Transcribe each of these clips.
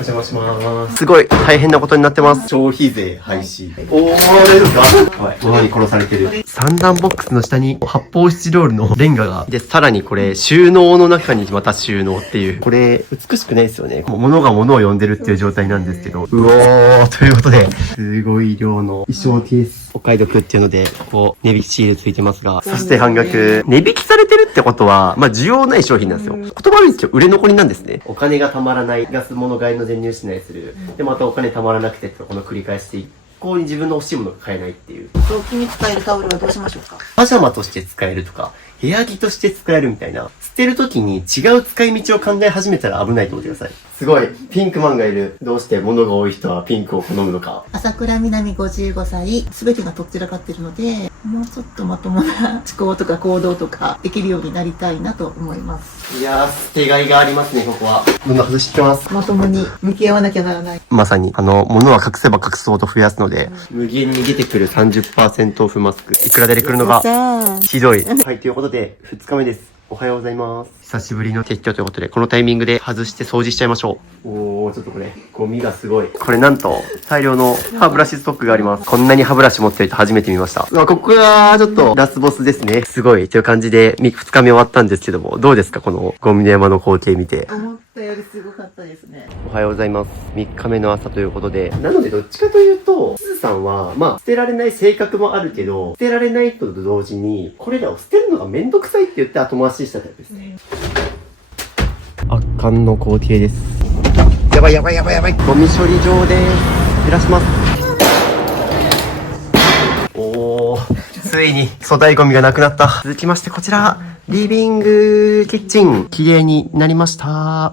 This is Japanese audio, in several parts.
お邪魔します。すごい大変なことになってます。消費税廃止。おー、大丈夫ですか？はい。物に殺されてる。三段ボックスの下に発泡スチロールのレンガが。で、さらにこれ、収納の中にまた収納っていう。これ、美しくないですよね。物が物を呼んでるっていう状態なんですけど。うおー、ということで、すごい量の衣装ケース。お買い得っていうので、こう、値引きシールついてますが、そして半額。値引きされてるってことは、まあ、需要ない商品なんですよ。言葉悪いんですけど、売れ残りなんですね。お金がたまらない、ガス物買いの全入しないする。で、またお金たまらなくて、この繰り返して一向に自分の欲しいものが買えないっていう。雑巾に使えるタオルはどうしましょうか？パジャマとして使えるとか、部屋着として使えるみたいな。捨てるときに違う使い道を考え始めたら危ないと思ってください。すごい。ピンクマンがいる。どうして物が多い人はピンクを好むのか。朝倉みなみ55歳。すべてがとっちらかっているので、もうちょっとまともな思考とか行動とかできるようになりたいなと思います。いやー、捨てがいがありますね、ここは。物外してます。まともに向き合わなきゃならない。まさに、物は隠せば隠そうと増やすので、無限に出てくる 30% オフマスク。いくらで来るのが、ひどい。はい、ということで、2日目です。おはようございます。久しぶりの撤去ということで、このタイミングで外して掃除しちゃいましょう。おー、ちょっとこれ、ゴミがすごい。これなんと、大量の歯ブラシストックがあります。こんなに歯ブラシ持ってる人初めて見ました。うわ、ここが、ちょっと、ラスボスですね。すごい、という感じで、2日目終わったんですけども、どうですかこの、ゴミの山の光景見て。思ったよりすごかったですね。おはようございます。3日目の朝ということで。なので、どっちかというと、すずさんは、まあ、捨てられない性格もあるけど、捨てられないと同時に、これらを捨てるのがめんどくさいって言って後回ししたタイプですね。圧巻の光景です。やばいやばいやばいやばい。ゴミ処理場です。照らします。おー、ついに粗大ゴミがなくなった。続きましてこちら、リビングキッチン、綺麗になりました。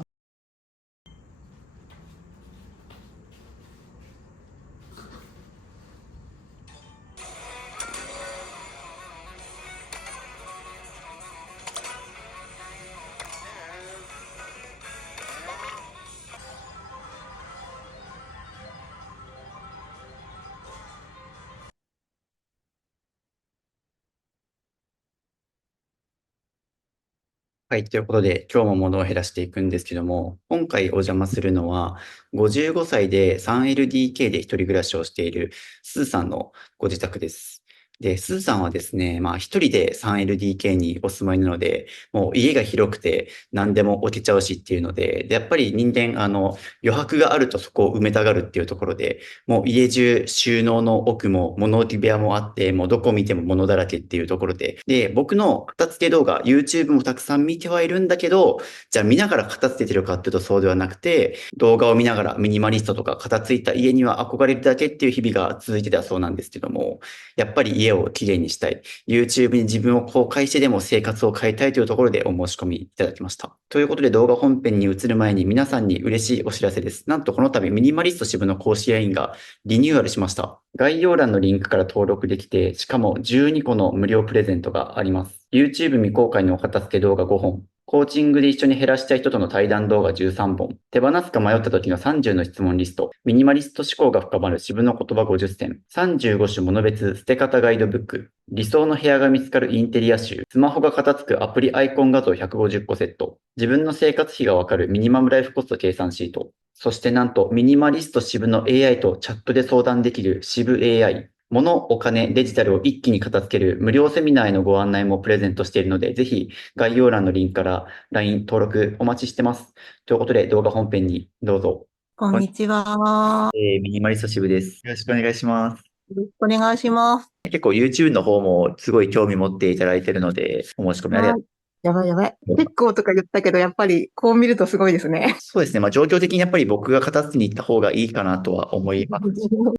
はい。ということで、今日も物を減らしていくんですけども、今回お邪魔するのは、55歳で 3LDK で一人暮らしをしているすずさんのご自宅です。で、すずさんはですね、一人で 3LDK にお住まいなので、もう家が広くて何でも置けちゃうしっていうので、やっぱり人間、余白があるとそこを埋めたがるっていうところで、もう家中収納の奥も物置部屋もあって、もうどこ見ても物だらけっていうところで、で、僕の片付け動画、YouTube もたくさん見てはいるんだけど、じゃあ見ながら片付けてるかっていうとそうではなくて、動画を見ながらミニマリストとか片付いた家には憧れるだけっていう日々が続いてたそうなんですけども、やっぱり家をきれいにしたい。YouTube に自分を公開してでも生活を変えたいというところでお申し込みいただきました。ということで動画本編に移る前に皆さんに嬉しいお知らせです。なんとこの度ミニマリスト支部の公式 LINE がリニューアルしました。概要欄のリンクから登録できて、しかも12個の無料プレゼントがあります。YouTube 未公開のお片付け動画5本。コーチングで一緒に減らしたい人との対談動画13本。手放すか迷った時の30の質問リスト。ミニマリスト思考が深まる支部の言葉50選。35種物別捨て方ガイドブック。理想の部屋が見つかるインテリア集。スマホが片付くアプリアイコン画像150個セット。自分の生活費がわかるミニマムライフコスト計算シート。そしてなんとミニマリスト支部の AI とチャットで相談できる支部 AI。物、お金、デジタルを一気に片付ける無料セミナーへのご案内もプレゼントしているので、ぜひ概要欄のリンクから LINE 登録お待ちしてます。ということで動画本編にどうぞ。こんにちは。ミニマリスト支部です。よろしくお願いします。よろしくお願いします。結構 YouTube の方もすごい興味持っていただいているので、お申し込みありがとう。やばいやばい。結構とか言ったけど、やっぱりこう見るとすごいですね。そうですね。状況的にやっぱり僕が片付けに行った方がいいかなとは思います。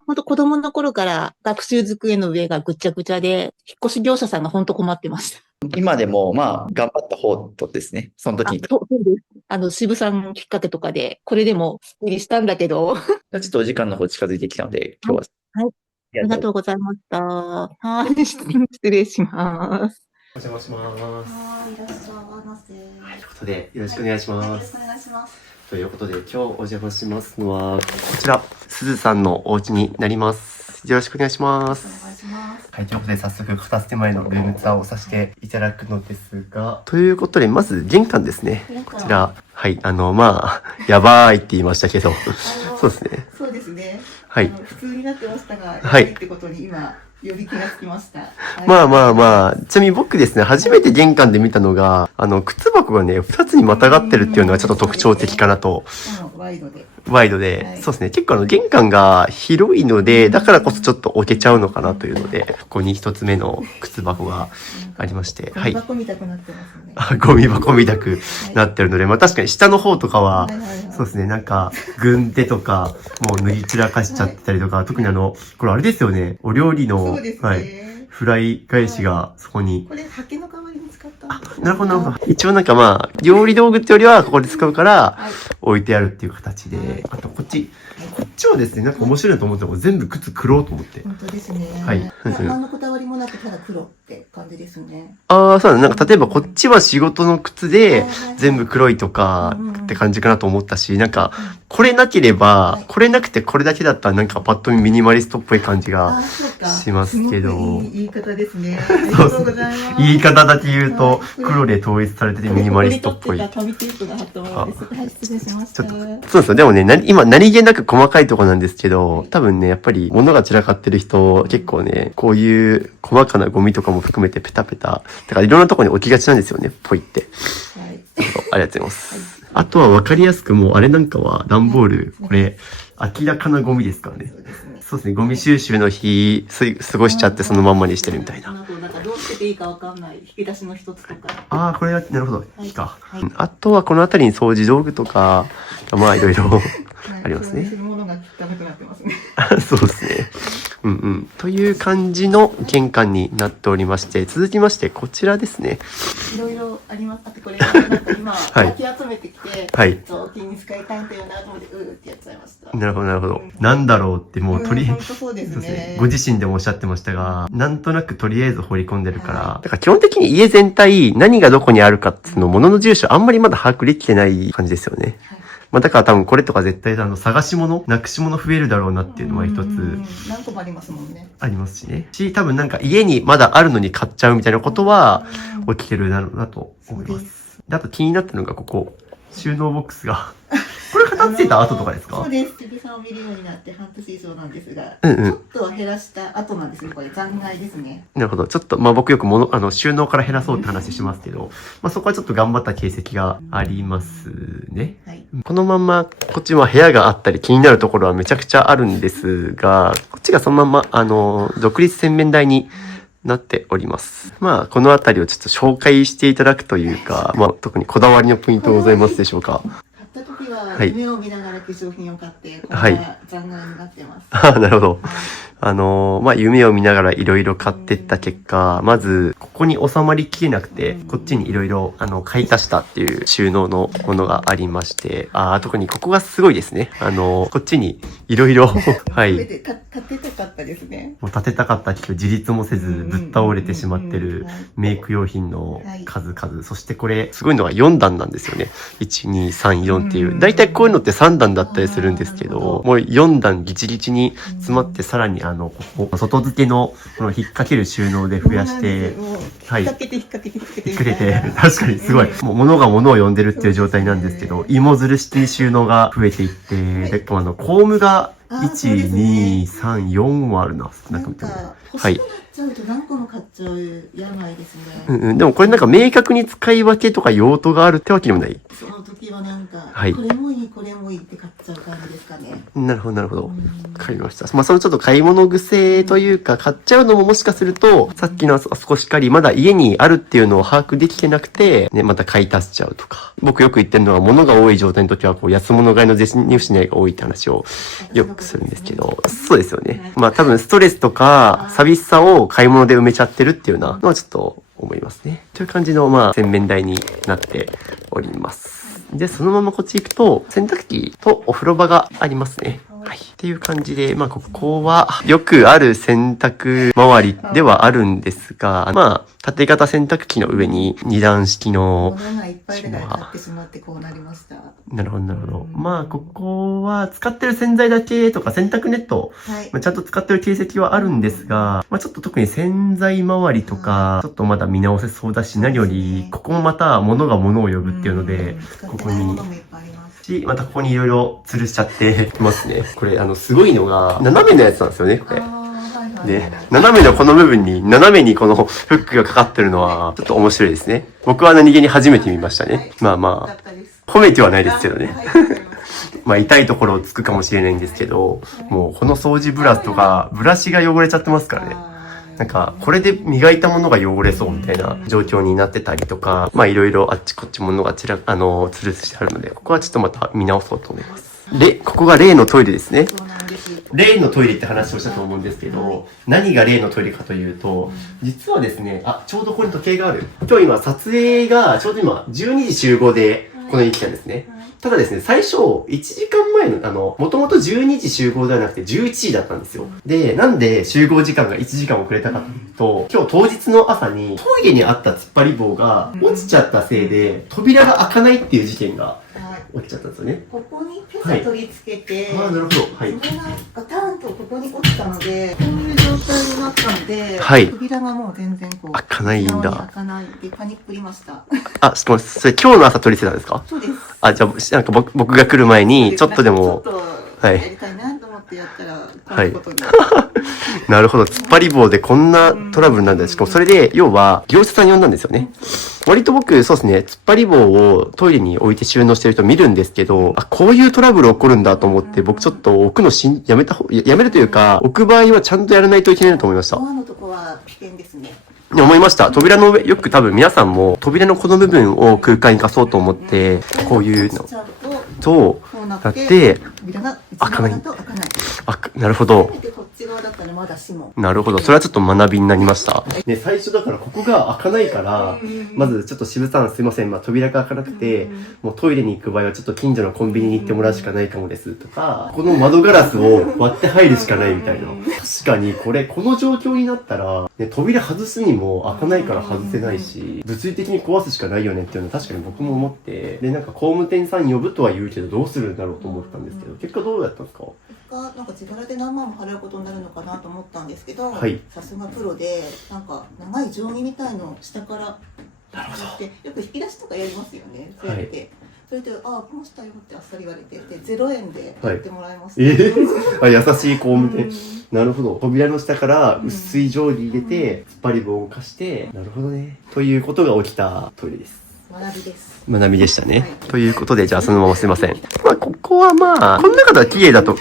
本当子供の頃から学習机の上がぐちゃぐちゃで、引っ越し業者さんが本当困ってました。今でも頑張った方とですね、その時に。そうです。渋さんきっかけとかで、これでもすっきりしたんだけど。ちょっとお時間の方近づいてきたので、今日は。はい。ありがとうございました。はい、失礼します。お邪魔します。はい、いらっしゃいませ。はい、ということで、よろしくお願いします。よろしくお願いします。ということで、今日お邪魔しますのは、こちら、すずさんのお家になります。よろしくお願いします。お願いします。はい、ということで早速片捨て前のルームツアーをさせていただくのですが、ということでまず玄関ですね。こちら、はい、まあ、やばいって言いましたけど、そうですね。そうですね。はい普通になってましたが、はいってことに今、より気がつきました。まあまあまあ、ちなみに僕ですね、初めて玄関で見たのが、靴箱がね、2つにまたがってるっていうのがちょっと特徴的かなと。ワイドで。ワイドで、はいそうですね。結構玄関が広いので、だからこそちょっと置けちゃうのかなというので、ここに一つ目の靴箱がありまして、はい。ゴミ箱みたくなってますね。あ、ゴミ箱みたくなってるので、まあ確かに下の方とかははいはいはい、そうですね、なんか、軍手とか、もう脱ぎ散らかしちゃってたりとか、特にこれあれですよね、お料理の、そうですね。はい、フライ返しがそこに、これ、ハケの代わりに使ったんですか？なるほど、なるほど。一応なんかまあ、料理道具ってよりはここで使うからはい。置いてあるっていう形で、あとこっちはですね、なんか面白いなと思ったのが全部靴黒と思って。本当ですね。はい何のこだわりもなく、ただ黒って感じですね。ああ、そうだね。なんか例えばこっちは仕事の靴ではいはいはい全部黒いとかうんうんって感じかなと思ったし、なんかこれなければ、これなくてこれだけだったらなんかパッと見ミニマリストっぽい感じが、そうかしますけどすごくいい言い方ですね。ありがとうございます。言い方だけ言うとはい黒で統一されててミニマリストっぽい。ここに取ってた紙テープが貼ったものです。はい、失礼しました。ちょっと、そうですよ。でもね、今何気なく細かいとこなんですけど、多分ね、やっぱり物が散らかってる人、結構ね、こういう細かなゴミとかも含めてペタペタ、だからいろんなとこに置きがちなんですよね、ポイって。はい。そうありがとうございます。あとは分かりやすくもうあれなんかは段ボール、これ明らかなゴミですからね。そうですね。そうですね、ゴミ収集の日過ごしちゃってそのまんまにしてるみたいな。なんかどうつけていいかわかんない引き出しの一つとか。ああ、これは、なるほど。はいいいか。はいあとはこの辺りに掃除道具とか、まあいろいろありますねそういうものが汚くなってますね。そうですね。うんうん。という感じの玄関になっておりまして、続きましてこちらですね。いろいろあります。あとこれなんか今、はいかき集めてきて、はいお気に使いたいんだよなと思ってうーってやっちゃいました。なるほど、なるほど。なんだろうってもうとりあえ本ず、当そうですそうですねね。ご自身でもおっしゃってましたが、なんとなくとりあえず掘り込んでるから、はだから基本的に家全体何がどこにあるかっていうの物の住所あんまりまだ把握できてない感じですよね。はいまあだから多分これとか絶対探し物、なくし物増えるだろうなっていうのは一うんつ何個もありますもんね。ありますしね。多分なんか家にまだあるのに買っちゃうみたいなことは起きてるだろうなと思いま。そうですであと気になったのがここ、収納ボックスが。これ片付いた後とかですかそうです。辻さんを見るようになって半年以上なんですが、うんうんちょっと減らした後なんですね。これ残骸ですね。なるほど。ちょっと、まあ僕よく収納から減らそうって話しますけど、まあそこはちょっと頑張った形跡がありますね。はい。このまんま、こっちは部屋があったり気になるところはめちゃくちゃあるんですが、こっちがそのまま、独立洗面台になっております。まあ、このあたりをちょっと紹介していただくというか、まあ特にこだわりのポイントございますでしょうか。買った時ははい夢を見ながら化粧品を買って、こんはいな残骸になってます。ああ、なるほど。はいまあ、夢を見ながらいろいろ買ってった結果、まず、ここに収まりきれなくて、こっちにいろいろ、買い足したっていう収納のものがありまして、特にここがすごいですね。こっちにいろいろ、はい。全て立てたかったですね。もう建てたかったけど自立もせずぶっ倒れてしまってるメイク用品の数々。そしてこれ、すごいのが4段なんですよね。1、2、3、4っていう。だいたいこういうのって3段だったりするんですけど、もう4段ギチギチに詰まってさらにここ、外付けのこの引っ掛ける収納で増やして、はい。引っ掛けて引っ掛けて引っ掛けてくれて、確かにすごい。もう物が物を呼んでるっていう状態なんですけど、芋づる式に収納が増えていって、で、コームが1、2、3、4はあるな。ななんか見ても。んかはい欲しくなっちゃうと何個も買っちゃう病ですね。うんうん。でもこれなんか明確に使い分けとか用途があるってわけでもない。その時はなんか、はいこれもいいこれもいいって買っちゃう感じですかね。なるほど、なるほど。わうんかりました。まあ、そのちょっと買い物癖というか、買っちゃうのももしかすると、さっきのあそこしかり、まだ家にあるっていうのを把握できてなくて、ね、また買い足しちゃうとか。僕よく言ってるのは、物が多い状態の時は、安物買いの絶入失いが多いって話をよくするんですけど、そうですよね。まあ、多分ストレスとか、寂しさを買い物で埋めちゃってるっていうようなのはちょっと思いますね。という感じの、まあ、洗面台になっております。で、そのままこっち行くと、洗濯機とお風呂場がありますね。はい。っていう感じで、ここはよくある洗濯周りではあるんですが、縦型洗濯機の上に二段式の、物がいっぱいだから買ってしまってこうなりました。なるほど、なるほど。ここは使ってる洗剤だけとか洗濯ネット、はい。ちゃんと使ってる形跡はあるんですが、ちょっと特に洗剤周りとか、ちょっとまだ見直せそうだし、何より、ここもまた物が物を呼ぶっていうので、ここに。ものもいっぱいあります。またここにいろいろ吊るしちゃってますね。これ、すごいのが、斜めのやつなんですよね、これ。で、斜めのこの部分に、斜めにこのフックがかかってるのは、ちょっと面白いですね。僕は何気に初めて見ましたね。褒めてはないですけどね。痛いところをつくかもしれないんですけど、もうこの掃除ブラシとか、ブラシが汚れちゃってますからね。これで磨いたものが汚れそうみたいな状況になってたりとか、いろいろあっちこっちものが吊るしてあるので、ここはちょっとまた見直そうと思います。ここが例のトイレですね。例のトイレって話をしたと思うんですけど、何が例のトイレかというと、実はですね、ちょうどここに時計がある。今日今撮影がちょうど今12時集合でこのに来たんですね。ただですね、最初、1時間前の、もともと12時集合ではなくて11時だったんですよ。で、なんで集合時間が1時間遅れたかというと、今日当日の朝にトイレにあった突っ張り棒が落ちちゃったせいで、扉が開かないっていう事件が起きちゃったんですよね。ここにピザ取り付けて、なるほど。はい。それがガタンとここに落ちたので、こういう状態になったので、扉がもう全然こう、開かないんだ。開かないでパニックりました。ちょっと待って、それ今日の朝取り付けたんですか？そうです。じゃあ僕が来る前に、ちょっとでも、やりたいなと思ってやったら、こういうことに。なるほど。突っ張り棒でこんなトラブルなんだ。しかもそれで、要は、業者さん呼んだんですよね。割と僕、そうですね、突っ張り棒をトイレに置いて収納してる人見るんですけど、こういうトラブル起こるんだと思って、僕ちょっと置くのやめるというか、置く場合はちゃんとやらないといけないと思いました。ドアのとこは危険ですね。思いました。扉の上、よく多分皆さんも、扉のこの部分を空間に貸そうと思って、こういうのと、やって、開かない。なるほど。なるほど。それはちょっと学びになりました。ね、最初だからここが開かないから、まずちょっと渋さんすいません、扉が開かなくて、もうトイレに行く場合はちょっと近所のコンビニに行ってもらうしかないかもですとか、この窓ガラスを割って入るしかないみたいな。確かにこの状況になったら、ね、扉外すにも開かないから外せないし、物理的に壊すしかないよねっていうのは確かに僕も思って、で、工務店さん呼ぶとは言うけどどうするんだろうと思ったんですけど、結果どうだったんですか？自腹で何万も払うことになるのかなと思ったんですけど、さすがプロで、長い定規みたいのを下からよく引き出しとかやりますよね。そうやって。それで、来ましたよってあっさり言われて、で、0円でやってもらいました。優しい工務店。なるほど。扉の下から薄い定規入れて、突っ張り棒を貸して、なるほどね。ということが起きたトイレです。学びです。学びでしたね。ということで、じゃあそのまますいません。ここはこの中では綺麗だと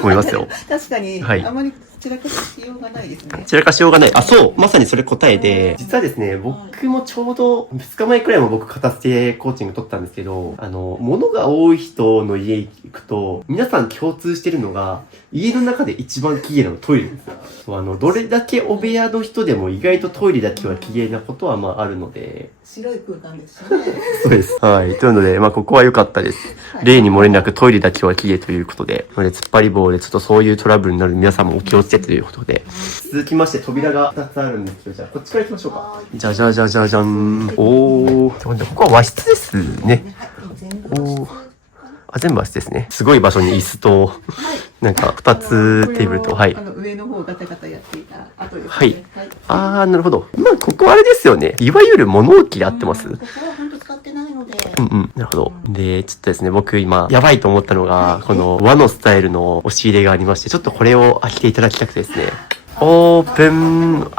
思いますよ。確かに、あまり散らかしようがないですね。散らかしようがない。そう、まさにそれ答えで、実はですね、僕もちょうど2日前くらいも僕片付けコーチング取ったんですけど、物が多い人の家行くと、皆さん共通してるのが、家の中で一番綺麗なのトイレですよ。どれだけお部屋の人でも意外とトイレだけは綺麗なことはあるので。白い空間ですよね。そうです。はい。というので、ここは良かったです。例に漏れなくトイレだけは綺麗ということで、突っ張り棒でちょっとそういうトラブルになる皆さんもお気をつけということで。続きまして扉が2つあるんですけど、じゃあこっちから行きましょうか。じゃじゃじゃじゃじゃん。ここは和室ですね。全部和室ですね。すごい場所に椅子と、2つテーブルと、上の方ガタガタやっていた後ですね。なるほど。ここあれですよね。いわゆる物置で合ってます？ここは本当使ってないので。なるほど。で、ちょっとですね、僕今、やばいと思ったのが、この和のスタイルの押し入れがありまして、ちょっとこれを開けていただきたくてですね。オープン、よ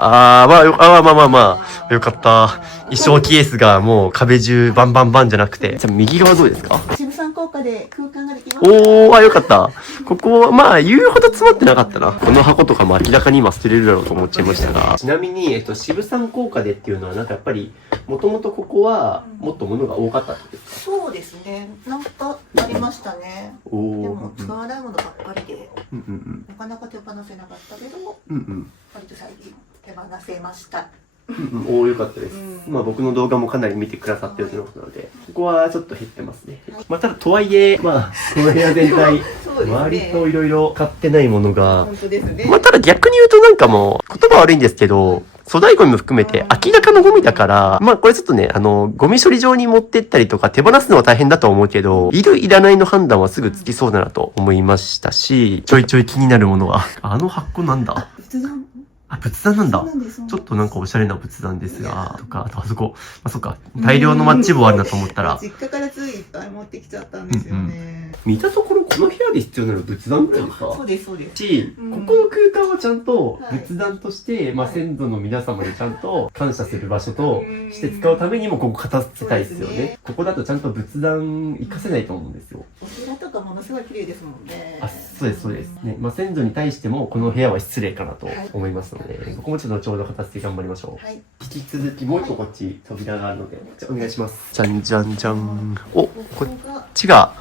かった。衣装ケースがもう壁中バンバンバンじゃなくて、じゃあ右側どうですか？渋さん効果で空間ができました。よかった。ここは、言うほど詰まってなかったな。この箱とかも明らかに今捨てれるだろうと思っちゃいましたが。ちなみに、渋さん効果でっていうのは、やっぱり、もともとここは、もっと物が多かったってことですか？そうですね。ありましたね。でも、使わないものばっかりで、なかなか手放せなかったけど、割と最近手放せました。おー、よかったです。まあ僕の動画もかなり見てくださってるということなので、ここはちょっと減ってますね。まあただとはいえ、まあこの部屋全体、割といろいろ買ってないものが、本当ですね。まあただ逆に言うとなんかもう、言葉悪いんですけど、粗大ゴミも含めて明らかのゴミだから、まあこれちょっとね、ゴミ処理場に持ってったりとか手放すのは大変だと思うけど、いるいらないの判断はすぐつきそうだなと思いましたし、ちょいちょい気になるものは、あの箱なんだ？仏壇。あ、仏壇なんだ。ちょっとなんかおしゃれな仏壇ですが、とか、あとあそこ、あ、そっか、大量のマッチ棒あるなと思ったら。実家からついいっぱい持ってきちゃったんですよね。見たところ、この部屋で必要なのは仏壇ぐらいですか？そうです、そうです。し、ここの空間はちゃんと仏壇として、まあ先祖の皆様にちゃんと感謝する場所として使うためにもここ片付けたいですよね。ここだとちゃんと仏壇活かせないと思うんですよ。お寺とかものすごい綺麗ですもんね。あ、そうです、そうです。ね、まあ先祖に対してもこの部屋は失礼かなと思いますので、ここもちょっとちょうど片付け頑張りましょう。はい。引き続きもう一個こっち扉があるので、じゃあお願いします。じゃんじゃんじゃん。お、こっちが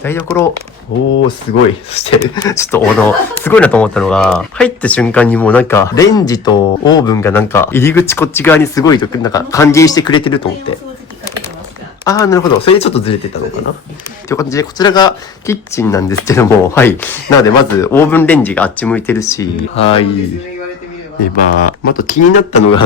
台所。おー、すごい。そして、ちょっとすごいなと思ったのが、入った瞬間にもうなんか、レンジとオーブンがなんか、入り口こっち側にすごい、なんか、歓迎してくれてると思って。あー、なるほど。それでちょっとずれてたのかな。という感じで、こちらがキッチンなんですけども、はい。なので、まず、オーブンレンジがあっち向いてるし、はい。あと気になったのが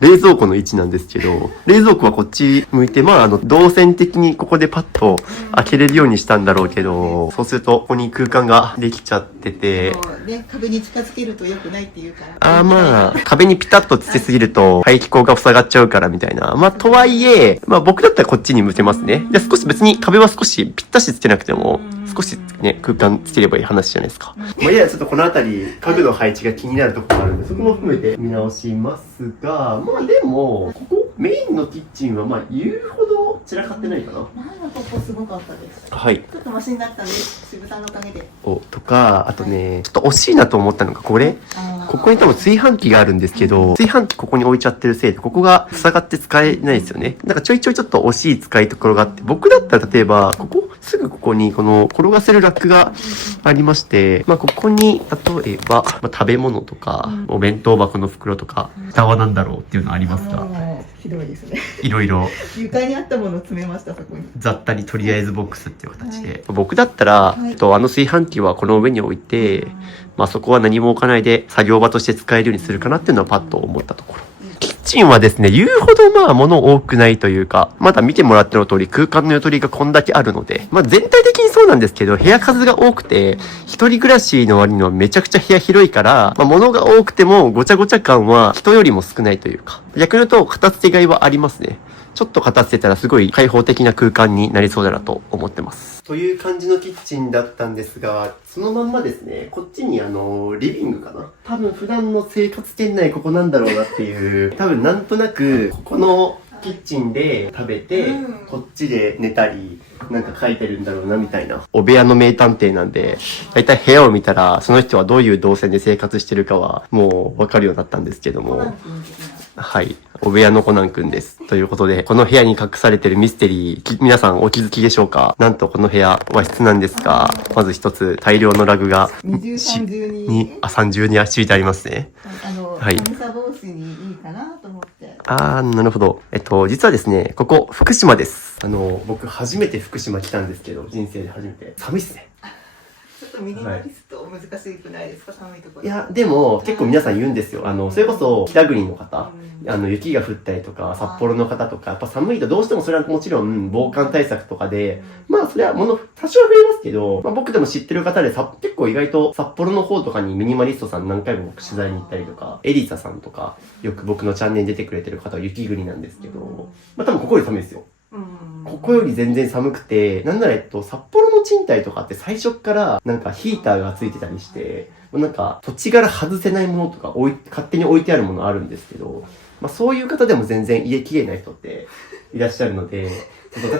冷蔵庫の位置なんですけど、冷蔵庫はこっち向いて、まあ動線的にここでパッと開けれるようにしたんだろうけど、そうするとここに空間ができちゃってて、ね、壁に近づけると良くないっていうか。まあ、壁にピタッとつけすぎると排気口が塞がっちゃうからみたいな。まあとはいえ、まあ僕だったらこっちに向けますね。で、少し別に壁は少しぴったしつけなくても、少しね、空間つければいい話じゃないですか。まあいや、ちょっとこのあたり、家具の配置が気になるところがあるんで、そこも含めて見直しますが、まあでも、ここ、メインのキッチンはまあ言うほど散らかってないかな。前のここすごかったです。はい。ちょっとマシになったんで、渋さんのおかげで。とか、あとね、ちょっと惜しいなと思ったのがこれ。ここに多分炊飯器があるんですけど、炊飯器ここに置いちゃってるせいで、ここが塞がって使えないですよね。なんかちょいちょいちょっと惜しい使いどころがあって、僕だったら例えば、すぐここにこの転がせるラックがありまして、まあここに、例えば、食べ物とか、お弁当箱の袋とか、蓋は何だろうっていうのありますか？ひどいですね。いろいろ。床にあったものを詰めました、そこに。雑多にとりあえずボックスっていう形で。僕だったら、炊飯器はこの上に置いて、まあそこは何も置かないで作業場として使えるようにするかなっていうのはパッと思ったところ。キッチンはですね、言うほどまあ物多くないというか、まだ見てもらっての通り空間のゆとりがこんだけあるので、まあ全体的にそうなんですけど、部屋数が多くて、一人暮らしの割にはめちゃくちゃ部屋広いから、まあ物が多くてもごちゃごちゃ感は人よりも少ないというか、逆に言うと片付けがいはありますね。ちょっと片付けたらすごい開放的な空間になりそうだなと思ってます。という感じのキッチンだったんですが、そのまんまですね、こっちにリビングかな？多分普段の生活圏内ここなんだろうなっていう、多分なんとなく、ここのキッチンで食べて、こっちで寝たり、なんか書いてるんだろうなみたいな。お部屋の名探偵なんで、だいたい部屋を見たら、その人はどういう動線で生活してるかは、もうわかるようになったんですけども。はい。お部屋のコナンくんです。ということで、この部屋に隠されてるミステリー、皆さんお気づきでしょうか？なんとこの部屋、和室なんですが、まず一つ大量のラグが、30に敷いてありますね。はい。寒さ防止にいいかなと思って。なるほど。実はですね、ここ、福島です。僕初めて福島来たんですけど、人生で初めて。寒いっすね。ちょっとミニマリスト難しくないですか？寒いところ。いや、でも結構皆さん言うんですよ。それこそ北国の方、雪が降ったりとか、札幌の方とか、やっぱ寒いとどうしてもそれはもちろん防寒対策とかで、まあそれは多少は増えますけど、まあ僕でも知ってる方で結構意外と札幌の方とかにミニマリストさん何回も僕取材に行ったりとか、エリサさんとか、よく僕のチャンネルに出てくれてる方は雪国なんですけど、まあ多分ここより寒いですよ。ここより全然寒くて、なんなら札幌の賃貸とかって最初からなんかヒーターがついてたりして、なんか土地柄外せないものとか勝手に置いてあるものあるんですけど、まあそういう方でも全然家綺麗な人っていらっしゃるので、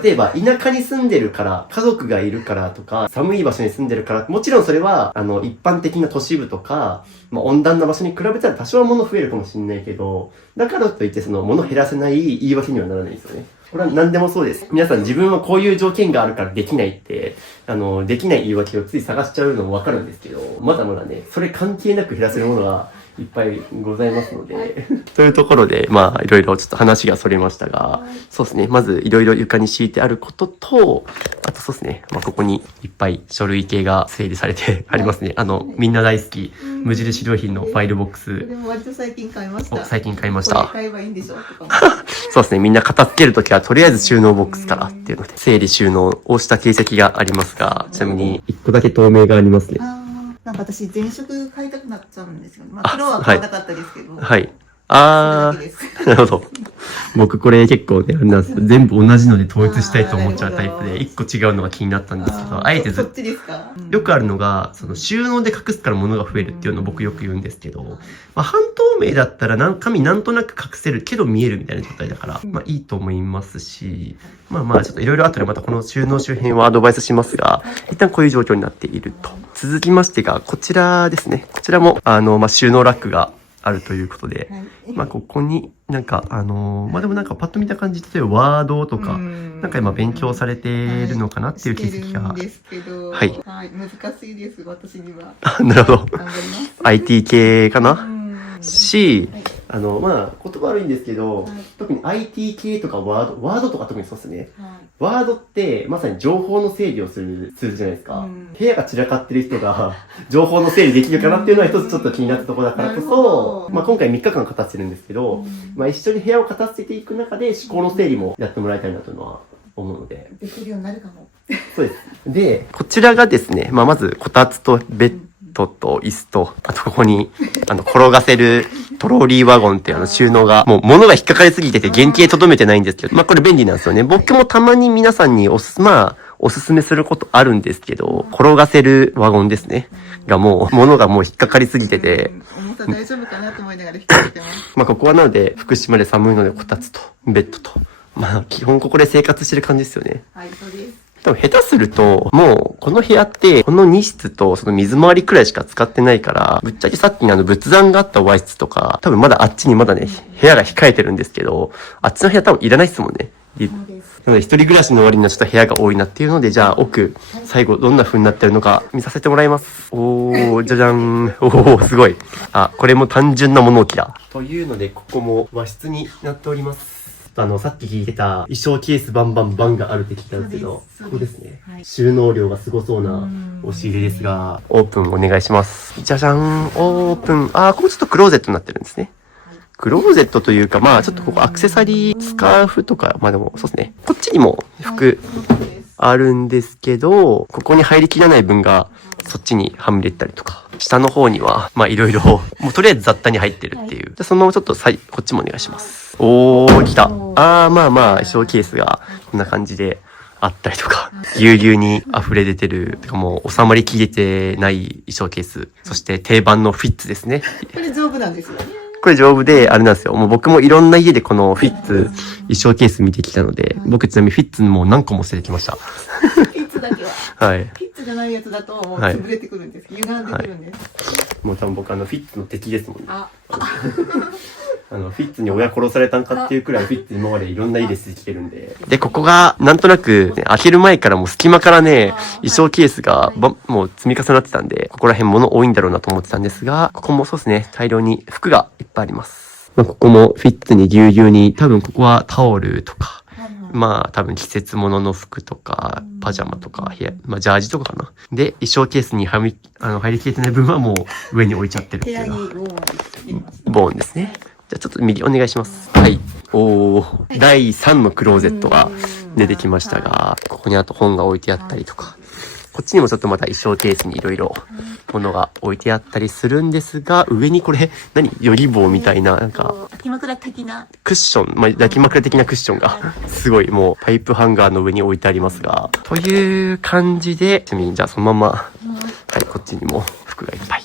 例えば田舎に住んでるから、家族がいるからとか、寒い場所に住んでるから、もちろんそれは一般的な都市部とか、まあ温暖な場所に比べたら多少は物増えるかもしれないけど、だからといって物減らせない言い訳にはならないですよね。これは何でもそうです。皆さん自分はこういう条件があるからできないって、できない言い訳をつい探しちゃうのもわかるんですけど、まだまだね、それ関係なく減らせるものがいっぱいございますので。というところで、まあ、いろいろちょっと話がそれましたが、そうですね。まず、いろいろ床に敷いてあることと、あとそうですね。まあ、ここにいっぱい書類系が整理されてありますね。みんな大好き、無印良品のファイルボックス。でも割と最近買いました。最近買いました。これ買えばいいんでしょとかも。そうですね。みんな片付けるときは、とりあえず収納ボックスからっていうので、整理収納をした形跡がありますが、ちなみに、1個だけ透明がありますね。なんか私、前職買いたくなっちゃうんですよ。まあ、黒は買わなかったですけど。はい。なるほど。僕これ結構ね、なんです全部同じので統一したいと思っちゃうタイプで、一個違うのが気になったんですけど、あえてそっちですか？よくあるのが、その収納で隠すから物が増えるっていうのを僕よく言うんですけど、まあ、半透明だったら紙なんとなく隠せるけど見えるみたいな状態だから、まあいいと思いますし、まあまあちょっといろいろ後でまたこの収納周辺はアドバイスしますが、一旦こういう状況になっていると。続きましてが、こちらですね。こちらも、まあ収納ラックがあるということで、まあここになんかまあでもなんかパッと見た感じ、例えばワードとか、なんか今勉強されているのかなっていう気づきが。はい。難しいです、私には。なるほど。IT 系かなし、まあ言葉悪いんですけど、特に IT 系とかワードとか特にそうですね。ワードってまさに情報の整理をするツールじゃないですか。部屋が散らかってる人が情報の整理できるかなっていうのは一つちょっと気になったところだからこそ、まあ今回3日間片付けるんですけど、まあ一緒に部屋を片付けていく中で思考の整理もやってもらいたいなというのは思うので。できるようになるかも。そうです。で、こちらがですね、まあまずこたつとベッドと椅子と、あとここに転がせるトローリーワゴンっていう収納が、もう物が引っかかりすぎてて原型とどめてないんですけど、まあこれ便利なんですよね。僕もたまに皆さんにおすすめすることあるんですけど、転がせるワゴンですね。がもう、物がもう引っかかりすぎてて。重さ大丈夫かなと思いながら引っかけてます。まあここはなので、福島で寒いのでこたつとベッドと。まあ基本ここで生活してる感じですよね。はい、そうです。多分下手すると、もう、この部屋って、この2室とその水回りくらいしか使ってないから、ぶっちゃけさっきの仏壇があった和室とか、多分まだあっちにまだね、部屋が控えてるんですけど、あっちの部屋多分いらないですもんね。なので、一人暮らしの終わりにはちょっと部屋が多いなっていうので、じゃあ奥、最後どんな風になってるのか見させてもらいます。じゃじゃん。すごい。これも単純な物置だ。というので、ここも和室になっております。さっき聞いてた衣装ケースバンバンバンがあるって聞いたんですけど、ここですね。収納量がすごそうな押し入れですが、オープンお願いします。じゃじゃん、オープン。ここちょっとクローゼットになってるんですね。クローゼットというか、まあちょっとここアクセサリー、スカーフとか、まあでもそうですね。こっちにも服あるんですけど、ここに入りきらない分がそっちにはみ出たりとか。下の方には、まあいろいろ、もうとりあえず雑多に入ってるっていう。じゃあそのままちょっとこっちもお願いします。来た。まあまあ、衣装ケースがこんな感じであったりとか、ぎゅうぎゅうに溢れ出てる、てかもう収まりきれてない衣装ケース、そして定番のフィッツですね。これ丈夫なんですよね。これ丈夫で、あれなんですよ。もう僕もいろんな家でこのフィッツ衣装ケース見てきたので、僕ちなみにフィッツもう何個も捨ててきました。フィッツだけは。はい。フィッツじゃないやつだともう潰れてくるんです。歪んでくるんです。もう多分僕フィッツの敵ですもんね。フィッツに親殺されたんかっていうくらいフィッツ今までいろんな家で捨ててきてるんで。で、ここがなんとなく、ね、開ける前からもう隙間からね、衣装ケースがもう積み重なってたんで、ここら辺物多いんだろうなと思ってたんですが、ここもそうですね、大量に服がいっぱいあります。まあ、ここもフィッツにぎゅうぎゅうに、多分ここはタオルとか、まあ多分季節物の服とか、パジャマとか、まあジャージとかかな。で、衣装ケースに入りきれてない分はもう上に置いちゃってるっていうのは。ボーンですね。じゃあちょっと右お願いします。はい。第3のクローゼットが出てきましたが、ここにあと本が置いてあったりとか、こっちにもちょっとまた衣装ケースにいろいろ物が置いてあったりするんですが、上にこれ、ヨギ棒みたいな、なんか、抱き枕的な。クッション、抱き枕的なクッションが、すごいもうパイプハンガーの上に置いてありますが、という感じで、ちなみにじゃあそのまま、はい、こっちにも服がいっぱい。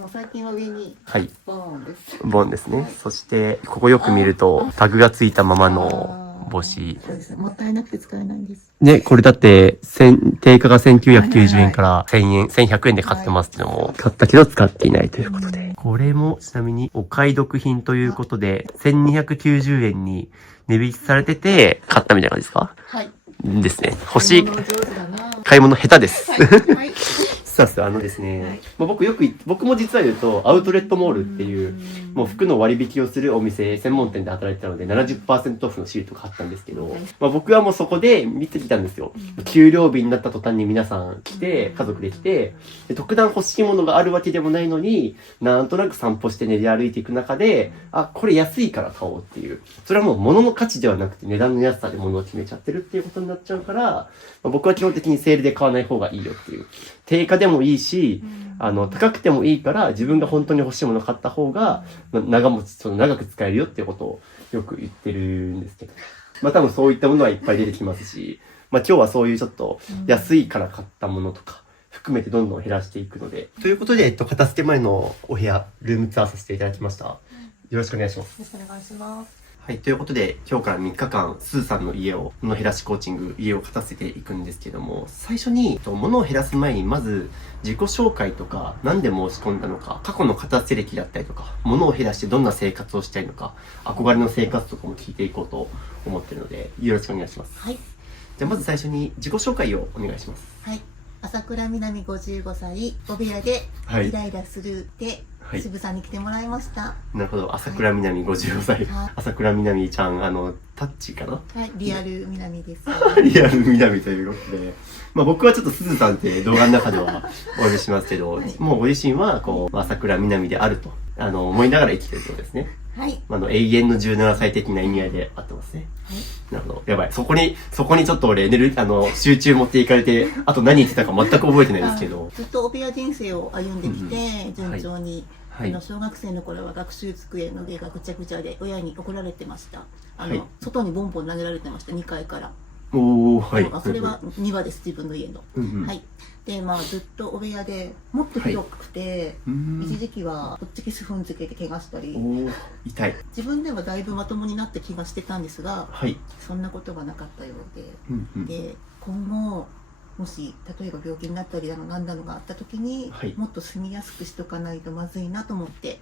もう最近は上に、ボーンです。ボーンですね。そして、ここよく見ると、タグがついたままの、帽子。そうですね。もったいなくて使えないんです。ね、これだって、定価が1990円から1000円、1100円で買ってますけども、買ったけど使っていないということで。これも、ちなみに、お買い得品ということで、1290円に値引きされてて、買ったみたいな感じですか？はい。ですね。買い物下手です。そうです。ですね、はいまあ、僕も実は言うと、アウトレットモールっていう、もう服の割引をするお店、専門店で働いてたので、70% オフのシールとかあったんですけど、まあ、僕はもうそこで見てきたんですよ。給料日になった途端に皆さん来て、家族で来て、で特段欲しいものがあるわけでもないのに、なんとなく散歩して練り歩いていく中で、あ、これ安いから買おうっていう。それはもう物の価値ではなくて値段の安さで物を決めちゃってるっていうことになっちゃうから、まあ、僕は基本的にセールで買わない方がいいよっていう。定価でもいいし、高くてもいいから自分が本当に欲しいものを買った方が、長く使えるよっていうことをよく言ってるんですけど。まあ多分そういったものはいっぱい出てきますし、まあ今日はそういうちょっと安いから買ったものとか含めてどんどん減らしていくので。ということで、片付け前のお部屋、ルームツアーさせていただきました。よろしくお願いします。よろしくお願いします。はい。ということで、今日から3日間、スーさんの物減らしコーチング、家を片付けていくんですけども、最初に、物を減らす前に、まず、自己紹介とか、何で申し込んだのか、過去の片付け歴だったりとか、物を減らしてどんな生活をしたいのか、憧れの生活とかも聞いていこうと思ってるので、よろしくお願いします。はい。じゃあ、まず最初に自己紹介をお願いします。はい。朝倉みなみ55歳、お部屋でイライラするで、はい、渋さんに来てもらいました。なるほど。朝倉みなみ55歳。はい、朝倉みなみちゃん、タッチかな？はい、リアルみなみです。リアルみなみということで。まあ僕はちょっとすずさんって動画の中ではお呼びしますけど、はい、もうご自身は、朝倉みなみであると、思いながら生きてるそうですね。はい。永遠の17歳的な意味合いで合ってますね。はい。なるほど。やばい。そこにちょっと俺、集中持っていかれて、あと何言ってたか全く覚えてないですけど。ずっとお部屋人生を歩んできて、順調に。はい、小学生の頃は学習机の上がぐちゃぐちゃで親に怒られてました。外にボンボン投げられてました、2階から。おー、はい。それは庭です、自分の家の。はい。で、ずっとお部屋でもっとひどくて、一時期はこっちきスフン漬けで怪我したり。痛い。自分ではだいぶまともになった気がしてたんですが、そんなことがなかったようで。で、今後、もし例えば病気になったりなんだのがあった時に、もっと住みやすくしとかないとまずいなと思って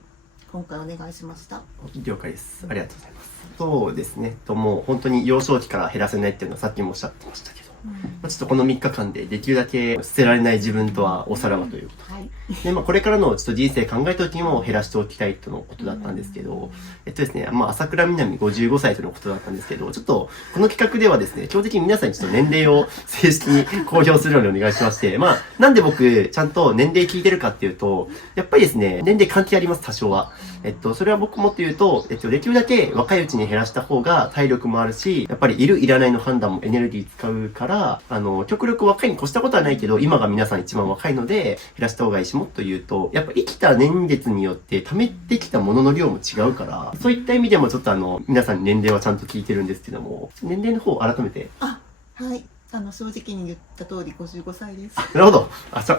今回お願いしました。了解です。ありがとうございます。そうですね。もう本当に幼少期から減らせないっていうのはさっきもおっしゃってましたけど、ちょっとこの3日間でできるだけ捨てられない自分とはおさらばということで、これからのちょっと人生考えた時にも減らしておきたいとのことだったんですけど、ですね、朝倉みなみ55歳とのことだったんですけど、ちょっとこの企画ではですね、基本的に皆さんにちょっと年齢を正式に公表するようにお願いしまして、なんで僕ちゃんと年齢聞いてるかっていうと、やっぱりですね、年齢関係あります、多少は。それは僕もっていうと、できるだけ若いうちに減らした方が体力もあるし、やっぱりいるいらないの判断もエネルギー使うから、極力若いに越したことはないけど、今が皆さん一番若いので、減らした方がいいし、もっと言うと、やっぱ生きた年月によって貯めてきたものの量も違うから、そういった意味でもちょっと皆さんに年齢はちゃんと聞いてるんですけども、年齢の方改めて。はい。正直に言った通り55歳です。なるほど。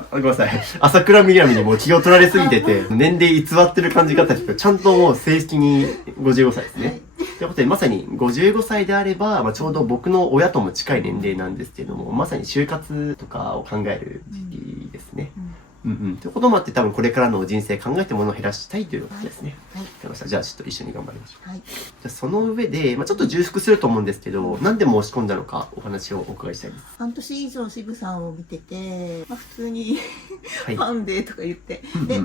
ごめんなさい。朝倉みなみにもう気を取られすぎてて、年齢偽ってる感じ方ですけど、ちゃんともう正式に55歳ですね。ということで、まさに55歳であれば、ちょうど僕の親とも近い年齢なんですけども、まさに就活とかを考える時期ですね。ということもあって多分これからの人生考えて物を減らしたいということですね。わかりました。じゃあちょっと一緒に頑張りましょう。じゃあその上で、ちょっと重複すると思うんですけど、なんで申し込んだのかお話をお伺いしたいです。半年以上渋さんを見てて、普通にファンデとか言って、で、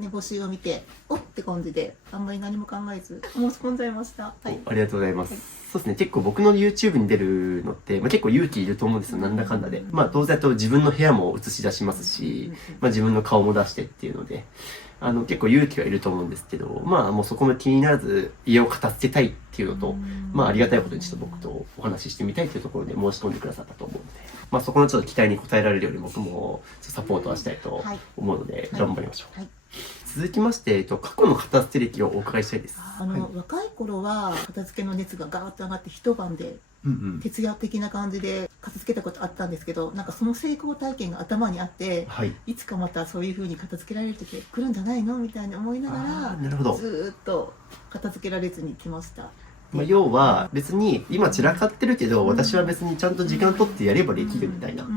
募集を見て、おって感じで、あんまり何も考えず申し込んじゃいました。ありがとうございます。そうですね。結構僕の YouTube に出るのって、結構勇気いると思うんですよ。なんだかんだで。当然自分の部屋も映し出しますし、自分の顔も出してっていうので、結構勇気はいると思うんですけど、もうそこも気にならず家を片付けたいっていうのと、ありがたいことにちょっと僕とお話ししてみたいというところで申し込んでくださったと思うので、そこのちょっと期待に応えられるように僕もサポートはしたいと思うので、頑張りましょう。続きまして、過去の片付け歴をお伺いしたいです。若い頃は片付けの熱がガーッと上がって一晩で徹夜的な感じで片付けたことあったんですけど、その成功体験が頭にあって、いつかまたそういう風に片付けられる時が来るんじゃないのみたいに思いながら、ずっと片付けられずに来ました。要は別に今散らかってるけど、私は別にちゃんと時間取ってやればできるみたいな。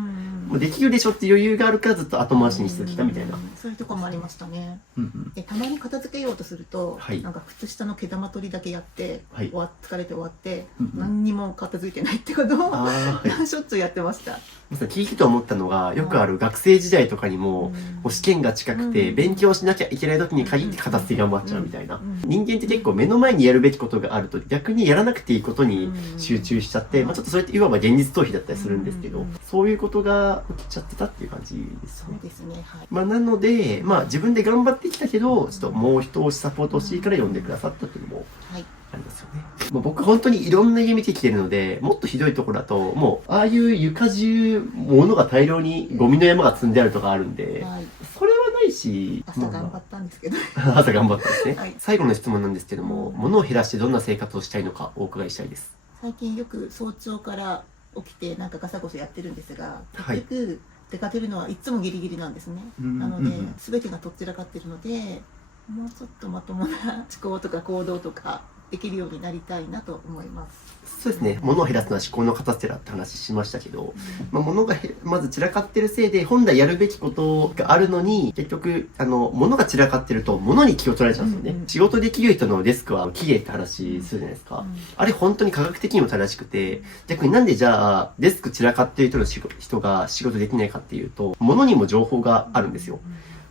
もうできるでしょって余裕があるからずっと後回しにしてきたみたいな。そういうとこもありましたね。うんうん。でたまに片付けようとすると、はいなんか靴下の毛玉取りだけやって、はい疲れて終わって、うんうん何にも片付いてないってことをああ、はい。しょっちゅうやってました。聞いてて思ったのが、よくある学生時代とかにも、もう試験が近くて、勉強しなきゃいけない時に限って片付け頑張っちゃうみたいな。人間って結構目の前にやるべきことがあると、逆にやらなくていいことに集中しちゃって、まあちょっとそれっていわば現実逃避だったりするんですけど、そういうことが起きちゃってたっていう感じですね。そうですね。はい。まあなので、まあ自分で頑張ってきたけど、ちょっともう一押しサポート欲しいから読んでくださったっていうのも、はいありますよね。まあ、僕本当にいろんな家見てきてるので、もっとひどいところだと、もう、ああいう床中、物が大量にゴミの山が積んであるとかあるんで、はい、それはないし、朝頑張ったんですけど。朝頑張ったんですね。はい、最後の質問なんですけども、物を減らしてどんな生活をしたいのかお伺いしたいです。最近よく早朝から起きてなんかガサゴソやってるんですが、結局出かけるのはいつもギリギリなんですね。なので、全てがとっちらかってるので、もうちょっとまともな思考とか行動とかできるようになりたいなと思います。そうですね。物を減らすのは思考の片捨てだって話しましたけど、まあ、物がまず散らかってるせいで、本来やるべきことがあるのに、結局、物が散らかってると、物に気を取られちゃうんですよね。仕事できる人のデスクは綺麗って話するじゃないですか。あれ本当に科学的にも正しくて、逆になんでじゃあ、デスク散らかってる人が仕事できないかっていうと、物にも情報があるんですよ。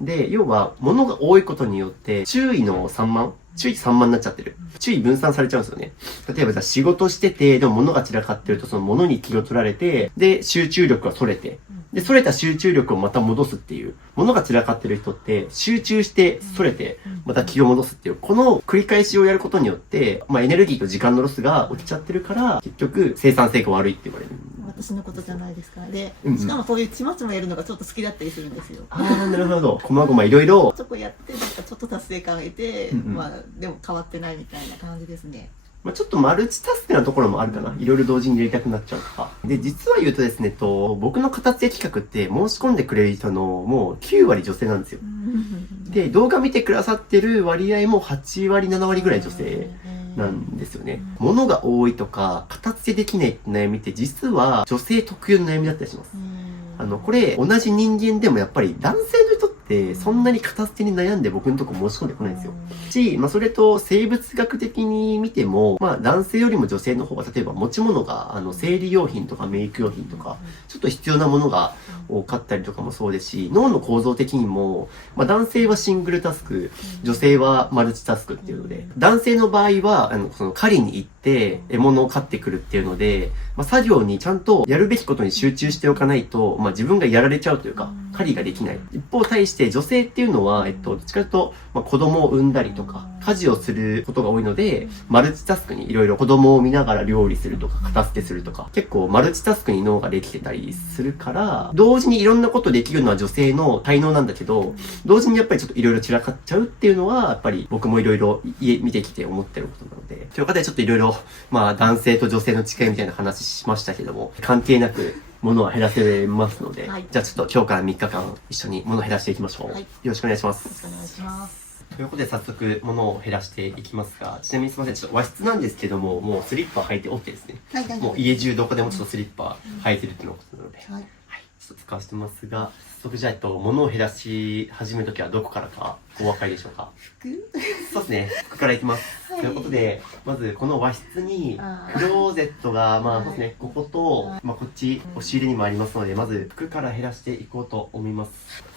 で、要は、物が多いことによって、注意散漫になっちゃってる。注意分散されちゃうんですよね。例えばじゃあ仕事してて、でも物が散らかってるとその物に気を取られて、で、集中力がそれて、で、それた集中力をまた戻すっていう。物が散らかってる人って、集中して、それて、また気を戻すっていう。この繰り返しをやることによって、まあエネルギーと時間のロスが起きちゃってるから、結局生産性が悪いって言われる。私のことじゃないですか。で、しかもそういうちまちまやるのがちょっと好きだったりするんですよ。ああ、なるほど。こまごまいろいろ。そこやって、なんかちょっと達成感を得て、まあ、でも変わってないみたいな感じですね。まあちょっとマルチタスクなところもあるかな。いろいろ同時にやりたくなっちゃうとか。で、実は言うとですね、僕の片付け企画って申し込んでくれる人のもう9割女性なんですよ。で、動画見てくださってる割合も8割、7割ぐらい女性なんですよね。物が多いとか、片付けできないって悩みって実は女性特有の悩みだったりします。これ同じ人間でもやっぱり男性の人ってそんなに片付けに悩んで僕のとこ申し込んでこないんですよ。まあそれと生物学的に見ても、まあ男性よりも女性の方が例えば持ち物が生理用品とかメイク用品とかちょっと必要なものが多かったりとかもそうですし、脳の構造的にも、まあ男性はシングルタスク、女性はマルチタスクっていうので、男性の場合はその狩りに行って獲物を飼ってくるっていうので、まあ作業にちゃんとやるべきことに集中しておかないと、まあ自分がやられちゃうというか、狩りができない。一方対して女性っていうのは、どっちかというと、まあ子供を産んだりとか、家事をすることが多いので、マルチタスクにいろいろ子供を見ながら料理するとか、片付けするとか、結構マルチタスクに脳ができてたりするから、同時にいろんなことできるのは女性の才能なんだけど、同時にやっぱりちょっといろいろ散らかっちゃうっていうのは、やっぱり僕もいろいろ家見てきて思ってることなので、ということでちょっといろいろ、まあ男性と女性の違いみたいな話しましたけども、関係なく、物は減らせますので、はい、じゃあちょっと今日から3日間一緒に物を減らしていきましょう。はい、よろしくお願いします。よろしくお願いします。ということで早速物を減らしていきますが、ちなみにすみません、ちょっと和室なんですけども、もうスリッパ履いて OK ですね。はい、もう家中どこでもちょっとスリッパ履いてるっていうのことなので、はい、ちょっと使わせてますが、早速じゃあ物を減らし始めるときはどこからかお分かりでしょうか。そうですね、服からいきます。ということで、まずこの和室にクローゼットが、まあそうですね、ここと、まあこっち押し入れにもありますので、まず服から減らしていこうと思います。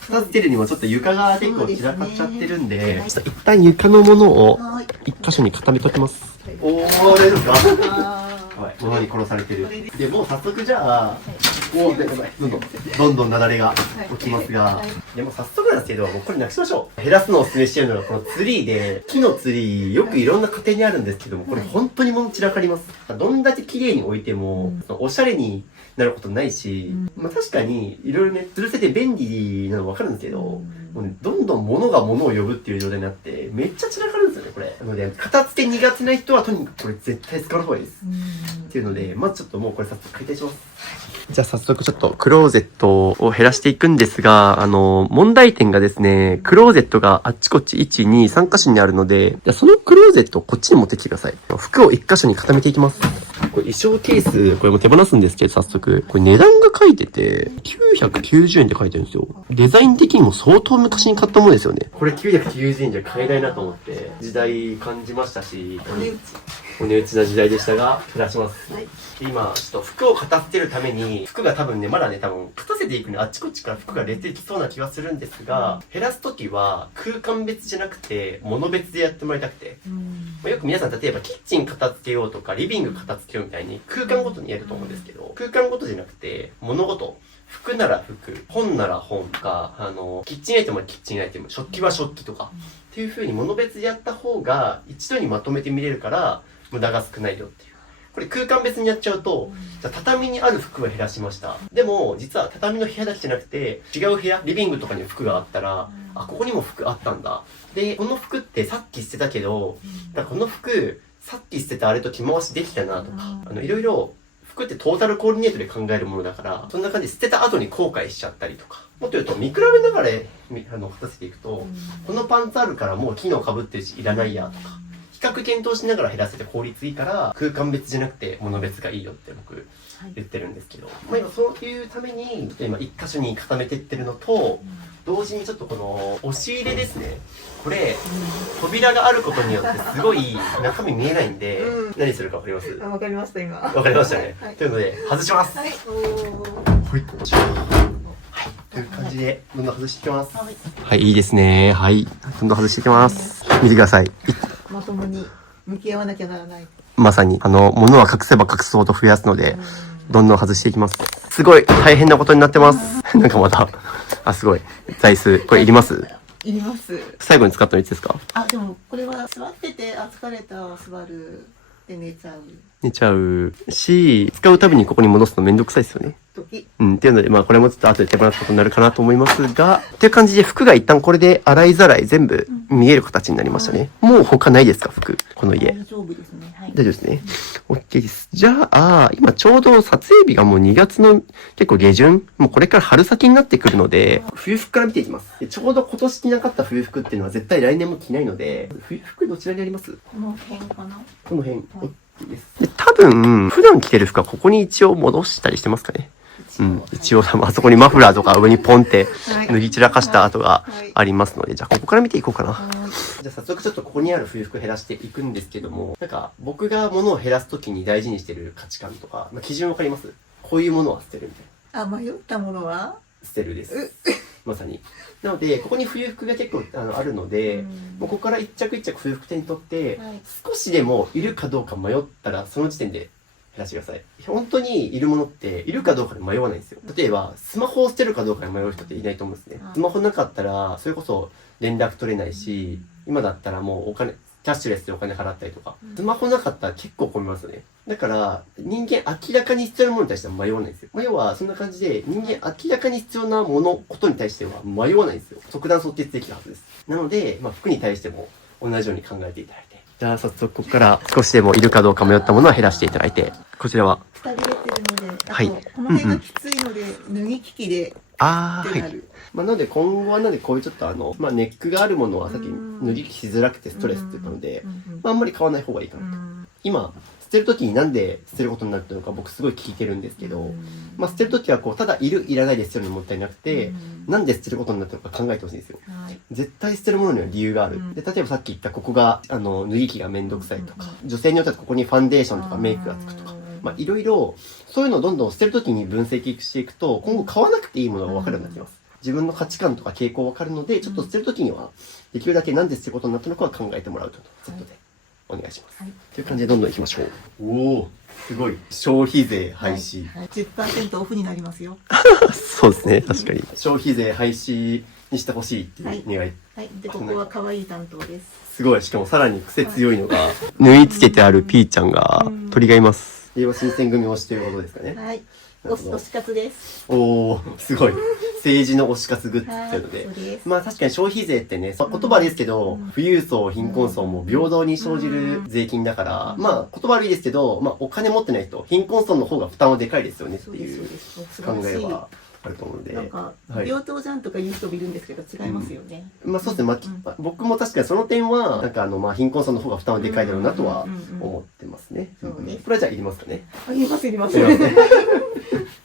片付けるにもちょっと床が結構散らかっちゃってるんで、ちょっと一旦床のものを一箇所に固めときます。おー、大丈夫ですか？はい、物に殺されてる。で、もう早速じゃあ、どんどん雪崩が起きますが、でも早速なんですけど、もうこれなくしましょう。減らすのをお勧めしてるのがこのツリーで、木のツリー、よくいろんな家庭にあるんですけども、これ本当に物散らかります。どんだけ綺麗に置いても、おしゃれになることないし、まあ確かにいろいろね、吊るせて便利なの分かるんですけど、もうね、どんどん物が物を呼ぶっていう状態になって、めっちゃ散らかるんですよね、これ。なので、片付け苦手な人はとにかくこれ絶対使う方がいいです。っていうので、まずちょっともうこれ早速解体します。じゃあ早速ちょっとクローゼットを減らしていくんですが、問題点がですね、クローゼットがあっちこっち1、2、3箇所にあるので、じゃあそのクローゼットをこっちに持ってきてください。服を1箇所に固めていきます。これ衣装ケース、これも手放すんですけど、早速。これ値段が書いてて、990円って書いてるんですよ。デザイン的にも相当昔に買ったものですよね。これ990円じゃ買えないなと思って、時代感じましたし、お値打ちな時代でしたが、減らします。はい、今、ちょっと服を片付けるために、服が多分ね、まだね、片せていくね、あっちこっちから服が出てきそうな気がするんですが、減らすときは空間別じゃなくて、物別でやってもらいたくて。よく皆さん、例えばキッチン片付けようとか、リビング片付けようみたいに空間ごとにやると思うんですけど、空間ごとじゃなくて、物ごと。服なら服、本なら本とか、キッチンアイテムはキッチンアイテム、食器は食器とか、っていう風に物別でやった方が、一度にまとめて見れるから、無駄が少ないよっていう。これ空間別にやっちゃうと、じゃあ畳にある服は減らしました。でも、実は畳の部屋だけじゃなくて、違う部屋、リビングとかに服があったら、あ、ここにも服あったんだ。で、この服ってさっき捨てたけど、この服、さっき捨てたあれと着回しできたなとか、いろいろ、服ってトータルコーディネートで考えるものだから、そんな感じで捨てた後に後悔しちゃったりとか。もっと言うと、見比べながら、片せていくと、このパンツあるからもう機能被ってるし、いらないやとか。比較検討しながら減らせて効率いいから、空間別じゃなくて物別がいいよって僕言ってるんですけど、まあ今そういうために、今一箇所に固めてってるのと、同時にちょっとこの押し入れですね。これ、扉があることによってすごい中身見えないんで、何するかわかります？わかりました、今。わかりましたね。というので、外します。はい。はい。という感じで、どんどん外していきます。はい、いいですね。はい。どんどん外していきます。見てください。まともに向き合わなきゃならない。まさに、物は隠せば隠すほど増やすので、どんどん外していきます。すごい大変なことになってます。なんかまた、すごい。座椅子、これいります？いります。最後に使ったのいつですか？でも、これは座ってて、疲れた、座る。で寝ちゃうし、使うたびにここに戻すのめんどくさいですよね。っていうので、これもちょっと後で手放すことになるかなと思いますが、っていう感じで服が一旦これで洗いざらい全部見える形になりましたね。もう他ないですか、服？この家。大丈夫ですね。はい。大丈夫ですね。OK です。じゃあ、今ちょうど撮影日がもう2月の結構下旬、もうこれから春先になってくるので、冬服から見ていきます。でちょうど今年着なかった冬服っていうのは絶対来年も着ないので、冬服どちらにあります？この辺かな？この辺。で多分、普段着てる服はここに一応戻したりしてますかね。一応、あそこにマフラーとか上にポンって脱ぎ散らかした跡がありますので、じゃあここから見ていこうかな。じゃあ早速ちょっとここにある冬服減らしていくんですけども、なんか僕が物を減らすときに大事にしてる価値観とか、基準わかります？こういうものは捨てるみたいな。迷ったものは捨てるです。まさに。なので、ここに冬服が結構あるので、もうここから一着一着冬服手に取って、少しでもいるかどうか迷ったら、その時点で減らしてください。本当にいるものっているかどうかで迷わないんですよ。例えば、スマホを捨てるかどうかで迷う人っていないと思うんですね。スマホなかったら、それこそ連絡取れないし、今だったらもうキャッシュレスでお金払ったりとか、スマホなかったら結構混みますよね。だから、人間明らかに必要なものに対しては迷わないんですよ。要は、そんな感じで、人間明らかに必要なことに対しては迷わないんですよ。即断即決できるはずです。なので、服に対しても同じように考えていただいて。じゃあ、早速ここから少しでもいるかどうか迷ったものは減らしていただいて、こちらは。2人出てるので、はい。この辺がきついので、脱ぎ利きで。はい。なので今後はこういうちょっとネックがあるものはさっき脱ぎしづらくてストレスって言ったので、あんまり買わない方がいいかなと。今、捨てるときになんで捨てることになるっていうのか僕すごい聞いてるんですけど、捨てるときはただいる、いらないで捨てるのもったいなくて、なんで捨てることになったのか考えてほしいんですよ。絶対捨てるものには理由がある。で、例えばさっき言ったここが、脱ぎ着がめんどくさいとか、女性によってはここにファンデーションとかメイクがつくとか、いろいろ、そういうのをどんどん捨てるときに分析していくと、今後買わなくていいものが分かるようになってきます。自分の価値観とか傾向分かるので、ちょっと捨てるときには、できるだけなんで捨てることになったのかは考えてもらうとセットでお願いします。という感じでどんどん行きましょう。おー、すごい。消費税廃止。10% オフになりますよ。そうですね、確かに。消費税廃止にしてほしいっていう願い。はい。で、ここは可愛い担当です。すごい。しかもさらに癖強いのが、縫い付けてあるピーちゃんが、鳥がいます。令和新選組をしていることですかね。はい。推し活です。おー、すごい。政治の推し活グッズっていうので。確かに消費税ってね、言葉ですけど、富裕層、貧困層も平等に生じる税金だから、言葉悪いですけど、お金持ってない人、貧困層の方が負担はでかいですよねっていう考えはあると思うので。なんか、はい病棟じゃんとか言う人もいるんですけど、違いますよね。まあそうですね、僕も確かにその点は、なんか貧困層の方が負担はでかいだろうなとは思ってますね。そうです。これはじゃあいりますかね。いります、いります。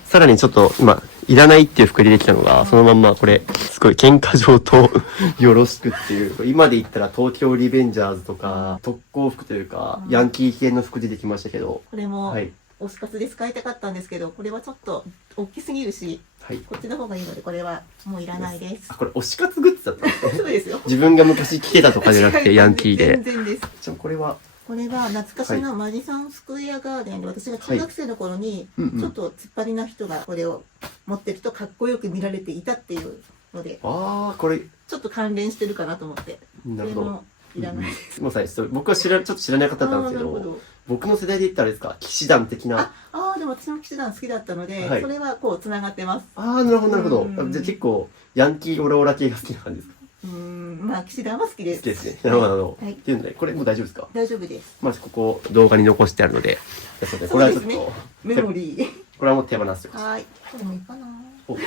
さらにちょっと今、いらないっていう服入れてきたのが、そのまんまこれ、すごい喧嘩場とよろしくっていう、今で言ったら東京リベンジャーズとか、特攻服というか、ヤンキー系の服出てきましたけど、これも、はい。推し活で使いたかったんですけど、これはちょっと大きすぎるし、はい。こっちの方がいいので、これはもういらないですあ、。これ推し活グッズだったんですね。そうですよ。自分が昔着てたとかじゃなくて、ヤンキーで。全然です。じゃあこれは、これは懐かしのマジソンスクエアガーデンで、私が中学生の頃に、ちょっと突っ張りな人がこれを持ってるとかっこよく見られていたっていうので、あー、これ、ちょっと関連してるかなと思って。なるほど。これもいらない。もうさ、僕はちょっと知らない方だったんですけど、なるほど。僕の世代で言ったらあれですか、騎士団的な。でも私も騎士団好きだったので、はいそれはこう繋がってます。あー、なるほど、なるほど。うんじゃあ結構、ヤンキーオラオラ系が好きな感じですか？まあ騎士団は好きです。好きですね。なるほど、なるほど。はいっていうので、これもう大丈夫ですか？大丈夫です。まずここ動画に残してあるので、これはちょっと、そうですねメモリー。これはもう手放してます。はい。これもいいかな。お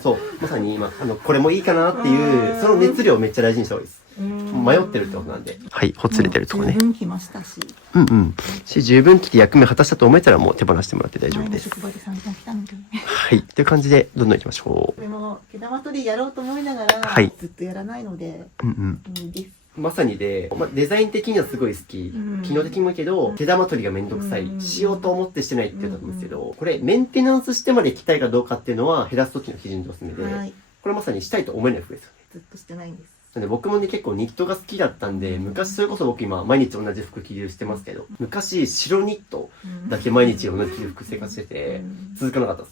そう、まさに今、これもいいかなっていう、その熱量をめっちゃ大事にした方がいいです。迷ってるってことなんで。はい、ほつれてるとこね十。分来ましたし。うんうん。十分着て役目果たしたと思えたらもう手放してもらって大丈夫です。前の職場で散々来たので。はい。という感じで、どんどん行きましょこれも毛玉取りやろうと思いながら、はいずっとやらないので、う。うんいいです。まさにで、デザイン的にはすごい好き。機能的にもいいけど、手玉取りがめんどくさい。しようと思ってしてないって言ったんですけど、これメンテナンスしてまで着たいかどうかっていうのは減らす時の基準でおすすめで、はい。これまさにしたいと思えない服ですよね。ずっとしてないんです。なんで僕もね結構ニットが好きだったんで、昔それこそ僕今毎日同じ服着るしてますけど、昔白ニットだけ毎日同じ服生活してて、続かなかったで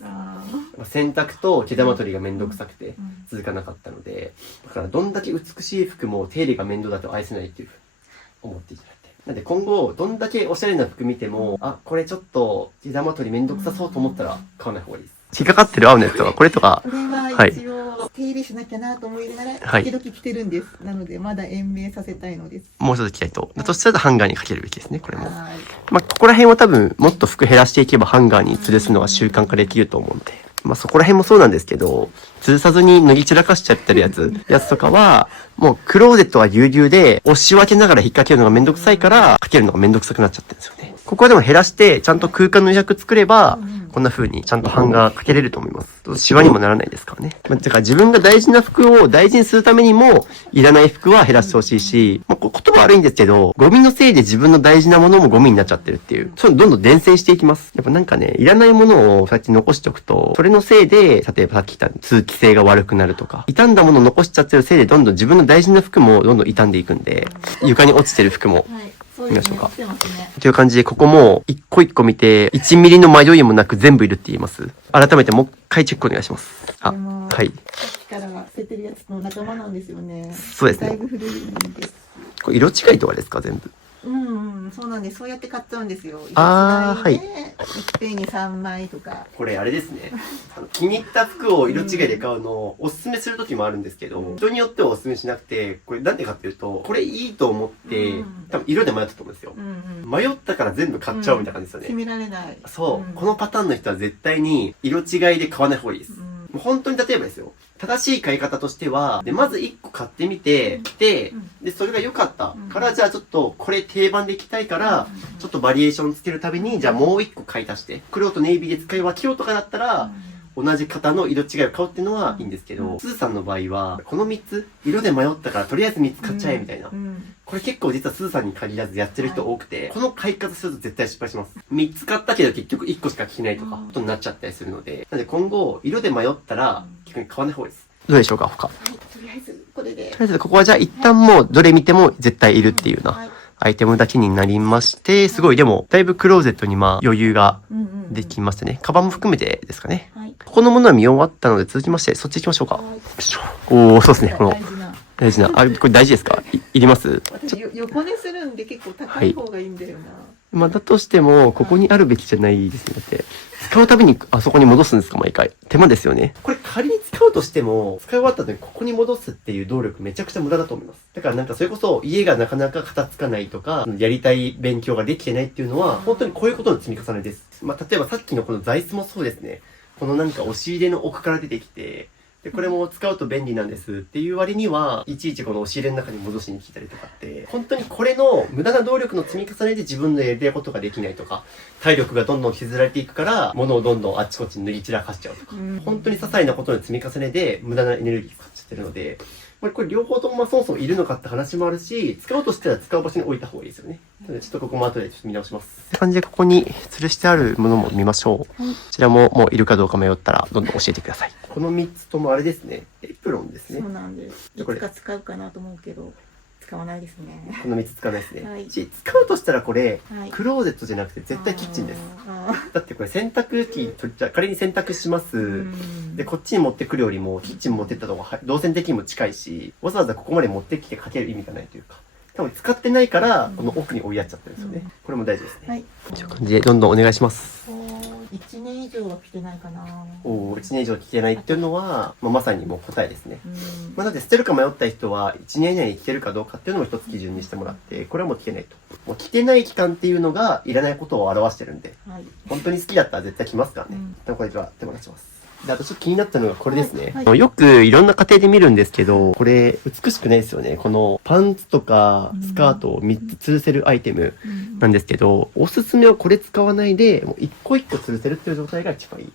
す。洗濯と毛玉取りがめんどくさくて続かなかったので、だからどんだけ美しい服も手入れが面倒だと愛せないっていうふうに思っていただいて。なんで今後どんだけおしゃれな服見ても、あ、これちょっと毛玉取りめんどくさそうと思ったら買わない方がいいです。引っかかってる青のやつとかこれとか、これは一応手入れしなきゃなと思いながら、時々着てるんです。なのでまだ延命させたいのです。もうちょっと着たいと。そしたらハンガーにかけるべきですね、これも。はい。まあ、ここら辺は多分、もっと服減らしていけばハンガーに吊るすのが習慣化できると思うんで。まあ、そこら辺もそうなんですけど、吊るさずに脱ぎ散らかしちゃってるやつとかは、もうクローゼットはぎゅうぎゅうで、押し分けながら引っ掛けるのがめんどくさいから、かけるのがめんどくさくなっちゃってるんですよね。ここはでも減らして、ちゃんと空間の余白作れば、こんな風にちゃんとハンガーかけれると思います。シワにもならないですからね。だから自分が大事な服を大事にするためにも、いらない服は減らしてほしいし、まあ、言葉悪いんですけど、ゴミのせいで自分の大事なものもゴミになっちゃってるっていう。そういうのどんどん伝染していきます。やっぱなんかね、いらないものをさっき残しておくと、それのせいで、例えばさっき言った通気性が悪くなるとか、傷んだものを残しちゃってるせいでどんどん自分の大事な服もどんどん傷んでいくんで、床に落ちてる服も。はい。そうですね。落ちてますね。という感じで、ここも一個一個見て、1ミリの迷いもなく全部いるって言います。改めてもう一回チェックお願いします。あ、はい。さっきから捨ててるやつの仲間なんですよね。そうですねだいぶ古いんです。これ色違いとかですか、全部。そうなんです。そうやって買っちゃうんですよ。あー、はい。いっぺんに3枚とか。これあれですね。気に入った服を色違いで買うのをおすすめする時もあるんですけど、人によってはおすすめしなくて、これなんでかっていうと、これいいと思って、多分色で迷ったと思うんですよ。迷ったから全部買っちゃおうみたいな感じですよね。決められない。そう、このパターンの人は絶対に色違いで買わない方がいいです。もう本当に例えばですよ。正しい買い方としては、で、まず1個買ってみて、で、それが良かったから、じゃあちょっと、これ定番で着たいから、ちょっとバリエーションつけるたびに、じゃあもう1個買い足して、黒とネイビーで使い分けようとかだったら、同じ型の色違いを買うっていうのはいいんですけど、すずさんの場合は、この3つ、色で迷ったからとりあえず3つ買っちゃえみたいな。これ結構実はすずさんに限らずやってる人多くて、この買い方すると絶対失敗します。3つ買ったけど結局1個しか着ないとか、ことになっちゃったりするので、なので今後、色で迷ったら、逆に買わない方がいいです。どうでしょうか、他。とりあえず、これで。とりあえず、ここはじゃあ一旦もうどれ見ても絶対いるっていうようなアイテムだけになりまして、すごいでも、だいぶクローゼットにまあ余裕ができましたね。カバンも含めてですかね。ここのものは見終わったので続きまして、そっち行きましょうか。おー、そうですね。この大事な。あ、これ大事ですか？いります？横寝するんで結構高い方がいいんだよな。まあ、だとしても、ここにあるべきじゃないですね。だって、使うたびにあそこに戻すんですか、毎回。手間ですよね。これ仮に使うとしても、使い終わった後にここに戻すっていう動力めちゃくちゃ無駄だと思います。だからなんかそれこそ家がなかなか片付かないとか、やりたい勉強ができてないっていうのは、本当にこういうことの積み重ねです。まあ、例えばさっきのこの座椅子もそうですね。このなんか押し入れの奥から出てきて、で、これも使うと便利なんですっていう割には、いちいちこの押し入れの中に戻しに来たりとかって、本当にこれの無駄な労力の積み重ねで自分のやりたいことができないとか、体力がどんどん削られていくから、物をどんどんあっちこっちに脱ぎ散らかしちゃうとか、本当に些細なことの積み重ねで無駄なエネルギーを使っちゃってるので、これ両方ともそもそもいるのかって話もあるし、使おうとしたら使う場所に置いた方がいいですよね。なのでちょっとここも後でちょっと見直します。って感じでここに吊るしてあるものも見ましょう。こちらももういるかどうか迷ったらどんどん教えてください。この3つともあれですね。エプロンですね。そうなんです。いつか使うかなと思うけど、使わないですね。この3つ使わないですね。はい、使うとしたらこれ、はい、クローゼットじゃなくて絶対キッチンです。だってこれ洗濯機、仮に洗濯します。で、こっちに持ってくるよりも、キッチン持ってった方が動線的にも近いし、わざわざここまで持ってきてかける意味がないというか。多分使ってないから、この奥に追いやっちゃってるんですよね。これも大事ですね。はい。という感じで、どんどんお願いします。1年以上は着てないかな。1年以上着てないっていうのは、まさにもう答えですね。なので捨てるか迷った人は、1年以内に着てるかどうかっていうのも一つ基準にしてもらって、これはもう着てないと。もう着てない期間っていうのが、いらないことを表してるんで、本当に好きだったら絶対着ますからね。これでは手放します。で、あとちょっと気になったのがこれですね。よくいろんな家庭で見るんですけど、これ美しくないですよね。このパンツとかスカートを3つ吊るせるアイテムなんですけど、おすすめはこれ使わないで、もう一個一個吊るせるっていう状態が一番いい。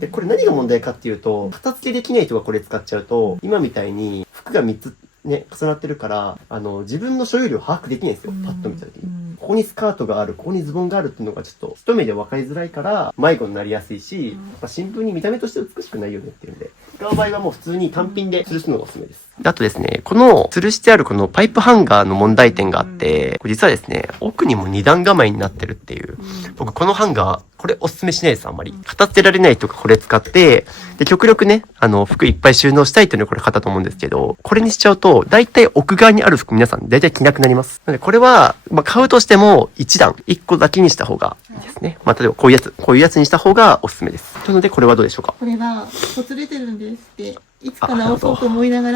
で、これ何が問題かっていうと、片付けできない人がこれ使っちゃうと、今みたいに服が3つね、重なってるから、自分の所有量把握できないんですよ。パッと見た時に。ここにスカートがある、ここにズボンがあるっていうのがちょっと一目で分かりづらいから、迷子になりやすいし、シンプルに見た目として美しくないよねっていうんで、使う場合はもう普通に単品で吊るすのがおすすめです。あとですね、この吊るしてあるこのパイプハンガーの問題点があって、実はですね、奥にも2段構えになってるっていう。僕このハンガー、これおすすめしないです、あんまり。片付けられない人がこれ使って、で、極力ね、服いっぱい収納したいっていうのはこれ買ったと思うんですけど、これにしちゃうと、だいたい奥側にある服皆さんだいたい着なくなります。なので、これは、買うとしても1段、1個だけにした方がいいですね。例えばこういうやつにした方がおすすめです。なので、これはどうでしょうか？これは、ほつれてるんですって。いつか直そうと思いなが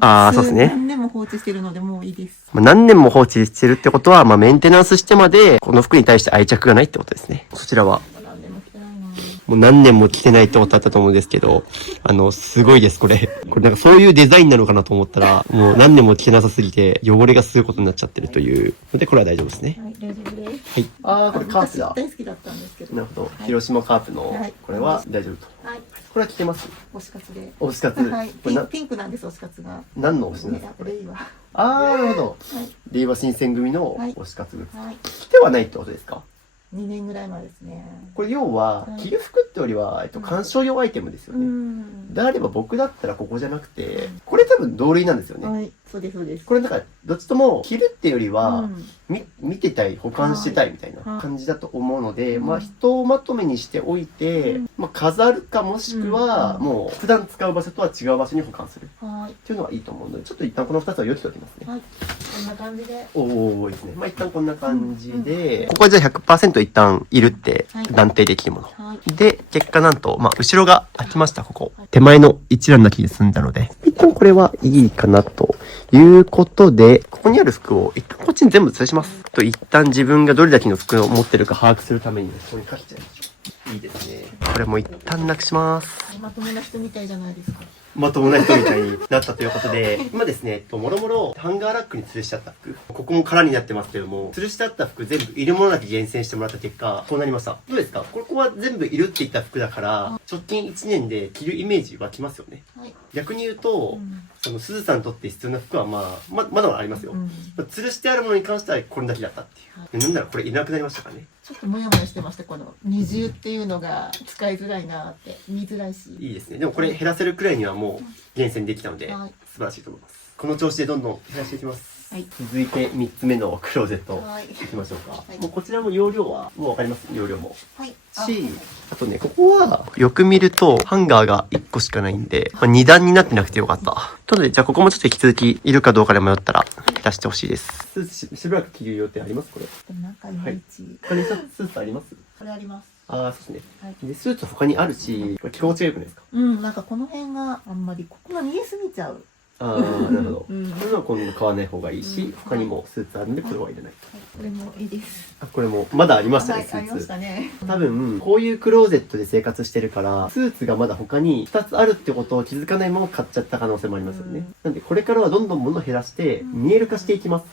ら、そうですね。何年も放置してるので、もういいです。何年も放置してるってことは、メンテナンスしてまで、この服に対して愛着がないってことですね。そちらは。もう何年も着てないってことだったと思うんですけど、すごいです、これ。これなんかそういうデザインなのかなと思ったら、もう何年も着てなさすぎて、汚れがすごいことになっちゃってるというので、これは大丈夫ですね。はい、大丈夫です。はい。これカープだ。大好きだったんですけど。なるほど。広島カープの、これは大丈夫と。はい。これは着てます？推し活で。推し活。はい。ピンクなんです、推し活が。何の推しなんですか？令和。なるほど。令和新選組の推し活グッズ。着てはないってことですか？2年ぐらい前ですね。これ要は、着る服ってよりは、鑑賞用アイテムですよね。であれば僕だったらここじゃなくて、これ多分同類なんですよね。はい、そうです、そうです。これなんか、どっちとも着るってよりは、見てたい、保管してたいみたいな感じだと思うので、ひとまとめにしておいて、飾るかもしくは、もう普段使う場所とは違う場所に保管する。っていうのがいいと思うので、ちょっと一旦この2つはよきておきますね。はい。こんな感じで。いいですね。一旦こんな感じで、ここはじゃあ 100% 一旦いるって断定できるもの。で、結果なんと、後ろが空きました、ここ。手前の一覧だけで済んだので、一旦これはいいかなということで、ここにある服を一旦こっちに全部吊るします。一旦自分がどれだけの服を持ってるか把握するために、ここにかけちゃいましょう。いいですね。これも一旦なくします。まともな人みたいじゃないですか。まともな人みたいになったということで、今ですね、もろもろハンガーラックに吊るしちゃった服、ここも空になってますけども、吊るしてあった服全部いるものだけ厳選してもらった結果、こうなりました。どうですか？ここは全部いるって言った服だから、直近1年で着るイメージ湧きますよね。逆に言うと、すずさんにとって必要な服はまだありますよ。吊るしてあるものに関してはこれだけだったっていう。なんならこれいなくなりましたかね。ちょっともやもやしてました。この二重っていうのが使いづらいなって、見づらいし。いいですね。でもこれ減らせるくらいにはもう厳選できたので、素晴らしいと思います。この調子でどんどん減らしていきます。続いて3つ目のクローゼットいきましょうか。もうこちらも容量はもう分かります？容量も。あとね、ここはよく見るとハンガーが1個しかないんで、2段になってなくてよかった。なので、じゃあここもちょっと引き続きいるかどうかで迷ったら出してほしいです。しばらく着る予定ありますこれ？なんかいまいち。これスーツあります？これあります。そうですね。で、スーツ他にあるし、これ着心地が良くないですか？なんかこの辺があんまり、ここが見えすぎちゃう。ああ、なるほど。こうんれは今度買わない方がいいし、他にもスーツあるんで黒はいらない。これもいいです。あ、これもまだありましたね、スありましーツ。たね。多分、こういうクローゼットで生活してるから、スーツがまだ他に2つあるってことを気づかないまま買っちゃった可能性もありますよね。なんで、これからはどんどん物を減らして、見える化していきます。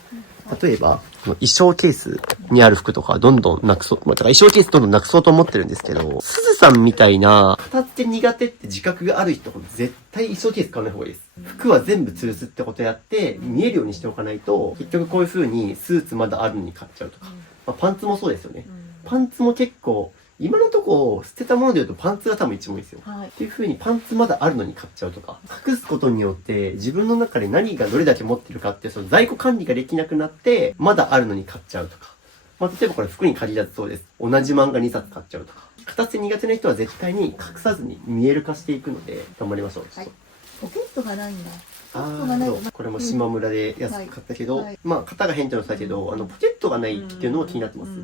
例えば、この衣装ケースにある服とかどんどんなくそう、だから衣装ケースどんどんなくそうと思ってるんですけど、すずさんみたいな、片付け苦手って自覚がある人ほど絶対衣装ケース買わない方がいいです。服は全部吊るすってことやって、見えるようにしておかないと、結局こういう風にスーツまだあるのに買っちゃうとか。まあ、パンツもそうですよね。パンツも結構、今のとこ捨てたもので言うとパンツが多分一番いいですよ。はい。っていう風にパンツまだあるのに買っちゃうとか、隠すことによって自分の中で何がどれだけ持ってるかってその在庫管理ができなくなって、まだあるのに買っちゃうとか。まあ、例えばこれ服に限らずそうです。同じ漫画2冊買っちゃうとか。片付け苦手な人は絶対に隠さずに見える化していくので、頑張りましょう。はい。ポケットがないんだ。ポケあットがないあ、これも島村で安く買ったけど、はいはい、まあ、型が変ってのしたけど、ポケットがないっていうのも気になってます。ポ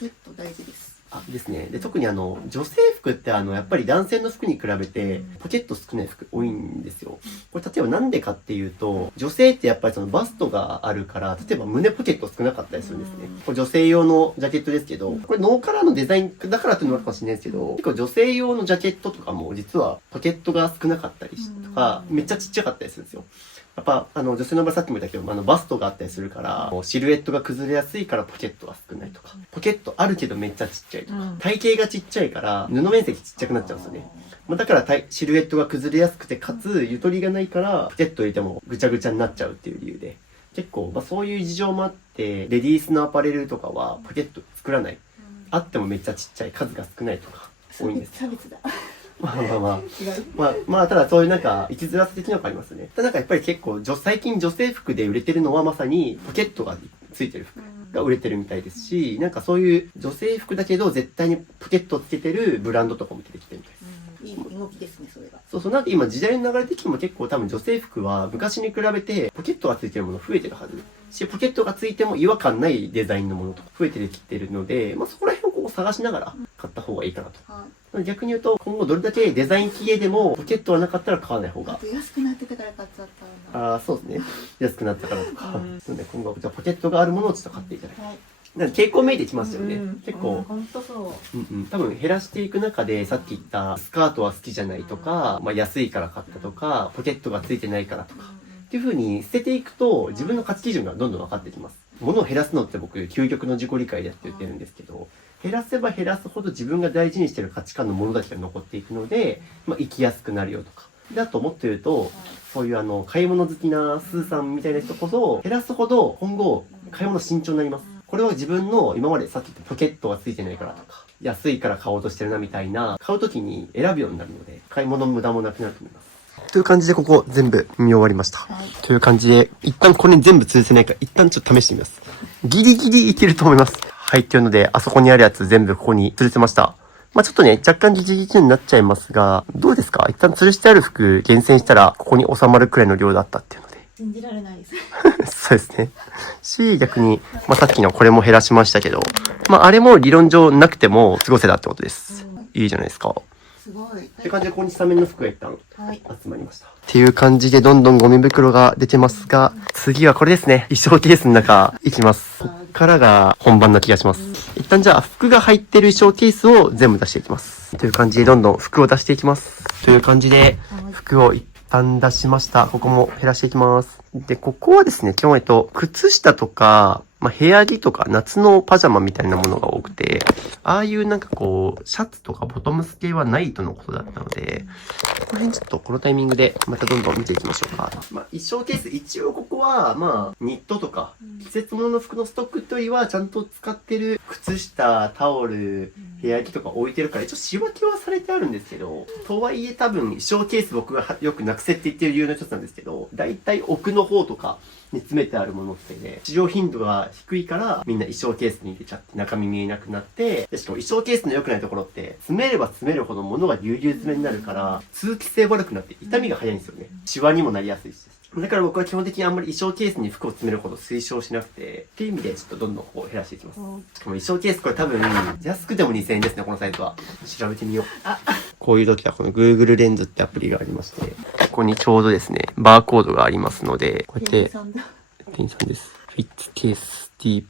ケット大事です。あ、ですね。で、特に女性服ってやっぱり男性の服に比べて、ポケット少ない服多いんですよ。これ例えばなんでかっていうと、女性ってやっぱりそのバストがあるから、例えば胸ポケット少なかったりするんですね。これ女性用のジャケットですけど、これノーカラーのデザインだからっていうのもあるかもしれないですけど、結構女性用のジャケットとかも実はポケットが少なかったりとか、めっちゃちっちゃかったりするんですよ。やっぱ、女性の場合さっきも言ったけど、バストがあったりするから、シルエットが崩れやすいからポケットが少ないとか、ポケットあるけどめっちゃちっちゃいとか、体型がちっちゃいから布面積ちっちゃくなっちゃうんですよね。だからシルエットが崩れやすくて、かつゆとりがないから、ポケット入れてもぐちゃぐちゃになっちゃうっていう理由で、結構、そういう事情もあって、レディースのアパレルとかはポケット作らない。あってもめっちゃちっちゃい、数が少ないとか、多いんです。差別だ。まあまあまあ。違う。ただそういう生きづらさ的なのがありますね。ただやっぱり結構、最近女性服で売れてるのはまさにポケットがついてる服が売れてるみたいですし、そういう女性服だけど絶対にポケットをつけてるブランドとかも出てきてるみたいです。いい動きですね、それが。そう、今時代の流れ的にも結構多分女性服は昔に比べてポケットがついてるもの増えてるはず。し、ポケットがついても違和感ないデザインのものとか増えてきてるので、そこら辺を探しながら買った方がいいかなと。はい。逆に言うと、今後どれだけデザイン綺麗でもポケットはなかったら買わない方が。安くなってたから買っちゃったああ、そうですね。安くなったからとか。なので今後はじゃあポケットがあるものをちょっと買っていただきたい。はい。なんか傾向めいてきますよね。結構、本当そう。多分減らしていく中で、さっき言ったスカートは好きじゃないとか、安いから買ったとか、ポケットがついてないからとか、っていう風に捨てていくと自分の価値基準がどんどん分かってきます。物を減らすのって僕、究極の自己理解だって言ってるんですけど、減らせば減らすほど自分が大事にしてる価値観のものだけが残っていくので、生きやすくなるよとか。だと思っていると、そういう買い物好きなスーさんみたいな人こそ、減らすほど今後、買い物慎重になります。これは自分の今までさっき言ったポケットがついてないからとか、安いから買おうとしてるなみたいな、買うときに選ぶようになるので、買い物の無駄もなくなると思います。という感じでここ全部見終わりました。はい、という感じで、一旦これ全部通せないから、一旦ちょっと試してみます。ギリギリいけると思います。はい、というので、あそこにあるやつ全部ここに吊るせました。ちょっとね、若干ギリギリになっちゃいますが、どうですか？一旦吊るしてある服厳選したら、ここに収まるくらいの量だったっていうので。信じられないです。そうですね。逆に、さっきのこれも減らしましたけど、あれも理論上なくても過ごせたってことです。いいじゃないですか。すごい。って感じで、ここにスタメンの服が一旦集まりました。はい、っていう感じで、どんどんゴミ袋が出てますが、次はこれですね。衣装ケースの中、いきます。こっからが本番な気がします。一旦じゃあ、服が入ってる衣装ケースを全部出していきます。という感じで、どんどん服を出していきます。という感じで、服を一旦出しました。ここも減らしていきます。で、ここはですね、基本靴下とか、部屋着とか夏のパジャマみたいなものが多くて、ああいうシャツとかボトムス系はないとのことだったので、この辺ちょっとこのタイミングでまたどんどん見ていきましょうか。衣装ケース、一応ここは、ニットとか、季節物の服のストックというよりは、ちゃんと使ってる靴下、タオル、部屋着とか置いてるから、一応仕分けはされてあるんですけど、とはいえ多分衣装ケース僕がよくなくせって言ってる理由の一つなんですけど、だいたい奥の方とか、に詰めてあるものってね、使用頻度が低いから、みんな衣装ケースに入れちゃって中身見えなくなって、でしかも衣装ケースの良くないところって、詰めれば詰めるほど物がぎゅうぎゅう詰めになるから、通気性悪くなって痛みが早いんですよね。シワにもなりやすいし。だから僕は基本的にあんまり衣装ケースに服を詰めるほど推奨しなくて、っていう意味でちょっとどんどん減らしていきます。しかも衣装ケースこれ多分、安くても2000円ですね、このサイズは。調べてみよう。こういう時はこの Google レンズってアプリがありまして、こにちょうどですね、バーコードがありますので、こうやって、店員さんだ。店員さんです。フィッツケースディープ。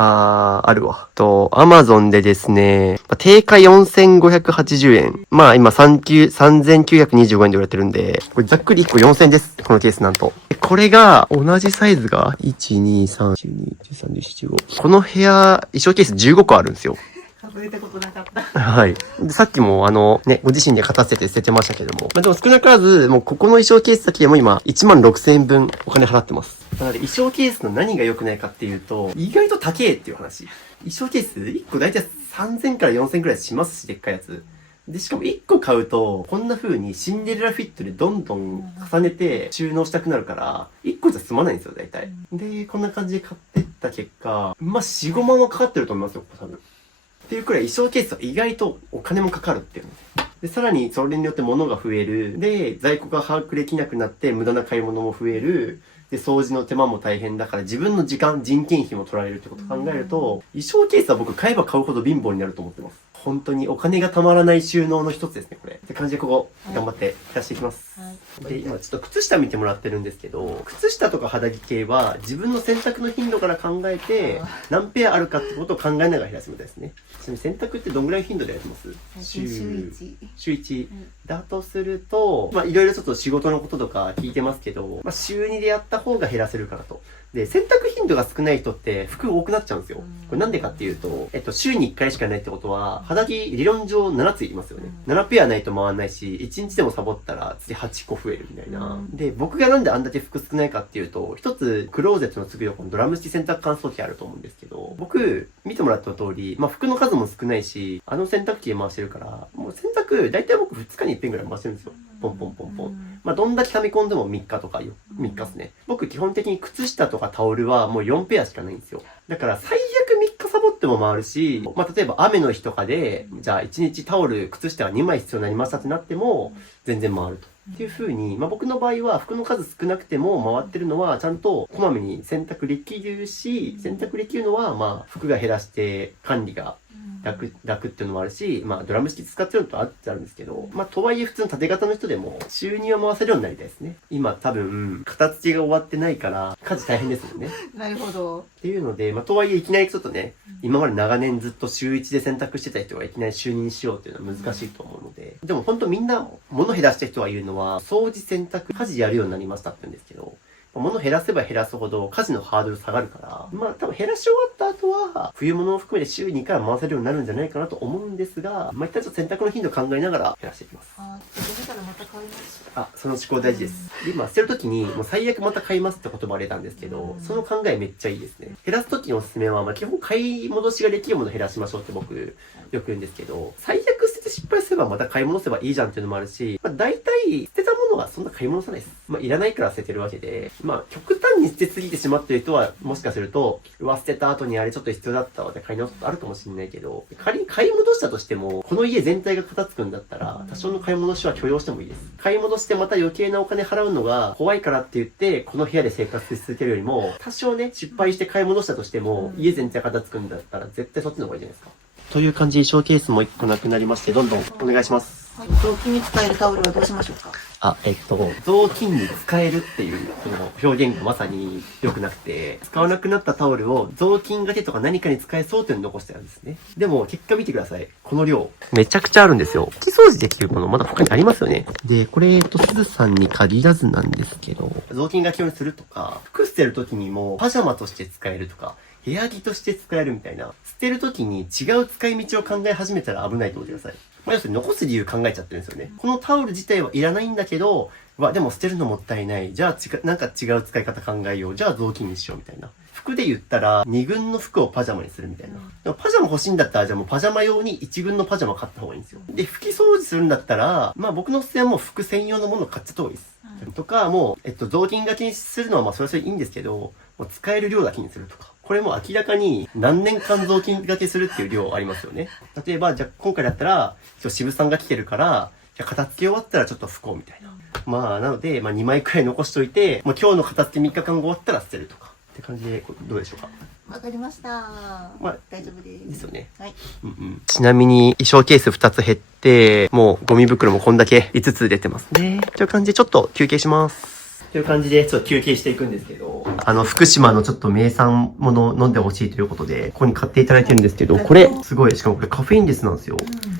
あるわ。アマゾンでですね、定価4580円。まあ今3925円で売られてるんで、これざっくり1個4000円です。このケースなんと。これが同じサイズが、1、2、3、12、13、14、15。この部屋、衣装ケース15個あるんですよ。数えたことなかった。はい。でさっきもね、ご自身で片捨てて捨ててましたけども。でも少なからず、もうここの衣装ケースだけでも今、16000円分お金払ってます。なので衣装ケースの何が良くないかっていうと、意外と高えっていう話。衣装ケース1個大体3000から4000くらいしますし、でっかいやつ。で、しかも1個買うと、こんな風にシンデレラフィットでどんどん重ねて収納したくなるから、1個じゃ済まないんですよ、大体。で、こんな感じで買ってった結果、まあ、4、5万はかかってると思いますよ、多分。っていうくらい衣装ケースは意外とお金もかかるっていうの。で、さらにそれによって物が増える。で、在庫が把握できなくなって無駄な買い物も増える。で、掃除の手間も大変だから自分の時間、人件費も取られるってことを考えると、衣装ケースは僕買えば買うほど貧乏になると思ってます。本当にお金がたまらない収納の一つですね、これ。って感じでここ、頑張って減らしていきます。はい、で、今ちょっと靴下見てもらってるんですけど、靴下とか肌着系は自分の洗濯の頻度から考えて、何ペアあるかってことを考えながら減らすみたいですね。ちなみに洗濯ってどんぐらい頻度でやってます？週1。週1。だとすると、まあいろいろちょっと仕事のこととか聞いてますけど、まあ週2でやった方が減らせるかなと。で、洗濯頻度が少ない人って服多くなっちゃうんですよ。これなんでかっていうと、週に1回しかないってことは、肌着理論上7ついりますよね。7ペアないと回らないし、1日でもサボったら次8個増えるみたいな。で、僕がなんであんだけ服少ないかっていうと、一つクローゼットのすぐ横にドラム式洗濯乾燥機あると思うんですけど、僕、見てもらった通り、まあ服の数も少ないし、洗濯機で回してるから、もう洗濯、だいたい僕2日に1遍ぐらい回してるんですよ。ポンポンポンポン。まあどんだけ溜め込んでも3日とか3日ですね。僕基本的に靴下とかタオルはもう4ペアしかないんですよ。だから最悪3日サボっても回るし、まあ例えば雨の日とかで、じゃあ1日タオル、靴下が2枚必要になりましたってなっても、全然回ると。っていう風に、まあ僕の場合は服の数少なくても回ってるのはちゃんとこまめに洗濯できるし、洗濯できるのはまあ服が減らして管理が楽っていうのもあるし、まあドラム式使ってるのとあってあるんですけど、まあとはいえ普通の縦型の人でも収入は回せるようになりたいですね。今多分、片付けが終わってないから家事大変ですよね。なるほど。っていうので、まあとはいえいきなりちょっとね、今まで長年ずっと週1で洗濯してた人がいきなり週2にしようっていうのは難しいと思うので、でも本当みんな物減らした人が言うのは、掃除洗濯、家事やるようになりましたって言うんですけど、物減らせば減らすほど家事のハードル下がるから、まあ多分減らし終わった後は、冬物を含めて週2回回せるようになるんじゃないかなと思うんですが、まあ一旦ちょっと洗濯の頻度を考えながら減らしていきます。出たらまた買います。その思考大事です。で、今捨てるときに、もう最悪また買いますって言葉が出たんですけど、その考えめっちゃいいですね。減らすときのおすすめは、まあ基本買い戻しができるものを減らしましょうって僕よく言うんですけど、最悪捨てて失敗すればまた買い戻せばいいじゃんっていうのもあるし、まあ大体捨てたものはそんな買い戻さないです。まあいらないから捨ててるわけで、まあ極端に捨てすぎてしまっている人は、もしかすると、捨てた後にあれちょっと必要だったわって買い直すことあるかもしれないけど、仮に買い戻したとしても、この家全体が片付くんだったら、多少の買い戻しは許容してもいいです。買い戻してまた余計なお金払うのが怖いからって言って、この部屋で生活し続けるよりも、多少ね、失敗して買い戻したとしても、家全体片付くんだったら、絶対そっちの方がいいじゃないですか。という感じで、ショーケースも1個なくなりまして、どんどんお願いします。雑巾に使えるタオルはどうしましょうか？雑巾に使えるっていう、その表現がまさに良くなくて、使わなくなったタオルを雑巾がけとか何かに使えそうっていうのを残してあるんですね。でも、結果見てください。この量。めちゃくちゃあるんですよ。拭き掃除できるものまだ他にありますよね。で、これ、すずさんに限らずなんですけど、雑巾がけをするとか、服捨てる時にもパジャマとして使えるとか、部屋着として使えるみたいな、捨てるときに違う使い道を考え始めたら危ないと思ってください。まあ、要するに残す理由考えちゃってるんですよね。このタオル自体はいらないんだけど、でも捨てるのもったいない。じゃあなんか違う使い方考えよう。じゃあ雑巾にしようみたいな。服で言ったら、2軍の服をパジャマにするみたいな。でもパジャマ欲しいんだったら、じゃあもうパジャマ用に1軍のパジャマ買った方がいいんですよ。で、拭き掃除するんだったら、まあ僕のおすすめはもう服専用のものを買っちゃった方がいいです。とか、もう、雑巾がけにするのはまあそれはそれいいんですけど、もう使える量だけにするとか。これも明らかに何年間雑巾がけするっていう量ありますよね。例えば、じゃあ今回だったら、今日渋さんが来てるから、じゃあ片付け終わったらちょっと拭こうみたいな。まあ、なので、まあ2枚くらい残しといて、もう今日の片付け3日間後終わったら捨てるとか。って感じで、どうでしょうか。わかりました。まあ大丈夫です。ですよね。はい。ちなみに衣装ケース2つ減って、もうゴミ袋もこんだけ5つ出てますね。という感じでちょっと休憩します。という感じでちょっと休憩していくんですけど、福島のちょっと名産もの飲んでほしいということで、ここに買っていただいてるんですけど、これすごい、しかもこれカフェインレスなんですよ。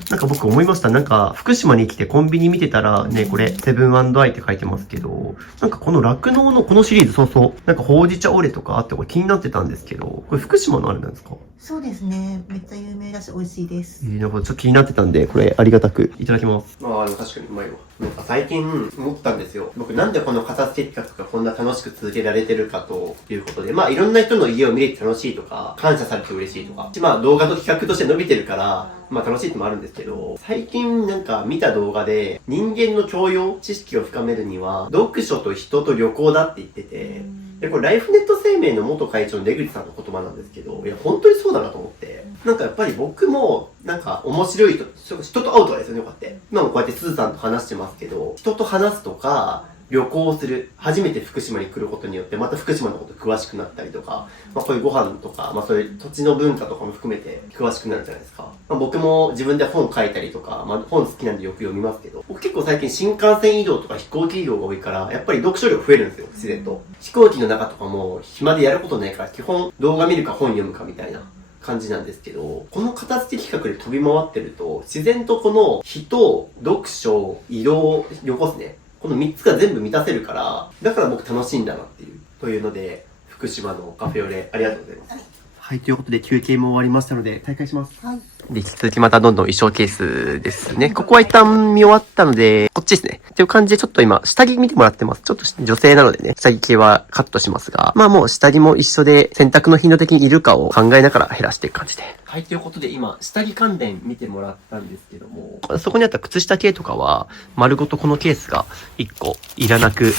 なんか僕思いました。なんか福島に来てコンビニ見てたらね、これセブン&アイって書いてますけど、なんかこの酪農のこのシリーズ、そうそう、なんかほうじ茶オレとかあってこれ気になってたんですけど、これ福島のあれなんですか？そうですね。めっちゃ有名だし美味しいです。なんかちょっと気になってたんで、これありがたくいただきます。でも確かにうまいわ。なんか最近思ったんですよ。僕なんでこの片付け企画がこんな楽しく続けられてるかということで、いろんな人の家を見れて楽しいとか、感謝されて嬉しいとか、動画の企画として伸びてるから、楽しいってもあるんですけど、最近なんか見た動画で人間の教養、知識を深めるには、読書と人と旅行だって言ってて、で、これライフネット生命の元会長の出口さんの言葉なんですけど、いや、本当にそうだなと思って。なんかやっぱり僕も、なんか面白い人と会うとかですよね、こうやって。今もこうやってすずさんと話してますけど、人と話すとか、旅行をする。初めて福島に来ることによって、また福島のこと詳しくなったりとか、こういうご飯とか、そういう土地の文化とかも含めて詳しくなるじゃないですか。僕も自分で本書いたりとか、本好きなんでよく読みますけど、僕結構最近新幹線移動とか飛行機移動が多いから、やっぱり読書量増えるんですよ、自然と。飛行機の中とかも暇でやることないから、基本動画見るか本読むかみたいな感じなんですけど、この片付け企画で飛び回ってると、自然とこの人、読書、移動、旅行ですね。この3つが全部満たせるから、だから僕楽しいんだなっていう。というので、福島のカフェオレありがとうございます。はい、ということで休憩も終わりましたので、再開します。はい。で、引き続きまたどんどん衣装ケースですね。ここは一旦見終わったので、こっちですね。っていう感じでちょっと今、下着見てもらってます。ちょっと女性なのでね、下着系はカットしますが、もう下着も一緒で洗濯の頻度的にいるかを考えながら減らしていく感じで。はい、ということで今、下着関連見てもらったんですけども、そこにあった靴下系とかは、丸ごとこのケースが1個いらなく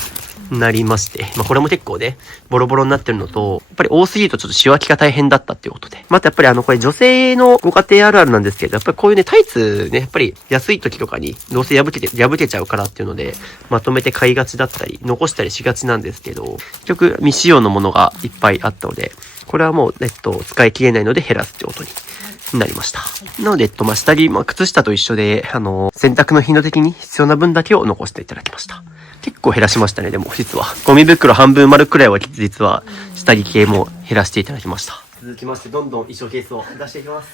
なりまして、これも結構ね、ボロボロになってるのと、やっぱり多すぎるとちょっと仕分けが大変だったっていうことで。またやっぱりこれ女性のご家庭あるあるなんですけど、やっぱりこういうね、タイツね、やっぱり安い時とかにどうせ破けちゃうからっていうので、まとめて買いがちだったり、残したりしがちなんですけど、結局未使用のものがいっぱいあったので、これはもう、使い切れないので減らすってことになりました。なので、下着、靴下と一緒で、洗濯の頻度的に必要な分だけを残していただきました。結構減らしましたね、でも、実は。ゴミ袋半分丸くらいは、実は、下着系も減らしていただきました。続きまして、どんどん衣装ケースを出していきます。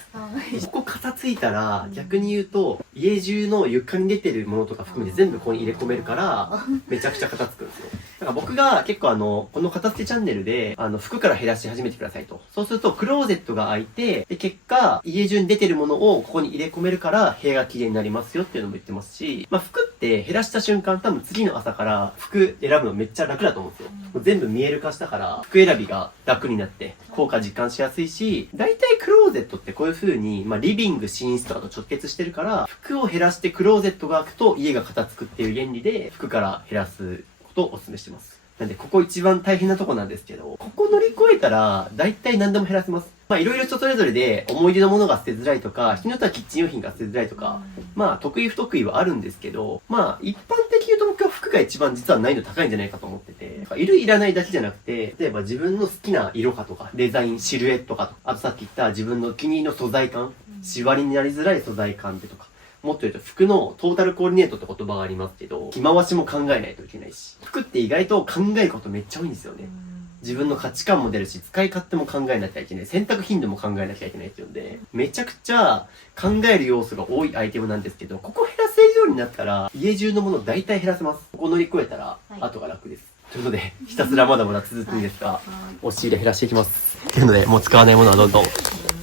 ここ片付いたら、逆に言うと、家中の床に出てるものとか含めて全部ここに入れ込めるから、めちゃくちゃ片付くんですよ。だから僕が結構この片付けチャンネルで、服から減らし始めてくださいと。そうすると、クローゼットが開いて、で、結果、家中に出てるものをここに入れ込めるから、部屋が綺麗になりますよっていうのも言ってますし、服って減らした瞬間、多分次の朝から服選ぶのめっちゃ楽だと思うんですよ。もう全部見える化したから、服選びが楽になって、効果実感しやすいし、大体クローゼットってこういう風に、リビング、寝室とかと直結してるから、服を減らしてクローゼットが開くと家が片付くっていう原理で、服から減らすことをお勧めしてます。なんで、ここ一番大変なとこなんですけど、ここ乗り越えたら、大体何でも減らせます。いろいろ人それぞれで思い出のものが捨てづらいとか、人によってはキッチン用品が捨てづらいとか、得意不得意はあるんですけど、一般的に言うと僕は服が一番実は難易度高いんじゃないかと思ってて、いるいらないだけじゃなくて、例えば自分の好きな色かとか、デザイン、シルエットかとか、あとさっき言った自分のお気に入りの素材感、シワになりづらい素材感でとか、もっと言うと服のトータルコーディネートって言葉がありますけど、着回しも考えないといけないし、服って意外と考えることめっちゃ多いんですよね。自分の価値観も出るし、使い勝手も考えなきゃいけない。選択頻度も考えなきゃいけないっていうので、めちゃくちゃ考える要素が多いアイテムなんですけど、ここ減らせるようになったら、家中のもの大体減らせます。ここ乗り越えたら、後が楽です。ということで、ひたすらまだまだ続くんですが、押し入れ減らしていきます。というので、もう使わないものはどんどん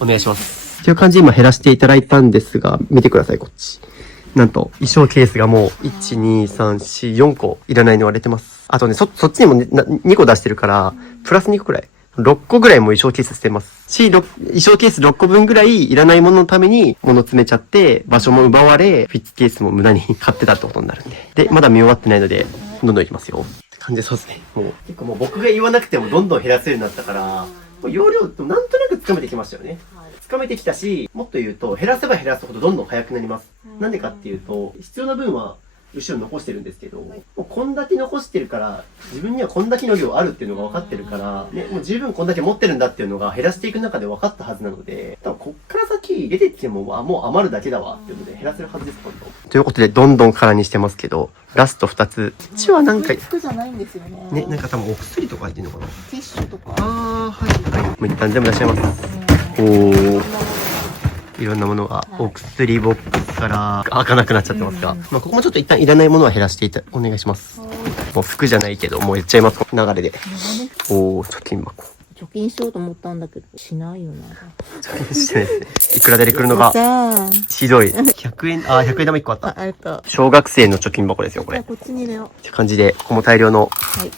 お願いします。という感じで今減らしていただいたんですが、見てください、こっち。なんと、衣装ケースがもう、1、2、3、4、4個いらないの割れてます。あとね、そっちにも、ね、2個出してるから、プラス2個くらい。6個ぐらいも衣装ケース捨てます。衣装ケース6個分ぐらいいらないもののために物詰めちゃって、場所も奪われ、フィッツケースも無駄に買ってたってことになるんで。で、まだ見終わってないので、どんどんいきますよ。って感じでそうですね。結構もう僕が言わなくてもどんどん減らせるようになったから、容量となんとなくつかめてきましたよね。つかめてきたし、もっと言うと、減らせば減らすほどどんどん速くなります。なんでかっていうと、必要な分は後ろに残してるんですけど、もうこんだけ残してるから、自分にはこんだけの量あるっていうのが分かってるから、ね、もう十分こんだけ持ってるんだっていうのが減らしていく中で分かったはずなので、多分こっから先出てきても、もう余るだけだわっていうので減らせるはずです、今度。ということで、どんどん空にしてますけど、ラスト2つ。こっちはなんか、服じゃないんですよね。ね、なんか多分お薬とか入ってんのかな。ティッシュとか。はい。もう一旦全部出しちゃいます。おー。いろんなものが、お薬ボックスから開かなくなっちゃってますが、まあここもちょっと一旦いらないものは減らしてお願いします。もう服じゃないけど、もうやっちゃいます、流れで。おー、貯金箱。貯金しようと思ったんだけど、しないよな。貯金してないですね。いくらで来るのが、ひどい。100円、100円玉1個あった。あった。小学生の貯金箱ですよ、これ。こっちに入れよう。って感じで、ここも大量の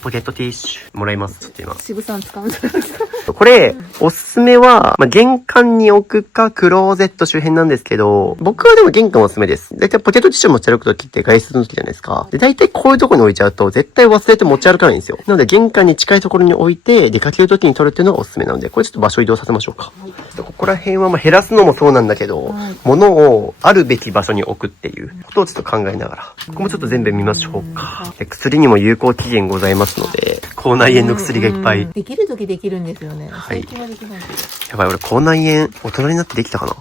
ポケットティッシュもらいます。ちょっと今。渋さん使うんじゃないですか。これ、おすすめは、玄関に置くか、クローゼット周辺なんですけど、僕はでも玄関おすすめです。だいたいポケットティッシュ持ち歩くときって外出のときじゃないですか。で、だいたいこういうところに置いちゃうと、絶対忘れて持ち歩かないんですよ。なので、玄関に近いところに置いて、出かけるときに取るっていうのがおすすめなので、これちょっと場所移動させましょうか。ここら辺は減らすのもそうなんだけど、物をあるべき場所に置くっていうことをちょっと考えながら、ここもちょっと全部見ましょうか。で、薬にも有効期限ございますので、口内炎の薬がいっぱい。できるときできるんですよね。はい。最近はできないけど。やばい、俺口内炎、大人になってできたかな。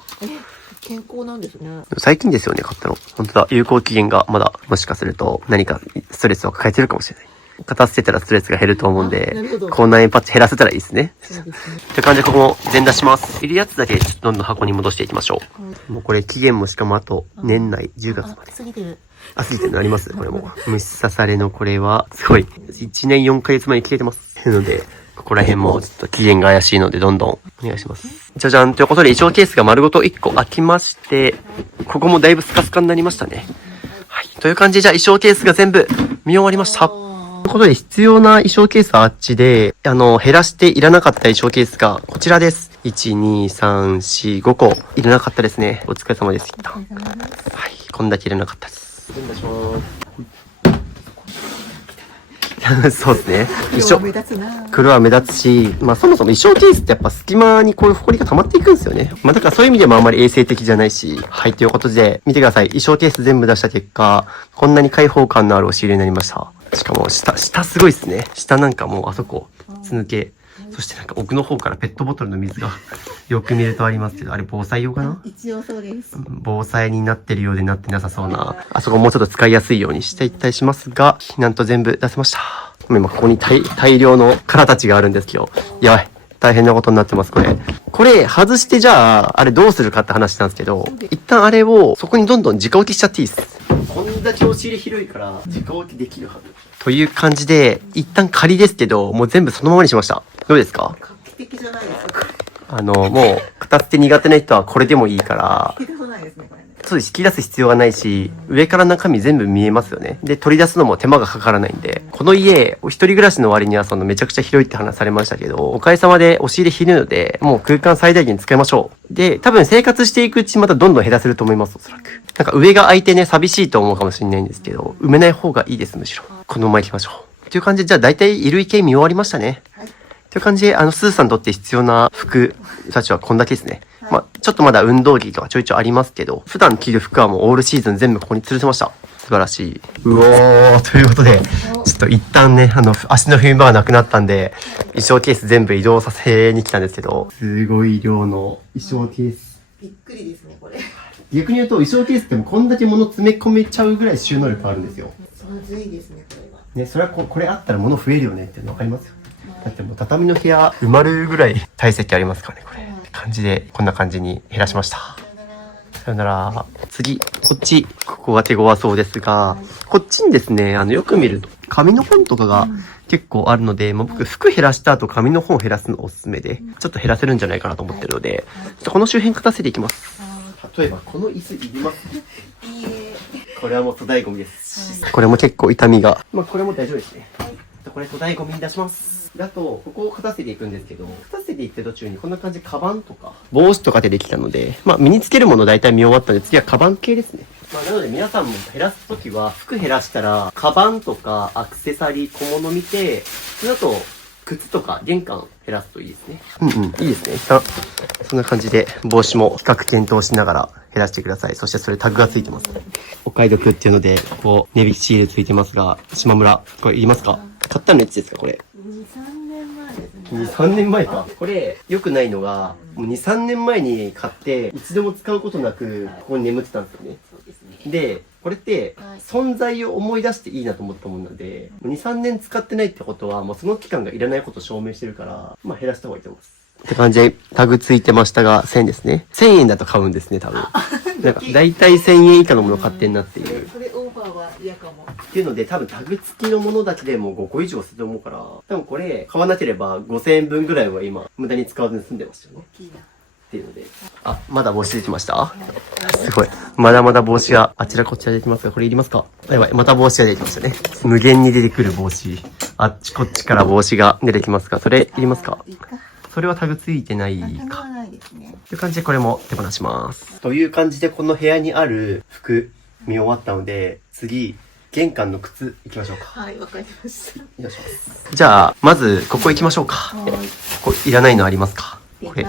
健康なんですね。最近ですよね、買ったの。本当だ、有効期限がまだ、もしかすると何かストレスを抱えてるかもしれない。片捨てたらストレスが減ると思うんで、口内炎パッチ減らせたらいいですね。そうですね。って感じでここも全出します。いるやつだけどんどん箱に戻していきましょう。もうこれ期限もしかもあと年内10月まで。過ぎてる。過ぎてるのありますこれも。虫刺されのこれは、すごい。1年4ヶ月前に消えてます。なので、ここら辺もちょっと期限が怪しいのでどんどんお願いします。じゃじゃん。ということで衣装ケースが丸ごと1個開きまして、ここもだいぶスカスカになりましたね。はい。という感じでじゃあ衣装ケースが全部見終わりました。ということで必要な衣装ケースはあっちで、減らしていらなかった衣装ケースがこちらです。1、2、3、4、5個いらなかったですね。お疲れ様です。はい。こんだけいらなかったです。お願いします。そうですね。黒は目立つし、そもそも衣装ケースってやっぱ隙間にこういう埃が溜まっていくんですよね。だからそういう意味でもあんまり衛生的じゃないし。はい、ということで、見てください。衣装ケース全部出した結果、こんなに開放感のある押し入れになりました。しかも下すごいですね。下なんかもうあそこ、つ抜け。そしてなんか奥の方からペットボトルの水がよく見るとありますけど、あれ防災用かな？一応そうです。防災になってるようでなってなさそうな、あそこもうちょっと使いやすいようにしていったりしますが、なんと全部出せました。今ここに大量の殻たちがあるんですけど、やばい。大変なことになってます、これ。これ外してじゃあ、あれどうするかって話なんですけど、一旦あれをそこにどんどん直置きしちゃっていいです。こんだけ押し入れ広いから直置きできるはず。という感じで、一旦仮ですけど、もう全部そのままにしました。どうですか？画期的じゃないですか。もう、片手苦手な人はこれでもいいから、引き出さないですね、これね。そうです。引き出す必要がないし、上から中身全部見えますよね。で、取り出すのも手間がかからないんで、この家、お一人暮らしの割にはめちゃくちゃ広いって話されましたけど、おかげさまで押し入れ広いので、もう空間最大限使いましょう。で、多分生活していくうちまたどんどん減らせると思います、おそらく。なんか上が空いてね、寂しいと思うかもしれないんですけど、埋めない方がいいです、むしろ。このまま行きましょう。という感じで、じゃあ大体衣類系見終わりましたね。はい。という感じで、スーさんにとって必要な服たちはこんだけですね。ちょっとまだ運動着とかちょいちょいありますけど、普段着る服はもうオールシーズン全部ここに吊るせました。素晴らしい。うおー、ということで、ちょっと一旦ね、足の踏み場がなくなったんで、衣装ケース全部移動させに来たんですけど、すごい量の衣装ケース。びっくりですね、これ。逆に言うと、衣装ケースってもこんだけ物詰め込めちゃうぐらい収納力あるんですよ。まずいですね、これは。ね、それはこれあったら物増えるよねっていうの分かりますよ。だってもう畳の部屋埋まるぐらい体積ありますからね、これ。感じで、こんな感じに減らしました。さよなら。次、こっち、ここが手強そうですが、こっちにですね、よく見ると、紙の本とかが結構あるので、僕、服減らした後、紙の本を減らすのおすすめで、ちょっと減らせるんじゃないかなと思ってるので、この周辺片せていきます。例えば、この椅子いります？これはもう粗大ゴミです。これも結構痛みが。これも大丈夫ですね。これ粗大ゴミに出します。あと、ここを片せていくんですけど、片せていって途中にこんな感じでカバンとか、帽子とかでできたので、身につけるもの大体見終わったので、次はカバン系ですね。なので皆さんも減らすときは、服減らしたら、カバンとかアクセサリー、小物見て、その後、靴とか玄関減らすといいですね。いいですね。そんな感じで帽子も比較検討しながら減らしてください。そしてそれタグがついてます。お買い得っていうので、ここ値引きシールついてますが、島村、これいりますか？買ったのいつですかこれ。2、3年前ですね。2、3年前か。これ、良くないのが、もう2、3年前に買って、一度も使うことなく、ここに眠ってたんですよね。そうですね。で、これって、存在を思い出していいなと思ったもんなんで、2、3年使ってないってことは、もうその期間がいらないことを証明してるから、まあ減らした方がいいと思います。って感じで、タグついてましたが、1000円ですね。1000円だと買うんですね、多分。なんか、だいたい1000円以下のもの買ってんなっていう。それオーバーは嫌かも。っていうので、多分タグ付きのものだけでもう5個以上すると思うから、多分これ、買わなければ5000円分ぐらいは今、無駄に使わずに済んでますよね。大きいな。っていうので。あ、まだ帽子出てきました？すごい。まだまだ帽子があちらこちら出てきますが、これいりますか？やばい、また帽子が出てきましたね。無限に出てくる帽子。あっちこっちから帽子が出てきますが、それいりますか？それはタグついてないか。ないですね。という感じでこれも手放します。という感じでこの部屋にある服見終わったので、次、玄関の靴行きましょうか。はい、わかりました。お願いします。じゃあ、まずここ行きましょうか。これいらないのありますか？これ。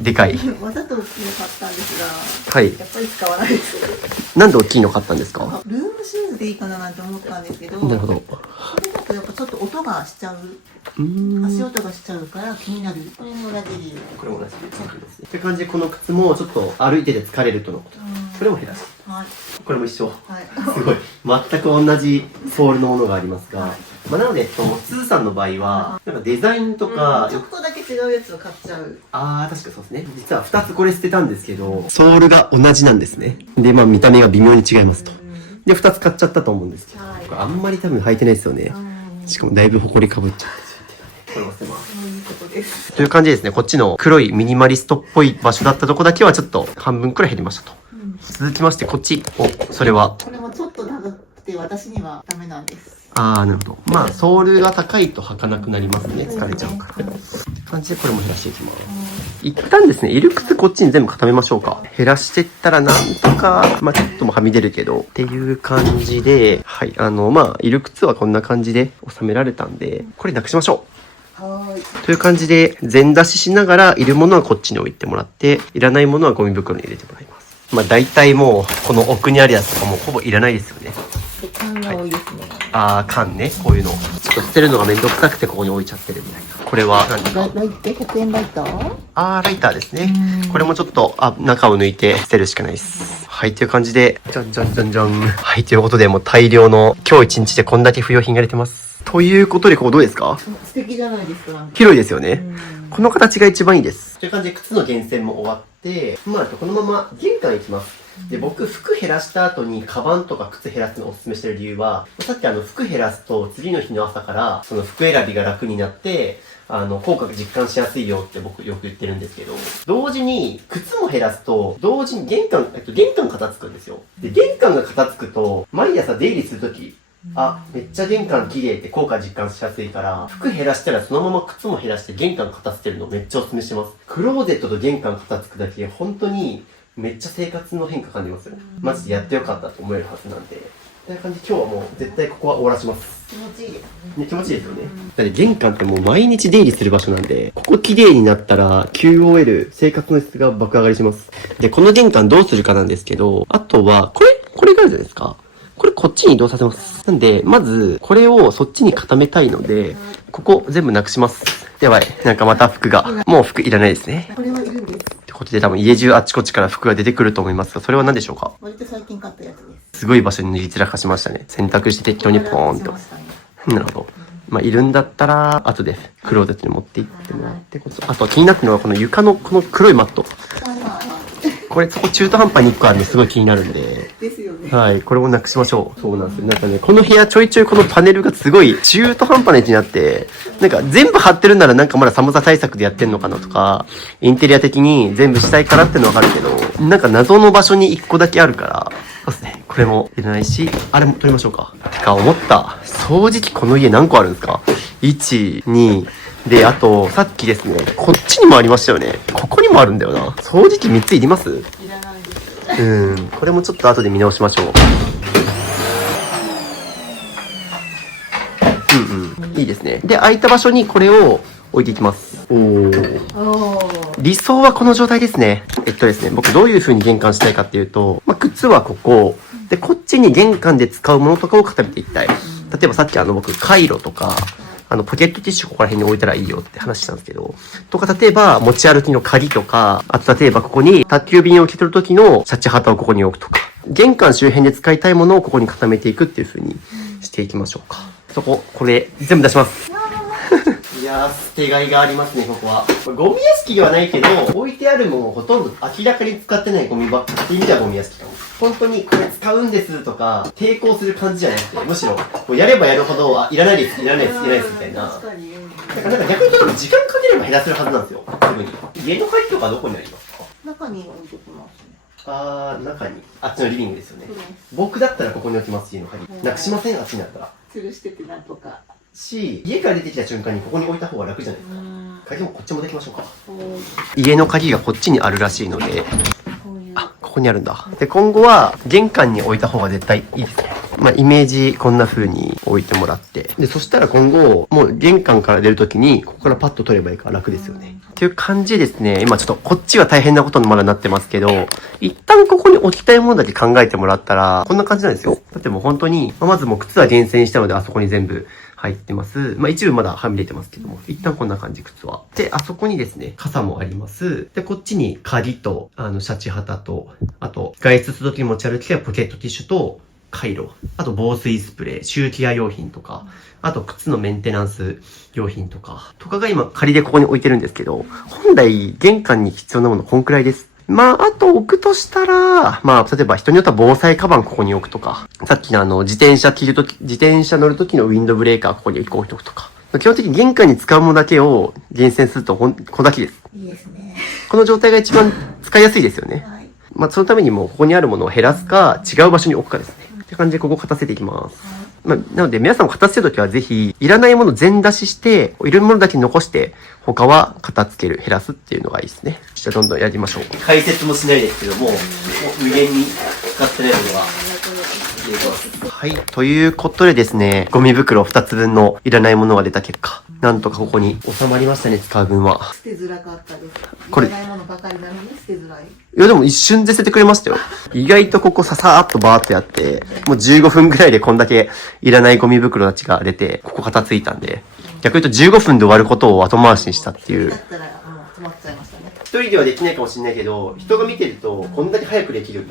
でかい。わざと大きいの買ったんですが、はい。やっぱり使わないです。なんで大きいの買ったんですか？ルームシューズでいいかななんて思ったんですけど、なるほど。これだとやっぱちょっと音がしちゃう。足音がしちゃうから気になる。これも同じ理由。これも同じ理由ですね。って感じでこの靴もちょっと歩いてて疲れるとのこと。それも減らす。はい。これも一緒。はい。すごい。全く同じソールのものがありますが、まあ、なので、スーさんの場合は、なんかデザインとか、ちょっとだけ違うやつを買っちゃう。あー、確かそうですね。実は2つこれ捨てたんですけど、ソールが同じなんですね。で、まあ見た目が微妙に違いますと。で、2つ買っちゃったと思うんですけど、これあんまり多分履いてないですよね。しかもだいぶ埃かぶっちゃって。これも捨てます。いいことです。という感じですね。こっちの黒いミニマリストっぽい場所だったとこだけはちょっと半分くらい減りましたと。続きましてこっち。それは。これもちょっと長くて私にはダメなんです。あー、なるほど。まあ、ソールが高いと履かなくなりますね。疲れちゃうから。って感じでこれも減らしていきます。一旦ですね、いる靴こっちに全部固めましょうか。減らしていったらなんとか、まあちょっともはみ出るけど、っていう感じで、はい、まあいる靴はこんな感じで収められたんで、これなくしましょう。はい。という感じで、全出ししながら、いるものはこっちに置いてもらって、いらないものはゴミ袋に入れてもらいます。まあ大体もう、この奥にあるやつとかもほぼいらないですよね。缶が多いですね。あー、缶ね。こういうの。ちょっと捨てるのがめんどくさくてここに置いちゃってるみたいな。これは何ですか？ライト100円ライター？あー、ライターですね。これもちょっと、中を抜いて捨てるしかないです。はい、という感じで、じゃんじゃんじゃんじゃん。はい、ということで、もう大量の、今日一日でこんだけ不用品が出てます。ということで、ここどうですか？素敵じゃないですか。広いですよね。この形が一番いいです。という感じで、靴の厳選も終わって、まあ、このまま玄関行きます。で、僕、服減らした後に、カバンとか靴減らすのをお勧めしてる理由は、さっき服減らすと、次の日の朝から、その服選びが楽になって、効果が実感しやすいよって僕よく言ってるんですけど、同時に、靴も減らすと、同時に玄関片付くんですよ。で、玄関が片付くと、毎朝出入りするとき、めっちゃ玄関綺麗って効果実感しやすいから、服減らしたらそのまま靴も減らして玄関片付けるのめっちゃお勧めしてます。クローゼットと玄関片付くだけで本当にめっちゃ生活の変化感じますよ。マジでやってよかったと思えるはずなんで。という感じで今日はもう絶対ここは終わらします。気持ちいいですね。気持ちいいですよね。だって玄関ってもう毎日出入りする場所なんで、ここ綺麗になったら QOL、生活の質が爆上がりします。で、この玄関どうするかなんですけど、あとは、これがあるじゃないですか。これこっちに移動させます。なんで、まず、これをそっちに固めたいので、ここ全部なくします。やばい。なんかまた服が。もう服いらないですね。これはいるんです。ってことで多分家中あっちこっちから服が出てくると思いますが、それは何でしょうか？割と最近買ったやつです。すごい場所に塗り散らかしましたね。洗濯して適当にポーンと。なるほど。まあ、いるんだったら、後でクローゼットに持って行ってもらって、あと気になってるのはこの床のこの黒いマット。これそこ中途半端に1個あるのすごい気になるんで。ですよね。はい。これもなくしましょう。そうなんですよ。なんかね、この部屋ちょいちょいこのパネルがすごい中途半端な位置になって、なんか全部貼ってるんならなんかまだ寒さ対策でやってんのかなとか、インテリア的に全部したいからってのわかるけど、なんか謎の場所に1個だけあるから、そうですね。これもいらないし、あれも取りましょうか。てか思った。掃除機この家何個あるんですか？ 1、2、で、あと、さっきですね、こっちにもありましたよね。ここにもあるんだよな。掃除機3ついります？いらないです。これもちょっと後で見直しましょう。いいいですね。で、空いた場所にこれを置いていきます。理想はこの状態ですね。ですね、僕どういう風に玄関したいかっていうと、靴はここ、で、こっちに玄関で使うものとかを固めていきたい。例えばさっき僕、カイロとか、ポケットティッシュここら辺に置いたらいいよって話したんですけど、とか、例えば持ち歩きの鍵とか、あと例えばここに宅急便を受け取る時のシャチハタをここに置くとか、玄関周辺で使いたいものをここに固めていくっていう風にしていきましょうか。これ、全部出します。いやー、捨てがいがありますね、ここは。ゴミ屋敷ではないけど、置いてあるものをほとんど明らかに使ってないゴミ箱っていう意味ではゴミ屋敷かも。本当にこれ使うんですとか、抵抗する感じじゃなくて、むしろ、やればやるほど、いらないです、いらないです、いらないですみたいな。なんか逆に言うと時間かければ減らせるはずなんですよ、すぐに。家の鍵とかどこにありますか？中に置いてきますね。中に。あっちのリビングですよね。僕だったらここに置きます、家の鍵。なくしません、あっちにあったら。吊るしててなんとか。家から出てきた瞬間にここに置いた方が楽じゃないですか。鍵もこっちもできましょうか。家の鍵がこっちにあるらしいので、ここにあるんだ。で、今後は玄関に置いた方が絶対いいですね。イメージこんな風に置いてもらって。で、そしたら今後、もう玄関から出るときに、ここからパッと取ればいいから楽ですよね。っていう感じですね。今ちょっとこっちは大変なことにまだなってますけど、一旦ここに置きたいものだけ考えてもらったら、こんな感じなんですよ。だってもう本当に、まずもう靴は厳選したので、あそこに全部入ってます。一部まだはみ出てますけども、一旦こんな感じ、靴は。で、あそこにですね、傘もあります。で、こっちに鍵と、シャチハタと、あと、外出するときに持ち歩きはポケットティッシュと、カイロ。あと、防水スプレー、シューケア用品とか、あと、靴のメンテナンス用品とかが今仮でここに置いてるんですけど、本来、玄関に必要なものこんくらいです。あと置くとしたら、例えば人によっては防災カバンここに置くとか、さっきの自転車乗るときのウィンドブレーカーここに1個置いておくとか。基本的に玄関に使うものだけを厳選するとここだけです。いいですね。この状態が一番使いやすいですよね。はい。そのためにもここにあるものを減らすか、違う場所に置くかですね。って感じでここ片せていきます。なので皆さんも片付けるときはぜひ、いらないもの全出しして、いるものだけ残して、他は片付ける、減らすっていうのがいいですね。じゃあどんどんやりましょう。解説もしないですけども、無限に使ってないものが。はい。ということでですね、ゴミ袋2つ分のいらないものが出た結果、なんとかここに収まりましたね、使う分は。捨てづらかったです。これいらないものばかりなのに捨てづらい。いやでも一瞬で捨ててくれましたよ。意外とここさーっとバーっとやって、もう15分ぐらいでこんだけいらないゴミ袋たちが出て、ここ片付いたんで、逆に言うと15分で終わることを後回しにしたっていう。だったらもう止まっちゃいましたね。一人ではできないかもしれないけど、人が見てるとこんだけ早くできるっ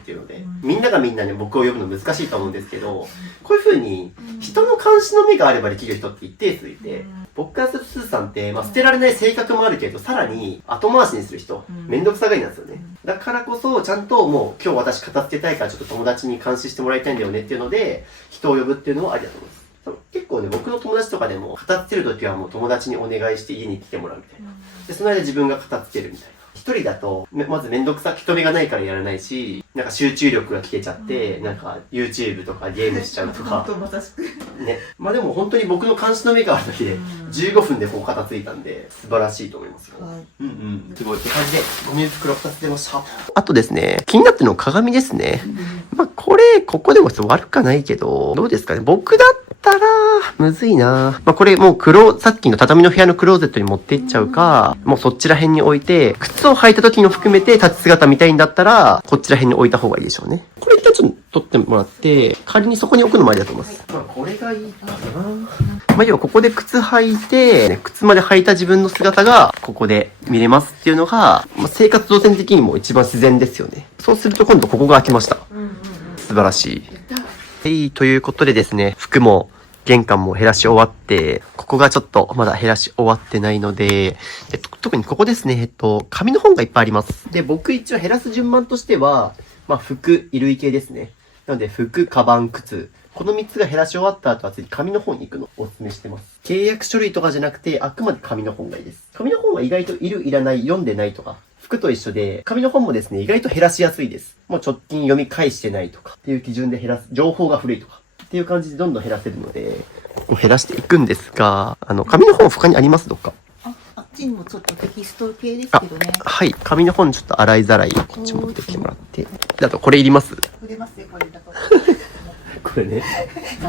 ていうので、みんながみんなね、僕を呼ぶの難しいと思うんですけど、こういう風に人の監視の目があればできる人って一定数いて、僕からするとスーさんって、捨てられない性格もあるけど、さらに後回しにする人、めんどくさがりなんですよね。だからこそ、ちゃんともう今日私片付けたいからちょっと友達に監視してもらいたいんだよねっていうので、人を呼ぶっていうのはありだと思います。結構ね、僕の友達とかでも、片付けるときはもう友達にお願いして家に来てもらうみたいな。で、その間自分が片付けるみたいな。一人だと、まずめんどくさ、人目がないからやらないし、なんか集中力が切れちゃって、なんか YouTube とかゲームしちゃうとか。本当まさしく。ね。でも本当に僕の監視の目があるだけで、15分でこう片付いたんで、素晴らしいと思いますよ。はい。すごい。って感じで、ゴミ袋2つ出ました。あとですね、気になってるの鏡ですね。ここでも悪かないけど、どうですかね。僕だったら、むずいな。これもうさっきの畳の部屋のクローゼットに持っていっちゃうか、もうそっちら辺に置いて、靴を履いた時の含めて立ち姿見たいんだったら、こっちら辺に置いた方がいいでしょうね。これ一旦ちょっと取ってもらって、仮にそこに置くのもありだと思います。これがいいかな。要はここで靴履いて、靴まで履いた自分の姿が、ここで見れますっていうのが、生活動線的にも一番自然ですよね。そうすると今度ここが開きました。素晴らしい。はい、ということでですね、服も玄関も減らし終わって、ここがちょっとまだ減らし終わってないので、特にここですね、紙の本がいっぱいあります。で、僕一応減らす順番としては、服、衣類系ですね。なので、服、カバン、靴。この3つが減らし終わった後は次紙の本に行くのをお勧めしてます。契約書類とかじゃなくて、あくまで紙の本がいいです。紙の本は意外といる、いらない、読んでないとか、服と一緒で、紙の本もですね、意外と減らしやすいです。もう直近読み返してないとか、っていう基準で減らす、情報が古いとか、っていう感じでどんどん減らせるので、減らしていくんですが、紙の本他にありますどっか？あっちにもちょっとテキスト系ですけどね。はい。紙の本ちょっと洗いざらい、こっち持ってきてもらって。あと、これいります？売れますよ、これだと。これね。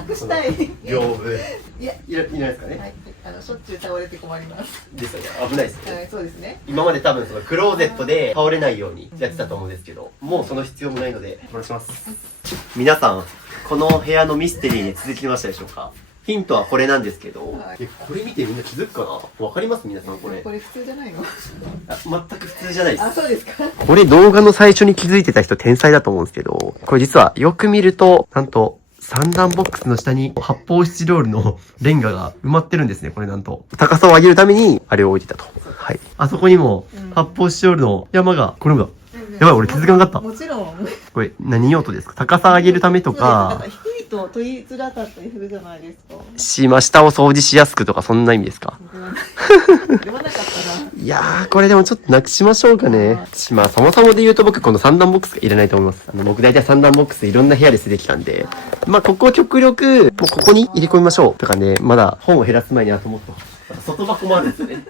隠したい。屏風。いや、いらないですかね。はい、しょっちゅう倒れて困ります。ですよね。危ないですよね。はい、そうですね。今まで多分そのクローゼットで倒れないようにやってたと思うんですけど、もうその必要もないので、お願いします。皆さん、この部屋のミステリーに続きましたでしょうか？ヒントはこれなんですけど、はい、これ見てみんな気づくかな？わかります皆さんこれ。これ普通じゃないの？全く普通じゃないです。あ、そうですか。これ動画の最初に気づいてた人天才だと思うんですけど、これ実はよく見ると、なんと、三段ボックスの下に発泡スチロールのレンガが埋まってるんですね、これなんと。高さを上げるために、あれを置いてたと。はい。あそこにも、発泡スチロールの山が、これが、やばい、俺気づかなかった。もちろん。これ、何用途ですか？高さ上げるためとか。低いと取りづらかったりするじゃないですか。下を掃除しやすくとか、そんな意味ですか？言わなかったな。いやー、これでもちょっとなくしましょうかね。まあ、そもそもで言うと僕、この三段ボックスがいらないと思います。僕大体三段ボックスいろんな部屋で捨ててきたんで、まあ、ここを極力、もうここに入れ込みましょう。とかね、まだ本を減らす前にあともっと、外箱もあるんですよね。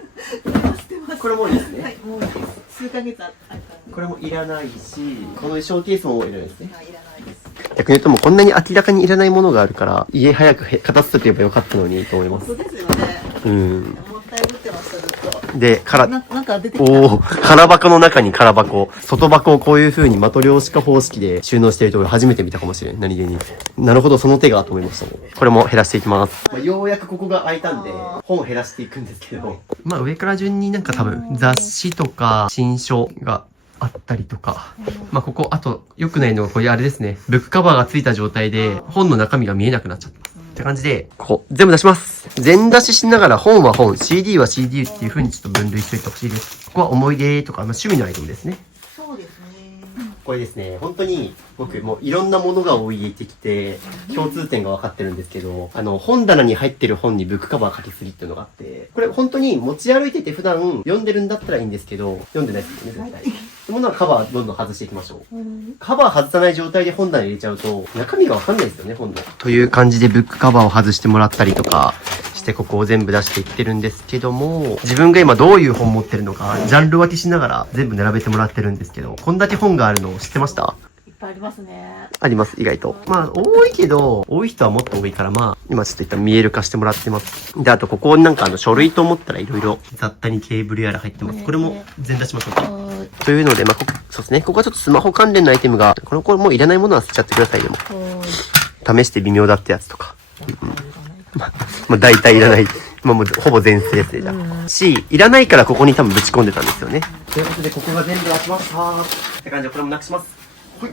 これもいいですね。はい、もう数ヶ月あったんで。これもいらないし、この衣装ケースもいらないですね。はい、いらないです。逆に言うともうこんなに明らかにいらないものがあるから、家早く片付ければよかったのにと思います。そうですよね。うん。もったいぶってました、ずっと。で、なんか出てきた。おー、空箱の中に空箱。外箱をこういう風にマトリョーシカ方式で収納しているところ初めて見たかもしれん。何気に。なるほど、その手がと思いましたね。これも減らしていきます。まあ、ようやくここが空いたんで、本を減らしていくんですけど。まあ上から順になんか多分雑誌とか新書があったりとか。まあここ、あと良くないのがこれあれですね。ブックカバーがついた状態で本の中身が見えなくなっちゃった。って感じで、ここ、全部出します。全出ししながら本は本、CD は CD っていう風にちょっと分類しといてほしいです。ここは思い出とか、まあ、趣味のアイテムですね。そうですね。これですね、本当に僕もういろんなものが置いてきて、共通点が分かってるんですけど、本棚に入ってる本にブックカバー書きすぎっていうのがあって、これ本当に持ち歩いてて普段読んでるんだったらいいんですけど、読んでないですよね、絶対。そのものはカバーどんどん外していきましょう。カバー外さない状態で本棚に入れちゃうと、中身が分かんないですよね、本の。という感じでブックカバーを外してもらったりとかして、ここを全部出していってるんですけども、自分が今どういう本持ってるのか、ジャンル分けしながら全部並べてもらってるんですけど、こんだけ本があるのを知ってました？いっぱいありますね。あります、意外と。まあ、多いけど、多い人はもっと多いから、まあ、今ちょっと一旦見える化してもらってます。で、あと、ここになんか書類と思ったらいろいろ雑多にケーブルやら入ってます。これも全出しましょうか。というので、まあ、そうですね。ここはちょっとスマホ関連のアイテムが、このもういらないものは捨てちゃってください、でも。試して微妙だってやつとか。まあ、大体いらない。まあ、もうほぼ全盛ですね、じゃあ。し、いらないからここに多分ぶち込んでたんですよね。ということで、ここが全部出しました。って感じで、これもなくします。は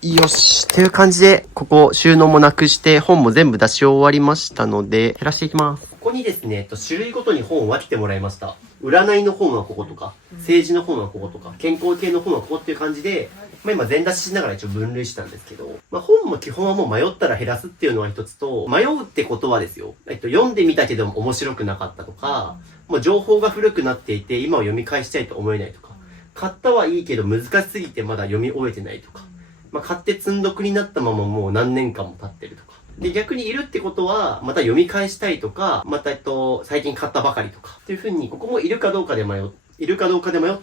い。よし。という感じで、ここ収納もなくして、本も全部出し終わりましたので、減らしていきます。ここにですね、種類ごとに本を分けてもらいました。占いの本はこことか、政治の本はこことか、健康系の本はここっていう感じで、まあ今全出ししながら一応分類したんですけど、まあ本も基本はもう迷ったら減らすっていうのは一つと、迷うってことはですよ、読んでみたけども面白くなかったとか、もう情報が古くなっていて今は読み返したいと思えないとか、買ったはいいけど難しすぎてまだ読み終えてないとか、まあ買って積んどくになったままもう何年間も経ってるとか。で、逆にいるってことは、また読み返したいとか、また最近買ったばかりとか、っていう風に、ここもいるかどうかで迷っ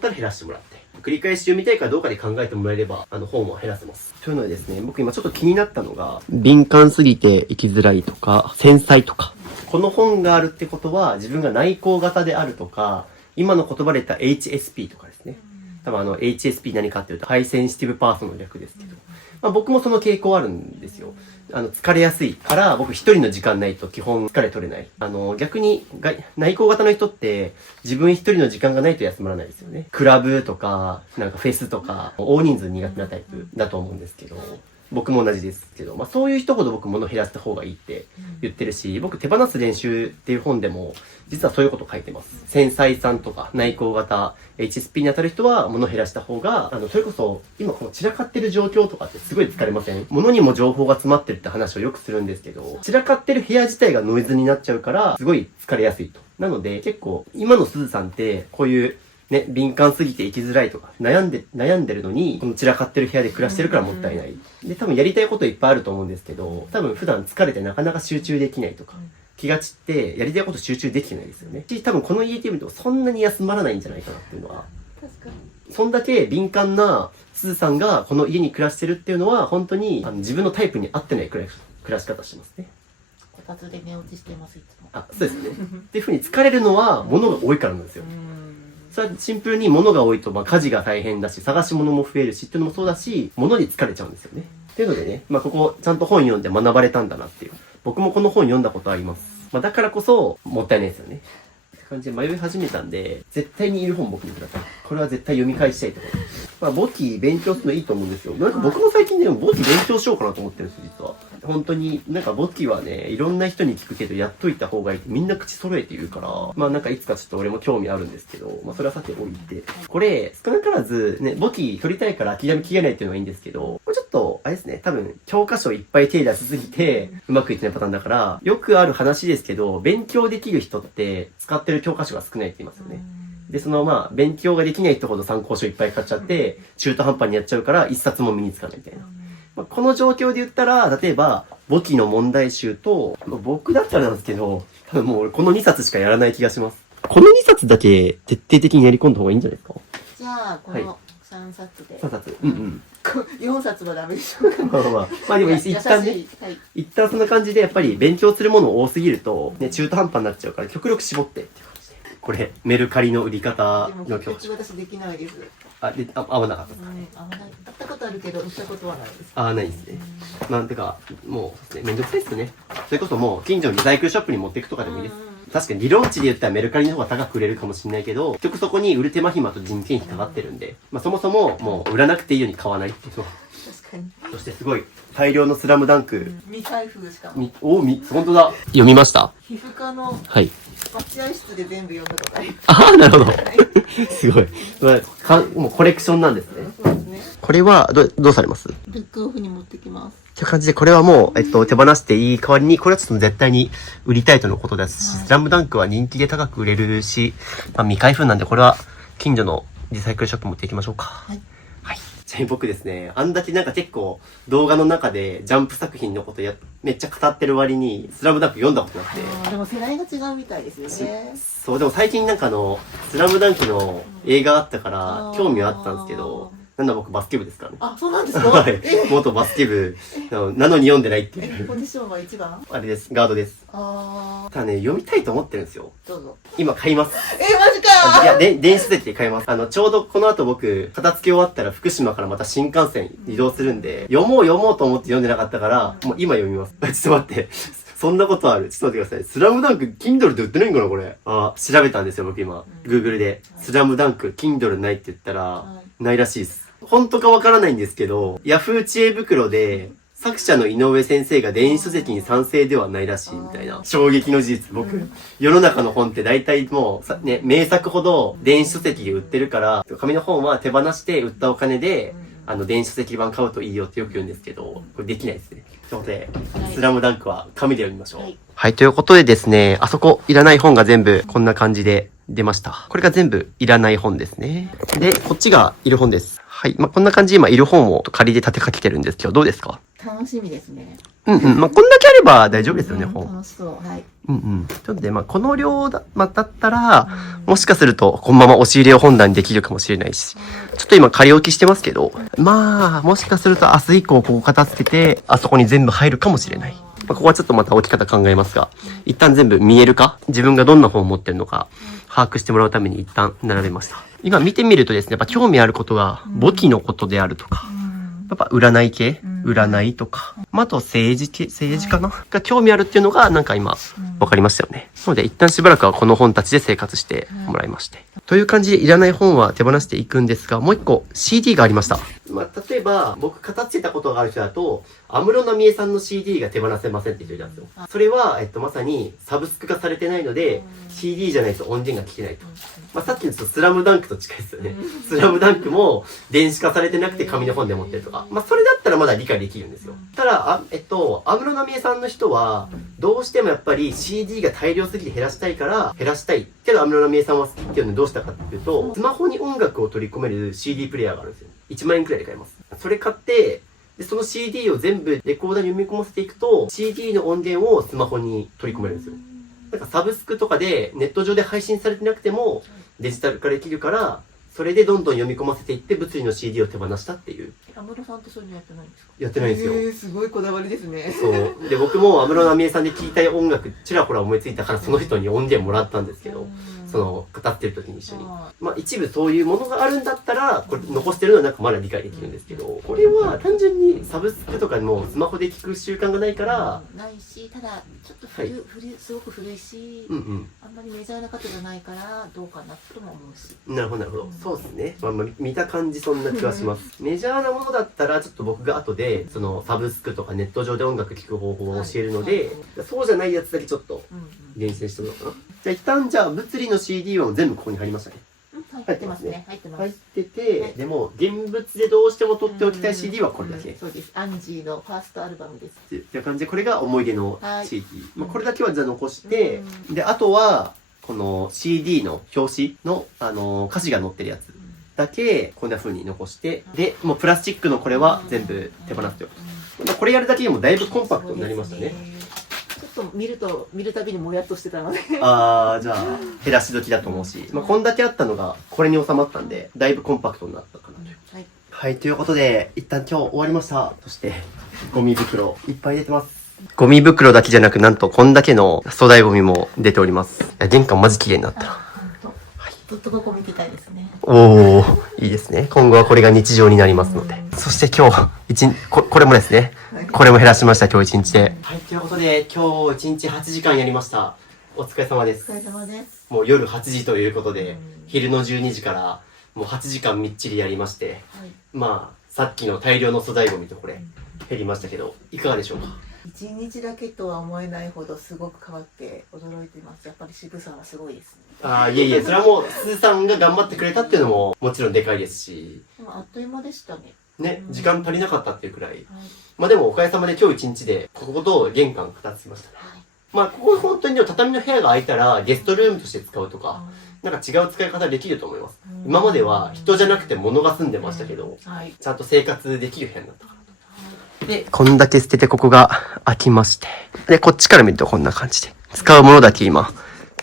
たら減らしてもらって、繰り返し読みたいかどうかで考えてもらえれば、本は減らせます。というのはですね、僕今ちょっと気になったのが、敏感すぎて生きづらいとか、繊細とか。この本があるってことは、自分が内向型であるとか、今の言葉で言った HSP とかですね。多分HSP 何かっていうと、ハイセンシティブパーソンの略ですけど。まあ僕もその傾向あるんですよ。疲れやすいから、僕一人の時間ないと基本疲れ取れない。逆に、内向型の人って、自分一人の時間がないと休まらないですよね。クラブとか、なんかフェスとか、大人数苦手なタイプだと思うんですけど、僕も同じですけど、まあそういう人ほど僕物減らした方がいいって言ってるし、僕手放す練習っていう本でも、実はそういうこと書いてます。繊細さんとか内向型、HSP に当たる人は物減らした方が、それこそ今この散らかってる状況とかってすごい疲れません？物にも情報が詰まってるって話をよくするんですけど、散らかってる部屋自体がノイズになっちゃうから、すごい疲れやすいと。なので結構、今のすずさんって、こういうね、敏感すぎて生きづらいとか、悩んでるのに、この散らかってる部屋で暮らしてるからもったいない。で、多分やりたいこといっぱいあると思うんですけど、多分普段疲れてなかなか集中できないとか、気が散ってやりたいこと集中できてないですよね。多分この家で見るとそんなに休まらないんじゃないかなっていうのは。確かに。そんだけ敏感なすずさんがこの家に暮らしてるっていうのは、本当に自分のタイプに合ってない暮らし方してますね。脚立で寝落ちしてますいつも。あ、そうですよね。っていう風に疲れるのは物が多いからなんですよ。それはシンプルに物が多いと、家事が大変だし、探し物も増えるしっていうのもそうだし、物に疲れちゃうんですよね。っていうのでね、ここちゃんと本読んで学ばれたんだなっていう。僕もこの本読んだことあります。だからこそ、もったいないですよね。って感じで迷い始めたんで、絶対にいる本僕にください。これは絶対読み返したいところ。簿記勉強するのいいと思うんですよ。なんか僕も最近ね、簿記勉強しようかなと思ってるんですよ、実は。本当に、簿記はね、いろんな人に聞くけど、やっといた方がいいってみんな口揃えて言うから、いつかちょっと俺も興味あるんですけど、それはさておいて。これ、少なからず、ね、簿記取りたいから諦めきれないっていうのがいいんですけど、これちょっと、あれですね、多分、教科書いっぱい手出しすぎて、うまくいってないパターンだから、よくある話ですけど、勉強できる人って、使ってる教科書が少ないって言いますよね。で、勉強ができない人ほど参考書いっぱい買っちゃって、中途半端にやっちゃうから、一冊も身につかないみたいな。この状況で言ったら、例えば、簿記の問題集と、僕だったらなんですけど、多分もうこの2冊しかやらない気がします。この2冊だけ徹底的にやり込んだ方がいいんじゃないですか？じゃあ、この3冊で。3冊。うんうん。4冊はダメでしょうか。でも一旦ね、一旦そんな感じでやっぱり勉強するもの多すぎると、ね、中途半端になっちゃうから、極力絞ってっていう感じで。これ、メルカリの売り方の教科書。私できないです。合わなかったですかね。合わない。買ったことあるけど、売ったことはないです。ないですね。てか、もう、めんどくさいですよね。それこそもう、近所のリサイクルショップに持っていくとかでもいいです。確かに理論値で言ったらメルカリの方が高く売れるかもしれないけど、結局そこに売る手間暇と人件費かかってるんで、そもそももう売らなくていいように買わないっていうのは。確かに。そしてすごい、大量のスラムダンク。未開封しかも。本当だ。読みました？皮膚科のはい待合室で全部読んだことあります。ああ、なるほど。すごい。もうコレクションなんですね。そうですね。これはどうされます？ブックオフに持ってきます。という感じで、これはもう、手放していい代わりに、これはちょっと絶対に売りたいとのことですし、スラムダンクは人気で高く売れるし、未開封なんで、これは近所のリサイクルショップ持っていきましょうか。はい。はい。ちなみに僕ですね、あんだけ結構動画の中でジャンプ作品のことめっちゃ語ってる割に、スラムダンク読んだことなくて。でも世代が違うみたいですよね。そう、でも最近スラムダンクの映画あったから、興味はあったんですけど、僕バスケ部ですからね。あ、そうなんですか？はい。元バスケ部なのに読んでないっていう。ポジションは1番？あれです。ガードです。ただね、読みたいと思ってるんですよ。どうぞ。今買います。マジかいや、電子書籍で買います。ちょうどこの後僕、片付け終わったら福島からまた新幹線移動するんで、読もうと思って読んでなかったから、もう今読みます。ちょっと待って。そんなことある。ちょっと待ってください。スラムダンク、Kindle で売ってないんかなこれ。調べたんですよ、僕今。Google で。スラムダンク、Kindle ないって言ったら、ないらしいです。本当かわからないんですけど、Yahoo 知恵袋で、作者の井上先生が電子書籍に賛成ではないらしいみたいな衝撃の事実。僕、世の中の本って大体もうね、名作ほど電子書籍で売ってるから、紙の本は手放して売ったお金で、電子書籍版買うといいよってよく言うんですけど、これできないですね。なので、スラムダンクは紙で読みましょう。はい、ということでですね、あそこいらない本が全部こんな感じで出ました。これが全部いらない本ですね。で、こっちがいる本です。はい。こんな感じで今いる本を仮で立てかけてるんですけど、どうですか？楽しみですね。こんだけあれば大丈夫ですよね、本。楽しそう。はい。ちょっとで、この量だったら、もしかすると、このまま押し入れを本棚にできるかもしれないし、ちょっと今仮置きしてますけど、もしかすると明日以降ここ片付けて、あそこに全部入るかもしれない。ここはちょっとまた置き方考えますが、一旦全部見えるか、自分がどんな本を持ってるのか、把握してもらうために一旦並べました。今見てみるとですね、やっぱ興味あることが、簿記のことであるとか、やっぱ占い系、占いとか、あと政治かなが興味あるっていうのが今分かりましたよね。なので一旦しばらくはこの本たちで生活してもらいまして。という感じでいらない本は手放していくんですが、もう一個 CD がありました。例えば僕片付けたことがある人だと、安室奈美恵さんの CD が手放せませんって人いたんですよ。それは、まさにサブスク化されてないので、CD じゃないと音源が聞けないと。さっきのスラムダンクと近いですよね。スラムダンクも電子化されてなくて紙の本で持ってるとか。それだったらまだ理解できるんですよ。ただ、安室奈美恵さんの人は、どうしてもやっぱり CD が大量すぎて減らしたいから減らしたい。けど安室奈美恵さんは好きっていうのでどうしたかっていうと、スマホに音楽を取り込める CD プレイヤーがあるんですよ。1万円くらいで買えます。それ買って、で、その CD を全部レコーダーに読み込ませていくと、CD の音源をスマホに取り込めるんですよ。サブスクとかでネット上で配信されてなくてもデジタル化できるから、それでどんどん読み込ませていって物理の CD を手放したっていう。安室さんってそういうのやってないんですか？やってないんですよ。すごいこだわりですね。そうで僕も安室奈美恵さんで聴いたい音楽ちらほら思いついたからその人に音源もらったんですけど、その語ってる時に一緒に、まあ一部そういうものがあるんだったらこれ残してるのはなんかまだ理解できるんですけど、これは単純にサブスクとかもスマホで聴く習慣がないから、ないし、ただちょっとすごく古いし、あんまりメジャーな方じゃないからどうかなとも思うし。なるほどなるほど、そうですね。まあ見た感じそんな気はします。メジャーなものだったらちょっと僕が後でそのサブスクとかネット上で音楽聴く方法を教えるので、そうじゃないやつだけちょっと厳選しておこうかな。じゃあ一旦じゃあ物理の CD は全部ここに入りましたね。入ってますね。入ってます。入ってて、でも現物でどうしても取っておきたい CD はこれだけ。そうです。アンジーのファーストアルバムです。っていう感じでこれが思い出の CD。まあこれだけはじゃあ残して、であとはこの CD の表紙の歌詞が載ってるやつだけこんな風に残して、でもうプラスチックのこれは全部手放しておく。これやるだけでもだいぶコンパクトになりましたね。ちょっと見るたびにもやっとしてたのでじゃあ減らし時だと思うし、まあこんだけあったのがこれに収まったんでだいぶコンパクトになったかなという。はい、ということで一旦今日終わりました。そしてゴミ袋いっぱい出てます。ゴミ袋だけじゃなくなんとこんだけの粗大ゴミも出ております。玄関マジ綺麗になったな。ずっとここ見てたいですね。おー、いいですね。今後はこれが日常になりますので。そして今日、これもですね。これも減らしました、今日一日で。はい、ということで、今日一日8時間やりました。お疲れ様です。お疲れ様です。もう夜8時ということで、昼の12時からもう8時間みっちりやりまして、まあ、さっきの大量の粗大ゴミとこれ、減りましたけど、いかがでしょうか？一日だけとは思えないほどすごく変わって驚いてます。やっぱり渋さはすごいですね。いえいえ、それはもうすずさんが頑張ってくれたっていうのももちろんでかいですし、でもあっという間でしたね。ね、時間足りなかったっていうくらい、まあでもおかげさまで今日一日でここと玄関片付きましたね。まあここ本当にでも畳の部屋が空いたらゲストルームとして使うとか、なんか違う使い方できると思います。今までは人じゃなくて物が住んでましたけど、ちゃんと生活できる部屋になったかなと。で、こんだけ捨ててここが空きまして。で、こっちから見るとこんな感じで。使うものだけ今、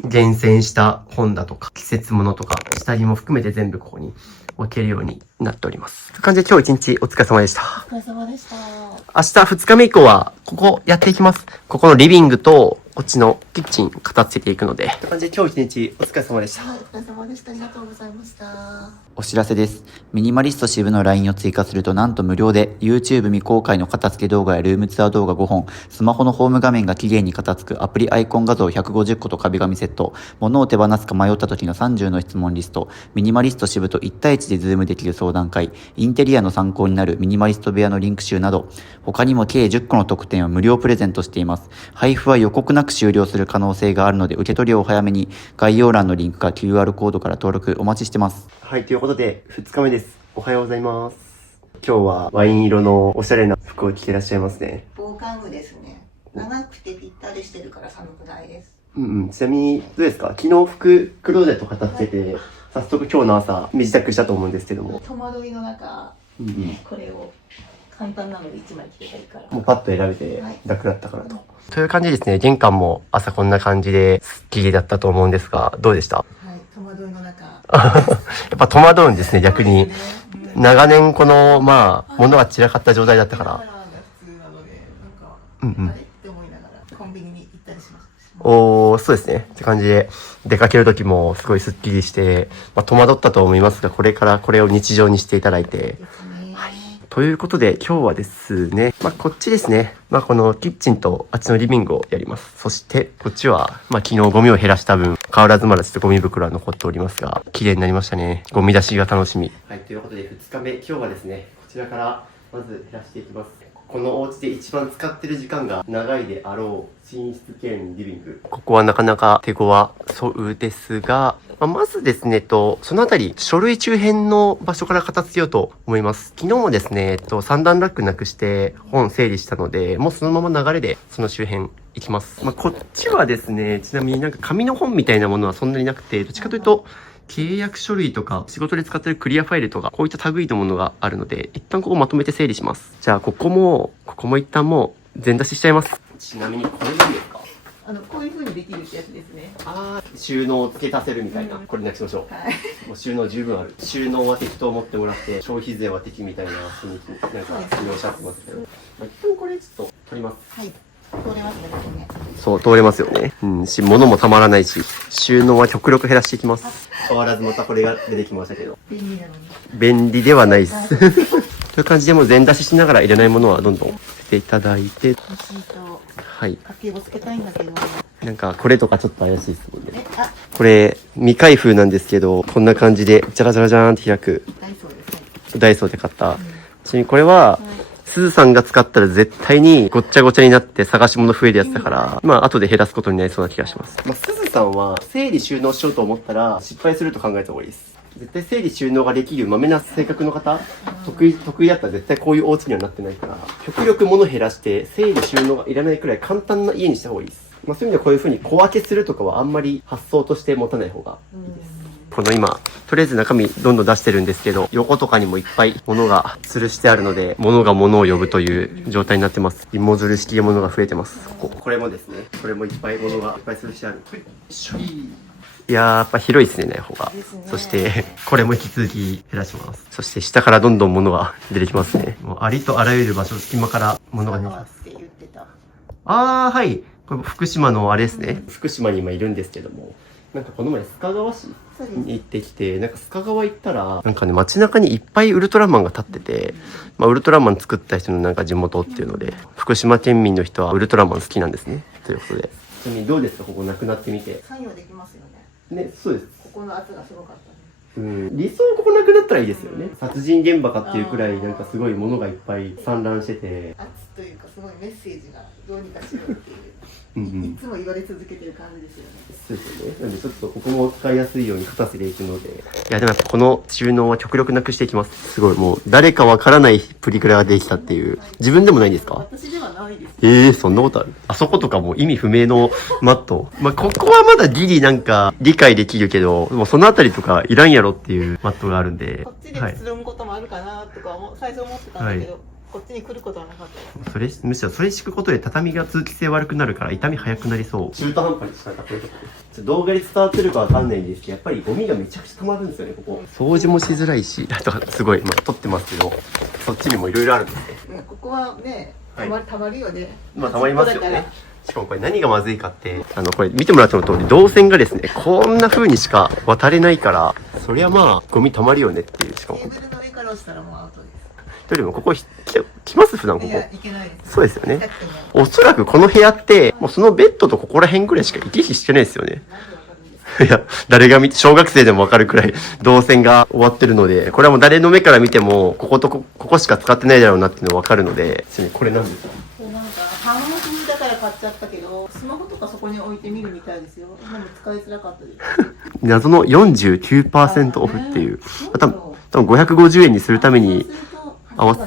厳選した本だとか、季節物とか、下着も含めて全部ここに置けるようになっております。という感じで今日一日お疲れ様でした。お疲れ様でした。明日2日目以降は、ここやっていきます。ここのリビングと、こっちのキッチン片付けていくので。という感じで今日一日お疲れ様でした。はい、お疲れ様でした。ありがとうございました。お知らせです。ミニマリスト支部の LINE を追加するとなんと無料で YouTube 未公開の片付け動画やルームツアー動画5本、スマホのホーム画面が綺麗に片付くアプリアイコン画像150個と壁紙セット、物を手放すか迷った時の30の質問リスト、ミニマリスト支部と1対1でズームできる相談会、インテリアの参考になるミニマリスト部屋のリンク集など、他にも計10個の特典を無料プレゼントしています。配布は予告なく終了する可能性があるので受け取りをお早めに。概要欄のリンクか QR コードから登録お待ちしてます。はい、ということで2日目です。おはようございます。今日はワイン色のおしゃれな服を着てらっしゃいますね。防寒具ですね。長くてぴったりしてるから寒くないです。ちなみにどうですか？昨日服クローゼット片付けて、早速今日の朝身支度したと思うんですけども。戸惑いの中、これを簡単なので1枚着てたいから。もうパッと選べて楽だったかなと。という感じですね。玄関も朝こんな感じでスッキリだったと思うんですが、どうでした？はい、戸惑いの中。やっぱ戸惑うんですね、逆に。長年この、まあ、物が散らかった状態だったから。そうですね。って感じで、出かける時もすごいスッキリして、まあ、戸惑ったと思いますが、これからこれを日常にしていただいて。はい。ということで、今日はですね、まあ、こっちですね。まあ、このキッチンとあっちのリビングをやります。そして、こっちは、まあ、昨日ゴミを減らした分、変わらずまだちょっとゴミ袋は残っておりますが、綺麗になりましたね。ゴミ出しが楽しみ。はい、ということで、2日目、今日はですね、こちらからまず減らしていきます。このお家で一番使ってる時間が長いであろう寝室兼リビング。ここはなかなか手強そうですが、まずですね、そのあたり、書類中辺の場所から片付けようと思います。昨日もですね、3段ラックなくして本整理したので、もうそのまま流れでその周辺行きます。こっちはですね、ちなみになんか紙の本みたいなものはそんなになくて、どっちかというと、契約書類とか仕事で使ってるクリアファイルとかこういった類のものがあるので一旦ここまとめて整理します。じゃあここも一旦もう全出ししちゃいます。ちなみにこれなんですか？こういう風にできるってやつですね。ああ、収納を付け足せるみたいな。これなくしましょう。はい。もう収納十分ある。収納は適当持ってもらって、消費税は適みたいな雰囲気、なんか、おっしゃってますけど。まあ、一旦これちょっと取ります。はい。通れますね、ここね。そう、通れますよね。うん、物もたまらないし、収納は極力減らしていきます。変わらずまたこれが出てきましたけど。便利なのに。便利ではないです。という感じでもう全出ししながらいらないものはどんどん捨てていただいて。はい。家計簿つけたいんだけど。なんか、これとかちょっと怪しいですもんね。これ、未開封なんですけど、こんな感じで、じゃらじゃらじゃーんって開く。ダイソーですね。ダイソーで買った。ちなみにこれは、すずさんが使ったら絶対にごっちゃごちゃになって探し物増えるやつだから、まあ後で減らすことになりそうな気がします。まあすずさんは整理収納しようと思ったら失敗すると考えた方がいいです。絶対整理収納ができるまめな性格の方、得意だったら絶対こういうお家にはなってないから、極力物減らして整理収納がいらないくらい簡単な家にした方がいいです。まあそういう意味ではこういう風に小分けするとかはあんまり発想として持たない方がいいです。この今、とりあえず中身どんどん出してるんですけど、横とかにもいっぱい物が吊るしてあるので、物が物を呼ぶという状態になってます。芋吊る式で物が増えてます。これもですね、これもいっぱい物がいっぱい吊るしてある。いやー、やっぱ広いですね、ない方が。そして、これも引き続き減らします。そして下からどんどん物が出てきますね。もうありとあらゆる場所、隙間から物が出てきます。あー、はい。これ福島のあれですね。福島に今いるんですけども。なんかこの前須賀川市に行ってきて、なんか須賀川行ったら、なんかね、街中にいっぱいウルトラマンが立ってて、まあウルトラマン作った人のなんか地元っていうので、福島県民の人はウルトラマン好きなんですね。ということで。ちなみにどうですか、ここなくなってみて。作業できますよね。ね、そうです。ここの圧がすごかったね。うん、理想ここなくなったらいいですよね。殺人現場かっていうくらいなんかすごいものがいっぱい散乱してて、圧というかすごいメッセージがどうにかしろっていういつも言われ続けてる感じですよね。そうですよね。なんでちょっとここも使いやすいように片せていくので、いやでもやっぱこの収納は極力なくしていきます。すごいもう誰かわからないプリクラができたっていう。自分でもないんですか？私ではないです。そんなことある？あそことかもう意味不明のマット。まあ、ここはまだギリなんか理解できるけど、もうそのあたりとかいらんやろっていうマットがあるんで。こっちでつるむこともあるかなとか最初思ってたんだけど、こっちに来ることはなかったです。むしろそれ敷くことで畳が通気性悪くなるから傷み早くなりそう。中途半端にしたかこういうとこ動画で伝わってるかわかんないんですけど、やっぱりゴミがめちゃくちゃ溜まるんですよね、ここ。掃除もしづらいし、あとすごい、まあ、撮ってますけど、そっちにもいろいろあるんですね。ここはね、たまるよね。まあ、たまりますよね。しかもこれ何がまずいかって、これ見てもらったの通り、動線がですね、こんな風にしか渡れないから、そりゃまあ、ゴミ溜まるよねっていう、しかも。テーブルの上から落ちたらもうアウトです。というよりも、ここ来ます普段ここ。いや、行けないです。そうですよね。おそらくこの部屋って、もうそのベッドとここら辺ぐらいしか行き来してないですよね。いや、誰が小学生でもわかるくらい動線が終わってるので、これはもう誰の目から見ても、こことここしか使ってないだろうなっていうのわかるので、ちなみにこれなんですか？なんか、半額だから買っちゃったけど、スマホとかそこに置いてみるみたいですよ。でも使いづらかったです。謎の 49% オフっていう。多分550円にするために合わせ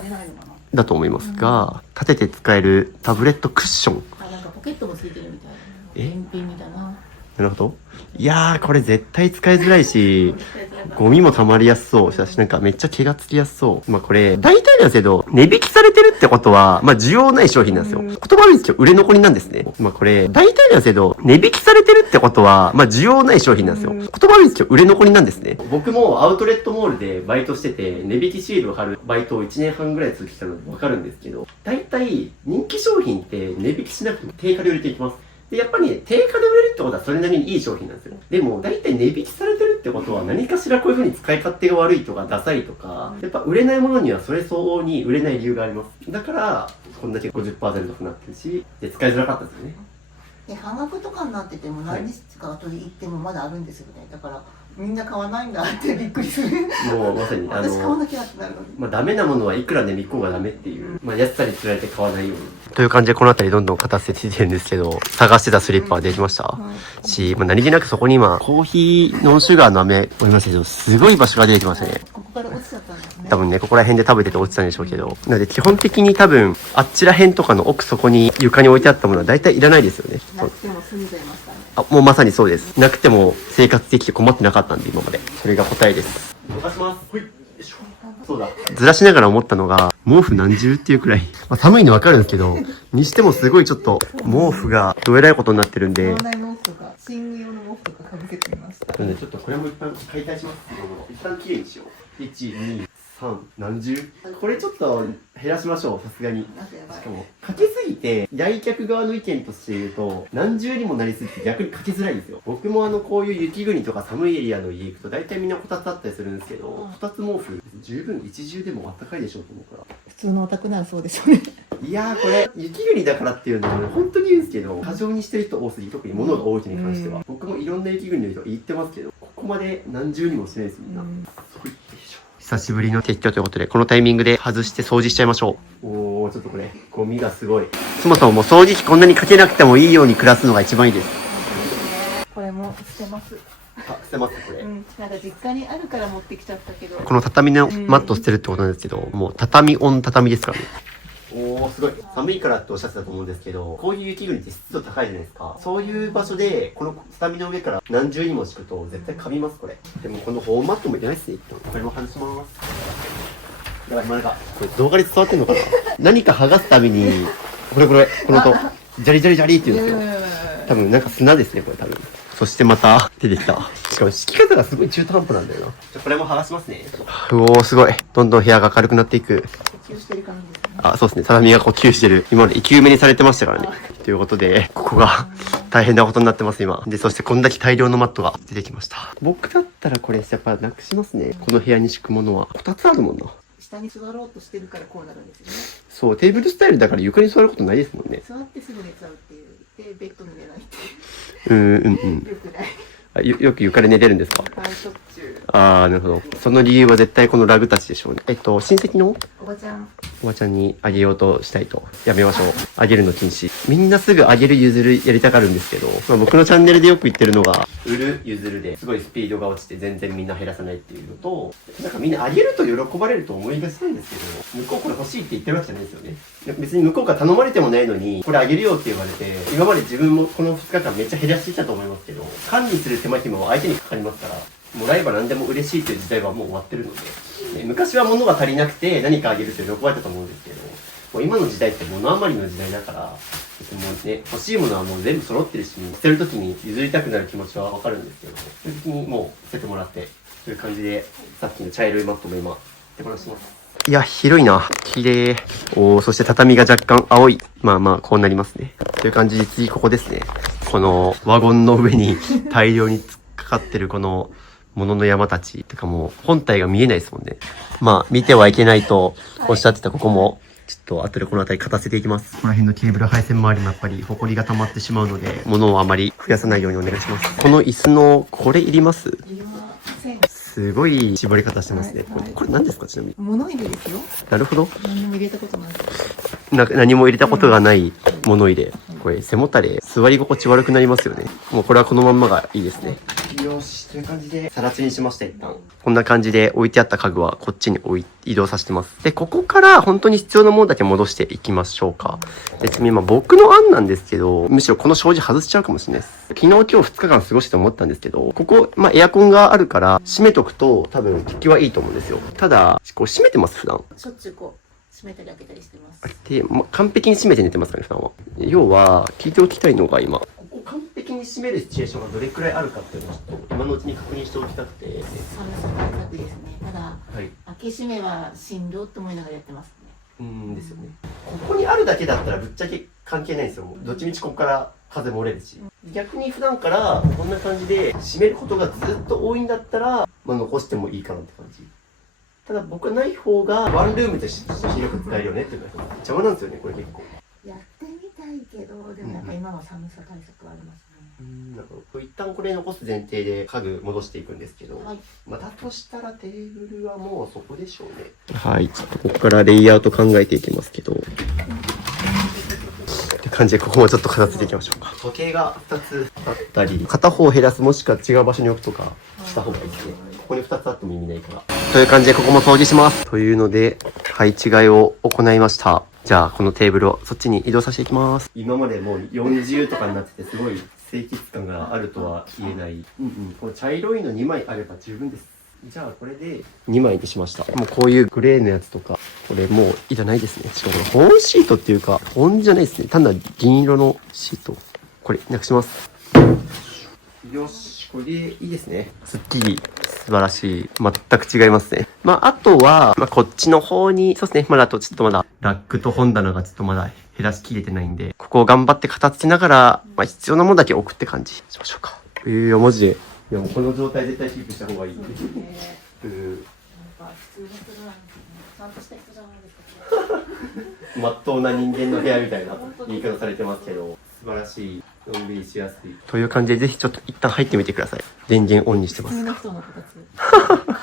だと思いますが、立てて使えるタブレットクッション。なんかポケットもついてるみたいな。返品みたいな。なるほど。いやー、これ絶対使いづらいし、ゴミも溜まりやすそう。しかしなんかめっちゃ毛がつきやすそう。まあこれ、大体なんですけど、値引きされてるってことは、まあ需要ない商品なんですよ。言葉悪いんですけど、売れ残りなんですね。まあこれ、大体なんですけど、値引きされてるってことは、まあ需要ない商品なんですよ。言葉悪いんですけど、売れ残りなんですね。僕もアウトレットモールでバイトしてて、値引きシールを貼るバイトを1年半ぐらい続けたのでわかるんですけど、大体人気商品って値引きしなくても定価で売れていきます。で、やっぱりね、定価で売れるってことはそれなりにいい商品なんですよ。でも、大体値引きされてるってことは何かしらこういう風に使い勝手が悪いとかダサいとか、やっぱ売れないものにはそれ相応に売れない理由があります。だから、こんだけ 50% オフになってるし、で、使いづらかったですよね。で、半額とかになってても何日か後に行ってもまだあるんですよね。だから、みんな買わないんだってびっくりする。もうまさに、私買わなきゃってなるのに。まあ、ダメなものはいくら値引こうがダメっていう、まあ、安さに釣られて買わないように。という感じでこの辺りどんどん片捨てていってるんですけど、探してたスリッパはできました、し、まあ、何気なくそこに今、コーヒーノンシュガーの飴おりましたけど、すごい場所が出てきましたね。ここから落ちちゃったんですね。多分ね、ここら辺で食べてて落ちたんでしょうけど。なので基本的に多分、あっちら辺とかの奥底に床に置いてあったものは大体いらないですよね。なくても済んじゃいましたね。あ、もうまさにそうです。なくても生活できて困ってなかったんで、今まで。それが答えです。動かします。ほい。よそうだ。ずらしながら思ったのが、毛布何重っていうくらい。まあ、寒いのわかるんですけど、にしてもすごいちょっと、毛布がどえらいことになってるんで。脳内毛布とか、寝具用の毛布とかかぶせてみました。なんでちょっとこれも一旦解体しますけど、一旦きれいにしよう。1、2、3、何重これちょっと減らしましょう、さすがに。しかも、かけすぎて、来客側の意見として言うと、何重にもなりすぎて逆にかけづらいんですよ。僕もこういう雪国とか寒いエリアの家行くと、大体みんなこたつあったりするんですけど、こたつ毛布、十分1重でもあったかいでしょうと思うから。普通のお宅ならそうでしょうね。いやーこれ、雪国だからっていうのは本当に言うんですけど、過剰にしてる人多すぎ、特に物が多い人に関しては。僕もいろんな雪国の人言ってますけど、ここまで何重にもしないですみんな。そういってでしょ。久しぶりの撤去ということで、このタイミングで外して掃除しちゃいましょう。おー、ちょっとこれ、ゴミがすごい。そもそももう掃除機こんなにかけなくてもいいように暮らすのが一番いいです。これも捨てます。あ、捨てますこれ。なんか実家にあるから持ってきちゃったけど。この畳のマットを捨てるってことなんですけど、もう畳オン畳ですからね。おー、すごい。寒いからっておっしゃってたと思うんですけど、こういう雪国って湿度高いじゃないですか。そういう場所で、この畳の上から何重にも敷くと絶対カビます、これ。でもこの保温マットもいらないですね、一旦。これも外します。やばい、なんか、これ動画で伝わってんのかな何か剥がすたびに、この音、ジャリジャリジャリって言うんですよ。多分なんか砂ですね、これ多分。そしてまた出てきた。しかも敷き方がすごい中途半端なんだよな。じゃこれも剥がしますね。うおー、すごい。どんどん部屋が明るくなっていく。呼吸してる感じですね。あ、そうですね。畳が呼吸してる。今まで生き埋めにされてましたからね。ということで、ここが大変なことになってます、今。で、そしてこんだけ大量のマットが出てきました。僕だったらこれやっぱなくしますね。この部屋に敷くものは。2つあるもんな。下に座ろうとしてるからこうなるんですよね。そう、テーブルスタイルだから床に座ることないですもんね。座ってすぐ寝ちゃうっていう。で、ベッドに寝ないっていう。よくない。よく床で寝れるんですか？はい、しょっちゅう。あー、なるほど。その理由は絶対このラグたちでしょうね。親戚のおばちゃん。おばちゃんにあげようとしたいと。やめましょう。あげるの禁止。みんなすぐあげる譲るやりたがるんですけど、まあ、僕のチャンネルでよく言ってるのが、売る譲るですごいスピードが落ちて全然みんな減らさないっていうのと、なんかみんなあげると喜ばれると思いがちなんですけど、向こうこれ欲しいって言ってるわけじゃないですよね。別に向こうから頼まれてもないのに、これあげるよって言われて、今まで自分もこの2日間めっちゃ減らしてきたと思いますけど、管理する手間暇は相手にかかりますから、もらえば何でも嬉しいという時代はもう終わってるので、昔は物が足りなくて何かあげるって喜ばれたと思うんですけど、もう今の時代って物余りの時代だから、もうね、欲しいものはもう全部揃ってるし、捨てる時に譲りたくなる気持ちはわかるんですけど、そういう時にもう捨ててもらって、という感じで、さっきの茶色いマットも今、手放します。いや、広いな。綺麗。おー、そして畳が若干青い。まあまあ、こうなりますね。という感じで次ここですね。このワゴンの上に大量に突っかかってるこの物の山たち。てかもう本体が見えないですもんね。まあ、見てはいけないとおっしゃってたここも、ちょっと後でこの辺り片せていきます。ここら辺のケーブル配線周りもやっぱり埃が溜まってしまうので、物をあまり増やさないようにお願いします。この椅子の、これいります？すごい絞り方してますね。これ何ですかちなみに。物入れですよ。なるほど。何も入れたことない。何も入れたことがない物入れ。これ背もたれ座り心地悪くなりますよね。もうこれはこのまんまがいいですね。よし、という感じでさら地にしました一旦。こんな感じで置いてあった家具はこっちに移動させてます。で、ここから本当に必要なものだけ戻していきましょうか。で、次僕の案なんですけど、むしろこの障子外しちゃうかもしれないです。昨日今日2日間過ごして思ったんですけど、ここ、エアコンがあるから閉めとくと多分効きはいいと思うんですよ。ただ、こう閉めてます普段。しょっちゅうこう閉めたり開けたりしてます。で、完璧に閉めて寝てますかね普段は。要は聞いておきたいのが今。ここ完璧に閉めるシチュエーションがどれくらいあるかっていうのをちょっと今のうちに確認しておきたくて。寒さ対策ですね。ただ、はい。開け閉めはしんどって思いながらやってますね。ですよね。ここにあるだけだったらぶっちゃけ関係ないんですよ。どっちみちここから風漏れるし。逆に普段からこんな感じで閉めることがずっと多いんだったら、残してもいいかなって感じ。ただ僕はない方がワンルームとして広く使えるよねっていうか、邪魔なんですよね、これ結構。やってみたいけど、でもやっぱ今は寒さ対策はありますね。なるほど。一旦これ残す前提で家具戻していくんですけど、はい、だとしたらテーブルはもうそこでしょうね。はい、ちょっとここからレイアウト考えていきますけど。って感じでここもちょっと片付けていきましょうか。時計が2つあったり、片方減らすもしくは違う場所に置くとかした方がいいですね。ここに2つあっても意味ないから。という感じでここも掃除します。というので、配置替えを行いました。じゃあ、このテーブルをそっちに移動させていきます。今までもう40とかになってて、すごい清潔感があるとは言えない。この茶色いの2枚あれば十分です。じゃあこれで2枚にしました。もうこういうグレーのやつとか、これもういらないですね。しかもこれ本シートっていうか、本じゃないですね。単なる銀色のシート。これなくします。よし、これでいいですね。すっきり、素晴らしい。全く違いますね。まあ、あとは、まあ、こっちの方に、そうですね。まだあとちょっとまだ、ラックと本棚がちょっとまだ減らしきれてないんで、ここを頑張って片付けながら、まあ、必要なものだけ置くって感じしましょうか。いや、マジで。いや、もうこの状態絶対キープした方がいい。そうですね。なんか普通の人なんですね。ちゃんとした人じゃないですか。まっとうな人間の部屋みたいな言い方されてますけど、素晴らしい。のんびりしやすい。という感じで、ぜひちょっと一旦入ってみてください。電源オンにしてます。普通の人の形。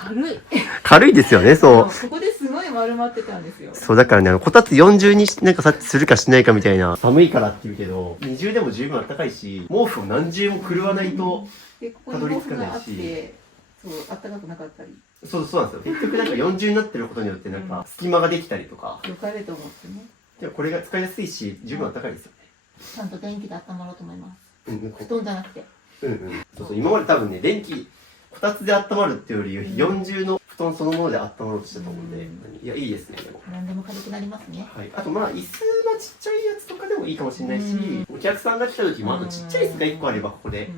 軽い。軽いですよね、そう。ここですごい丸まってたんですよ。そう、だからね、こたつ40になんかさするかしないかみたいな、寒いからって言うけど、20でも十分暖かいし、毛布を何重もくるわないと、で、ここに毛布があって、そう、暖かくなかったり。そうなんですよ。結局なんか40になってることによってなんか、隙間ができたりとか。よかれと思ってね。でもこれが使いやすいし、十分暖かいですよね。ちゃんと電気で温まろうと思います。うん、布団じゃなくて。そう、今まで多分ね、電気、こたつで温まるっていうより、40の布団そのもので温まろうとしてたと思うんで、いや、いいですね、でも。何でも軽くなりますね。はい。あとまあ、椅子のちっちゃいやつとかでもいいかもしれないし、お客さんが来た時も、あとちっちゃい椅子が1個あれば、ここで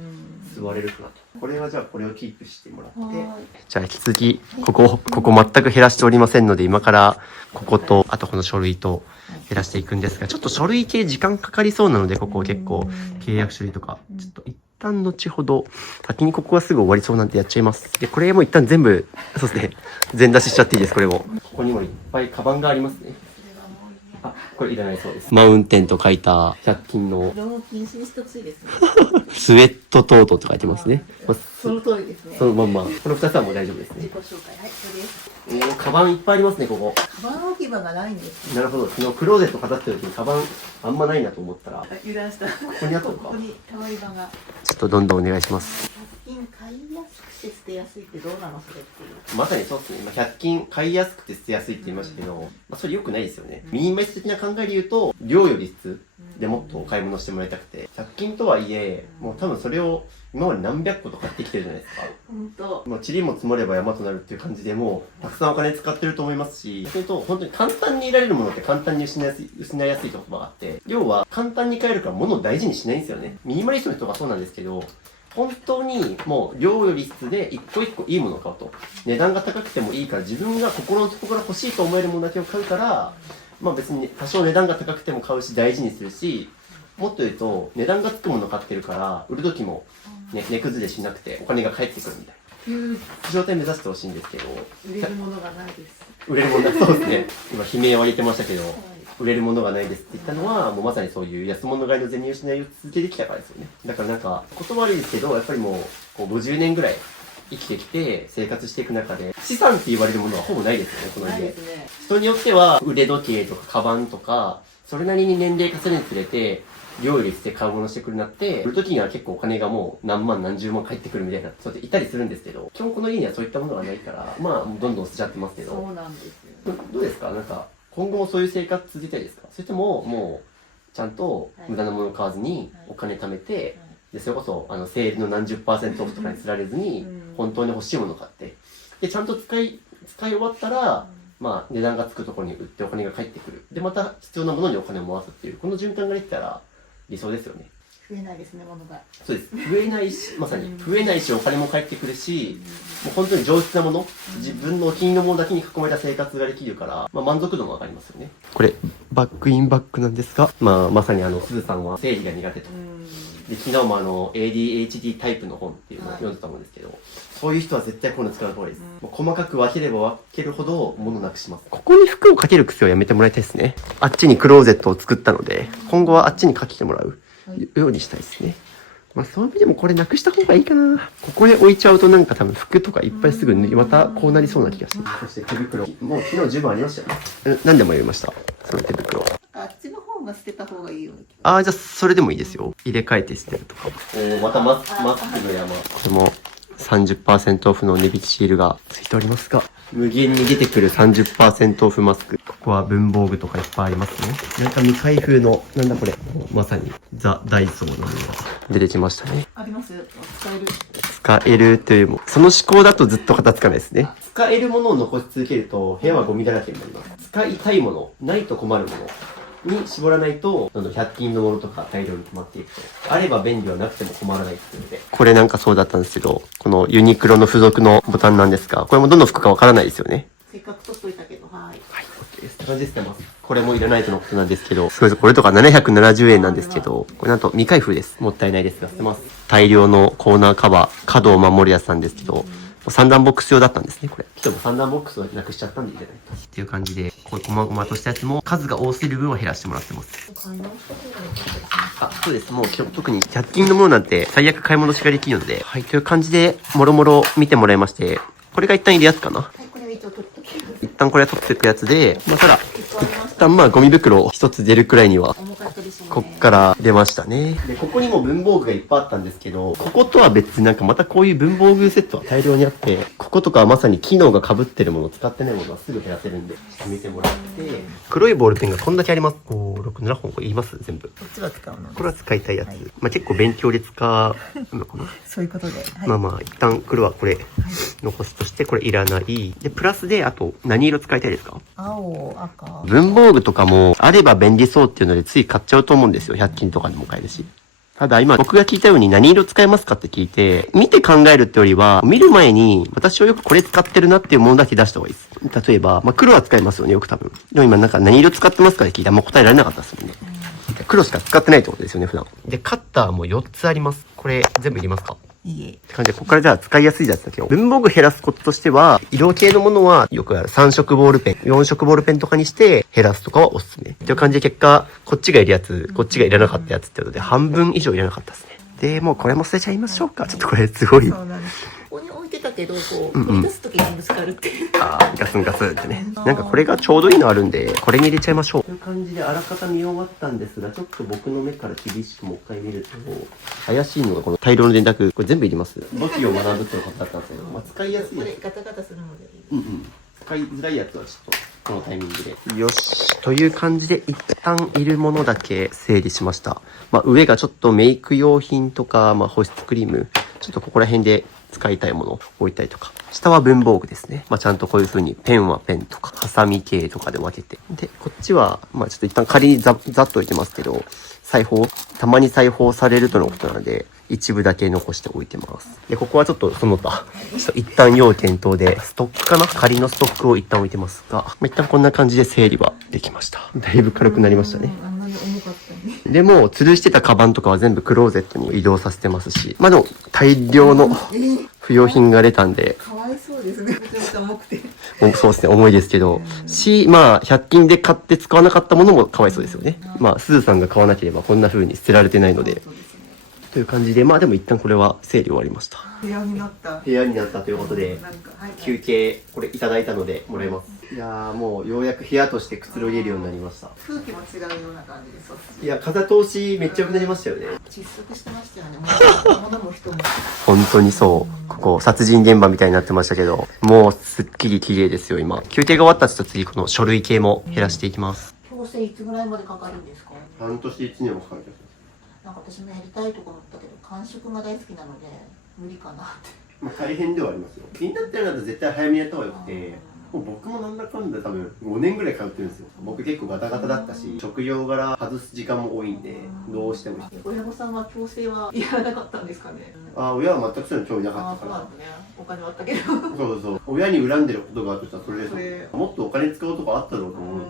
座れるかなと。これはじゃあこれをキープしてもらって。じゃあ引き続き、ここ全く減らしておりませんので、今からここと、あとこの書類と減らしていくんですが、ちょっと書類系時間かかりそうなので、ここ結構契約書類とか、ちょっと一旦後ほど、先にここはすぐ終わりそうなんでやっちゃいます。で、これも一旦全部、そうですね、全出ししちゃっていいです、これも。ここにもいっぱいカバンがありますね。あ、これいらないそうです。マウンテンと書いた100均の色も禁止にしてほしいですね。スウェットトートって書いてますね。その通りですね。そのまんま。この2つはもう大丈夫ですね。自己紹介。はい、それです。カバンいっぱいありますね、ここ。カバン置き場がないんです。なるほど。昨日クローゼット飾ってる時にカバンあんまないなと思ったら、油断した。ここにあったのか。こにたまり場が。ちょっとどんどんお願いします。100均買いやすくて捨てやすいってどうなのそれっていう。まさにそうですね。今100均買いやすくて捨てやすいって言いましたけど、まあ、それ良くないですよね。ミニマリスト的な考えで言うと、量より質でもっとお買い物してもらいたくて、100均とはいえ、もう多分それを今まで何百個と買ってきてるじゃないですか。本当。もう塵も積もれば山となるっていう感じでもうたくさんお金使ってると思いますし、それと本当に簡単に得られるものって簡単に失いやすいって言葉があって、要は簡単に買えるから物を大事にしないんですよね。ミニマリストの人がそうなんですけど、本当にもう量より質で一個一個いいものを買うと。値段が高くてもいいから自分が心の底から欲しいと思えるものだけを買うから、まあ別に多少値段が高くても買うし大事にするし、もっと言うと値段がつくものを買ってるから売る時もね、値崩れしなくてお金が返ってくるみたいな状態目指してほしいんですけど、売れるものがないです。売れるものそうですね。今悲鳴は言ってましたけど、売れるものがないですって言ったのはもうまさにそういう安物買いの銭失いを続けてきたからですよね。だからなんか言葉悪いですけど、やっぱりもうこう50年ぐらい生きてきて生活していく中で資産って言われるものはほぼないですよね、この家。ないですね。人によっては腕時計とかカバンとかそれなりに年齢重ねにつれて量よりして買うものしてくるなって、売る時には結構お金がもう何万何十万返ってくるみたいな人っていたりするんですけど、基本この家にはそういったものがないから、まあどんどん捨てちゃってますけど。そうなんですよ。どうですか、なんか今後もそういう生活続けたいですか？それとももうちゃんと無駄なものを買わずにお金貯めて、でそれこそセールの何十%オフとかに釣られずに本当に欲しいものを買って、でちゃんと使い終わったら、まあ値段がつくところに売ってお金が返ってくる。でまた必要なものにお金を回すっていうこの循環ができたら理想ですよね。増えないですね、ものが。そうです。増えないし、まさに増えないしお金も返ってくるし、もう本当に上質なもの、自分のお気に入りのものだけに囲まれた生活ができるから、まあ満足度も上がりますよね。これバックインバックなんですが、まあまさにすずさんは整理が苦手と。で昨日もADHD タイプの本っていうのを読んでたもんですけど、そういう人は絶対こういうの使う方がいいです。もう細かく分ければ分けるほど物なくします。ここに服をかける癖をやめてもらいたいですね。あっちにクローゼットを作ったので、今後はあっちにかけてもらうようにしたいですね。まあそういう意味でもこれなくした方がいいかな。ここで置いちゃうとなんか多分服とかいっぱいすぐまたこうなりそうな気がします。そして手袋。もう昨日十分ありましたよね。何でも入れました。その手袋。あっちの方が捨てた方がいいような気が。ああ、じゃあそれでもいいですよ。入れ替えて捨てるとか。またマスクの山。これも30% オフの値引きシールがついておりますが、無限に出てくる30% オフマスク。ここは文房具とかいっぱいありますね。なんか未開封の、なんだこれ。まさにザ・ダイソーのものが出てきましたね。あります。使える。使えるというも、その思考だとずっと片付かないですね。使えるものを残し続けると部屋はゴミだらけになります。使いたいもの、ないと困るものに絞らないと、どんどん100均のものとか大量に決まっていくと。あれば便利はなくても困らないっていうので。これなんかそうだったんですけど、このユニクロの付属のボタンなんですが、これもどの服かわからないですよね。せっかく取っといたけど、はい。はい、OK です。って感じで捨てます。これもいらないとのことなんですけど、すごいです。これとか770円なんですけど、これなんと未開封です。もったいないですが捨てます。大量のコーナーカバー、角を守るやつなんですけど、3段ボックス用だったんですね、これ。でも3段ボックスをなくしちゃったんでいいじゃないか。っていう感じで、こういう細々としたやつも数が多すぎる分は減らしてもらってます。あ、そうです。もう特に100均のものなんて最悪買い戻しができるので、はい、という感じで、もろもろ見てもらいまして、これが一旦いるやつかな。はい、これは一応取っときます。一旦これは取っていくやつで、まあ、ただ、一旦まあゴミ袋一つ出るくらいには、重かったですね。こっから出ましたね。で、ここにも文房具がいっぱいあったんですけど、こことは別になんかまたこういう文房具セットは大量にあって、こことかはまさに機能が被ってるもの、使ってないものはすぐ減らせるんで、見てもらって、黒いボールペンがこんだけあります。5、6、7本、これ言います全部。こっちは使うの。これは使いたいやつ。はい、まあ結構勉強で使うのかな。そういうことで。はい、まあまあ、一旦黒はこれ、残すとして、これいらない。で、プラスで、あと、何色使いたいですか？青、赤。文房具とかも、あれば便利そうっていうので、つい買っちゃうと思うんですよ。100均とかでも買えるし。ただ今、僕が聞いたように何色使いますかって聞いて、見て考えるってよりは、見る前に、私はよくこれ使ってるなっていうものだけ出した方がいいです。例えば、まあ黒は使いますよね、よく多分。でも今なんか何色使ってますかって聞いたら、もう答えられなかったですもんね。黒しか使ってないってことですよね、普段。で、カッターも4つあります。これ、全部いりますか？いいえ。って感じで、ここからじゃあ使いやすいやつだけど、文房具減らすコツとしては、色系のものはよくある3色ボールペン、4色ボールペンとかにして減らすとかはおすすめ。っていう感じで結果、こっちがいるやつ、こっちがいらなかったやつってことで、半分以上いらなかったですね。で、もうこれも捨てちゃいましょうか。ちょっとこれすごい。そうなんです。ここに置いてたけど、こう、取り出すときにぶつかるっていう。ガスンガスンってね。なんかこれがちょうどいいのあるんで、これに入れちゃいましょう。という感じであらかた見終わったんですが、ちょっと僕の目から厳しくもう一回見ると、怪しいのがこの大量の電卓。これ全部いります。簿記を学ぶっていうことだったんですけど、まあ使いやすいやつ。これガタガタするので。使いづらいやつはちょっと、このタイミングで。よし。という感じで、一旦いるものだけ整理しました。まあ上がちょっとメイク用品とか、まあ保湿クリーム、ちょっとここら辺で使いたいものを置いたりとか。下は文房具ですね。まあちゃんとこういう風にペンはペンとか、ハサミ系とかで分けて。で、こっちは、まあちょっと一旦仮にざっと置いてますけど、裁縫、たまに裁縫されるとのことなので、一部だけ残しておいてます。で、ここはちょっとその他、ちょっと一旦要検討で、ストックかな？仮のストックを一旦置いてますが、まあ、一旦こんな感じで整理はできました。だいぶ軽くなりましたね。あんなに重かったね。でも、吊るしてたカバンとかは全部クローゼットに移動させてますし、まあでも、大量の不要品が出たんで、かわいそうですね。めちゃめちゃ重くて。そうですね、重いですけど、まあ、100均で買って使わなかったものもかわいそうですよね。まあ、すずさんが買わなければこんな風に捨てられてないので、という感じで、まあでも一旦これは整理終わりました。部屋になった。部屋になったということで、休憩、これいただいたのでもらいます。いやーもうようやく部屋としてくつろげるようになりました。空気も違うような感じで、そっち。いや、風通しめっちゃ良くなりましたよね。窒息してましたよね。物も人も。本当にそう。ここ、殺人現場みたいになってましたけど、もうすっきり綺麗ですよ、今。休憩が終わったらちょっと次、この書類系も減らしていきます。矯正いつぐらいまでかかるんですか？半年1年もかかる。なんか私もやりたいとこ思ったけど、感触が大好きなので、無理かなって。まあ大変ではありますよ。気になってる方は絶対早めにやった方がよくて、もう僕もなんだかんだ多分5年ぐらい通ってるんですよ。僕結構ガタガタだったし、職業柄外す時間も多いんで、どうしても。親御さんは矯正はやらなかったんですかね？親は全くそういうの興味なかったから。そうなんですね。お金はあったけど。そうそう。親に恨んでることがあるとしたらそれです。もっとお金使うとこあったろうと思う。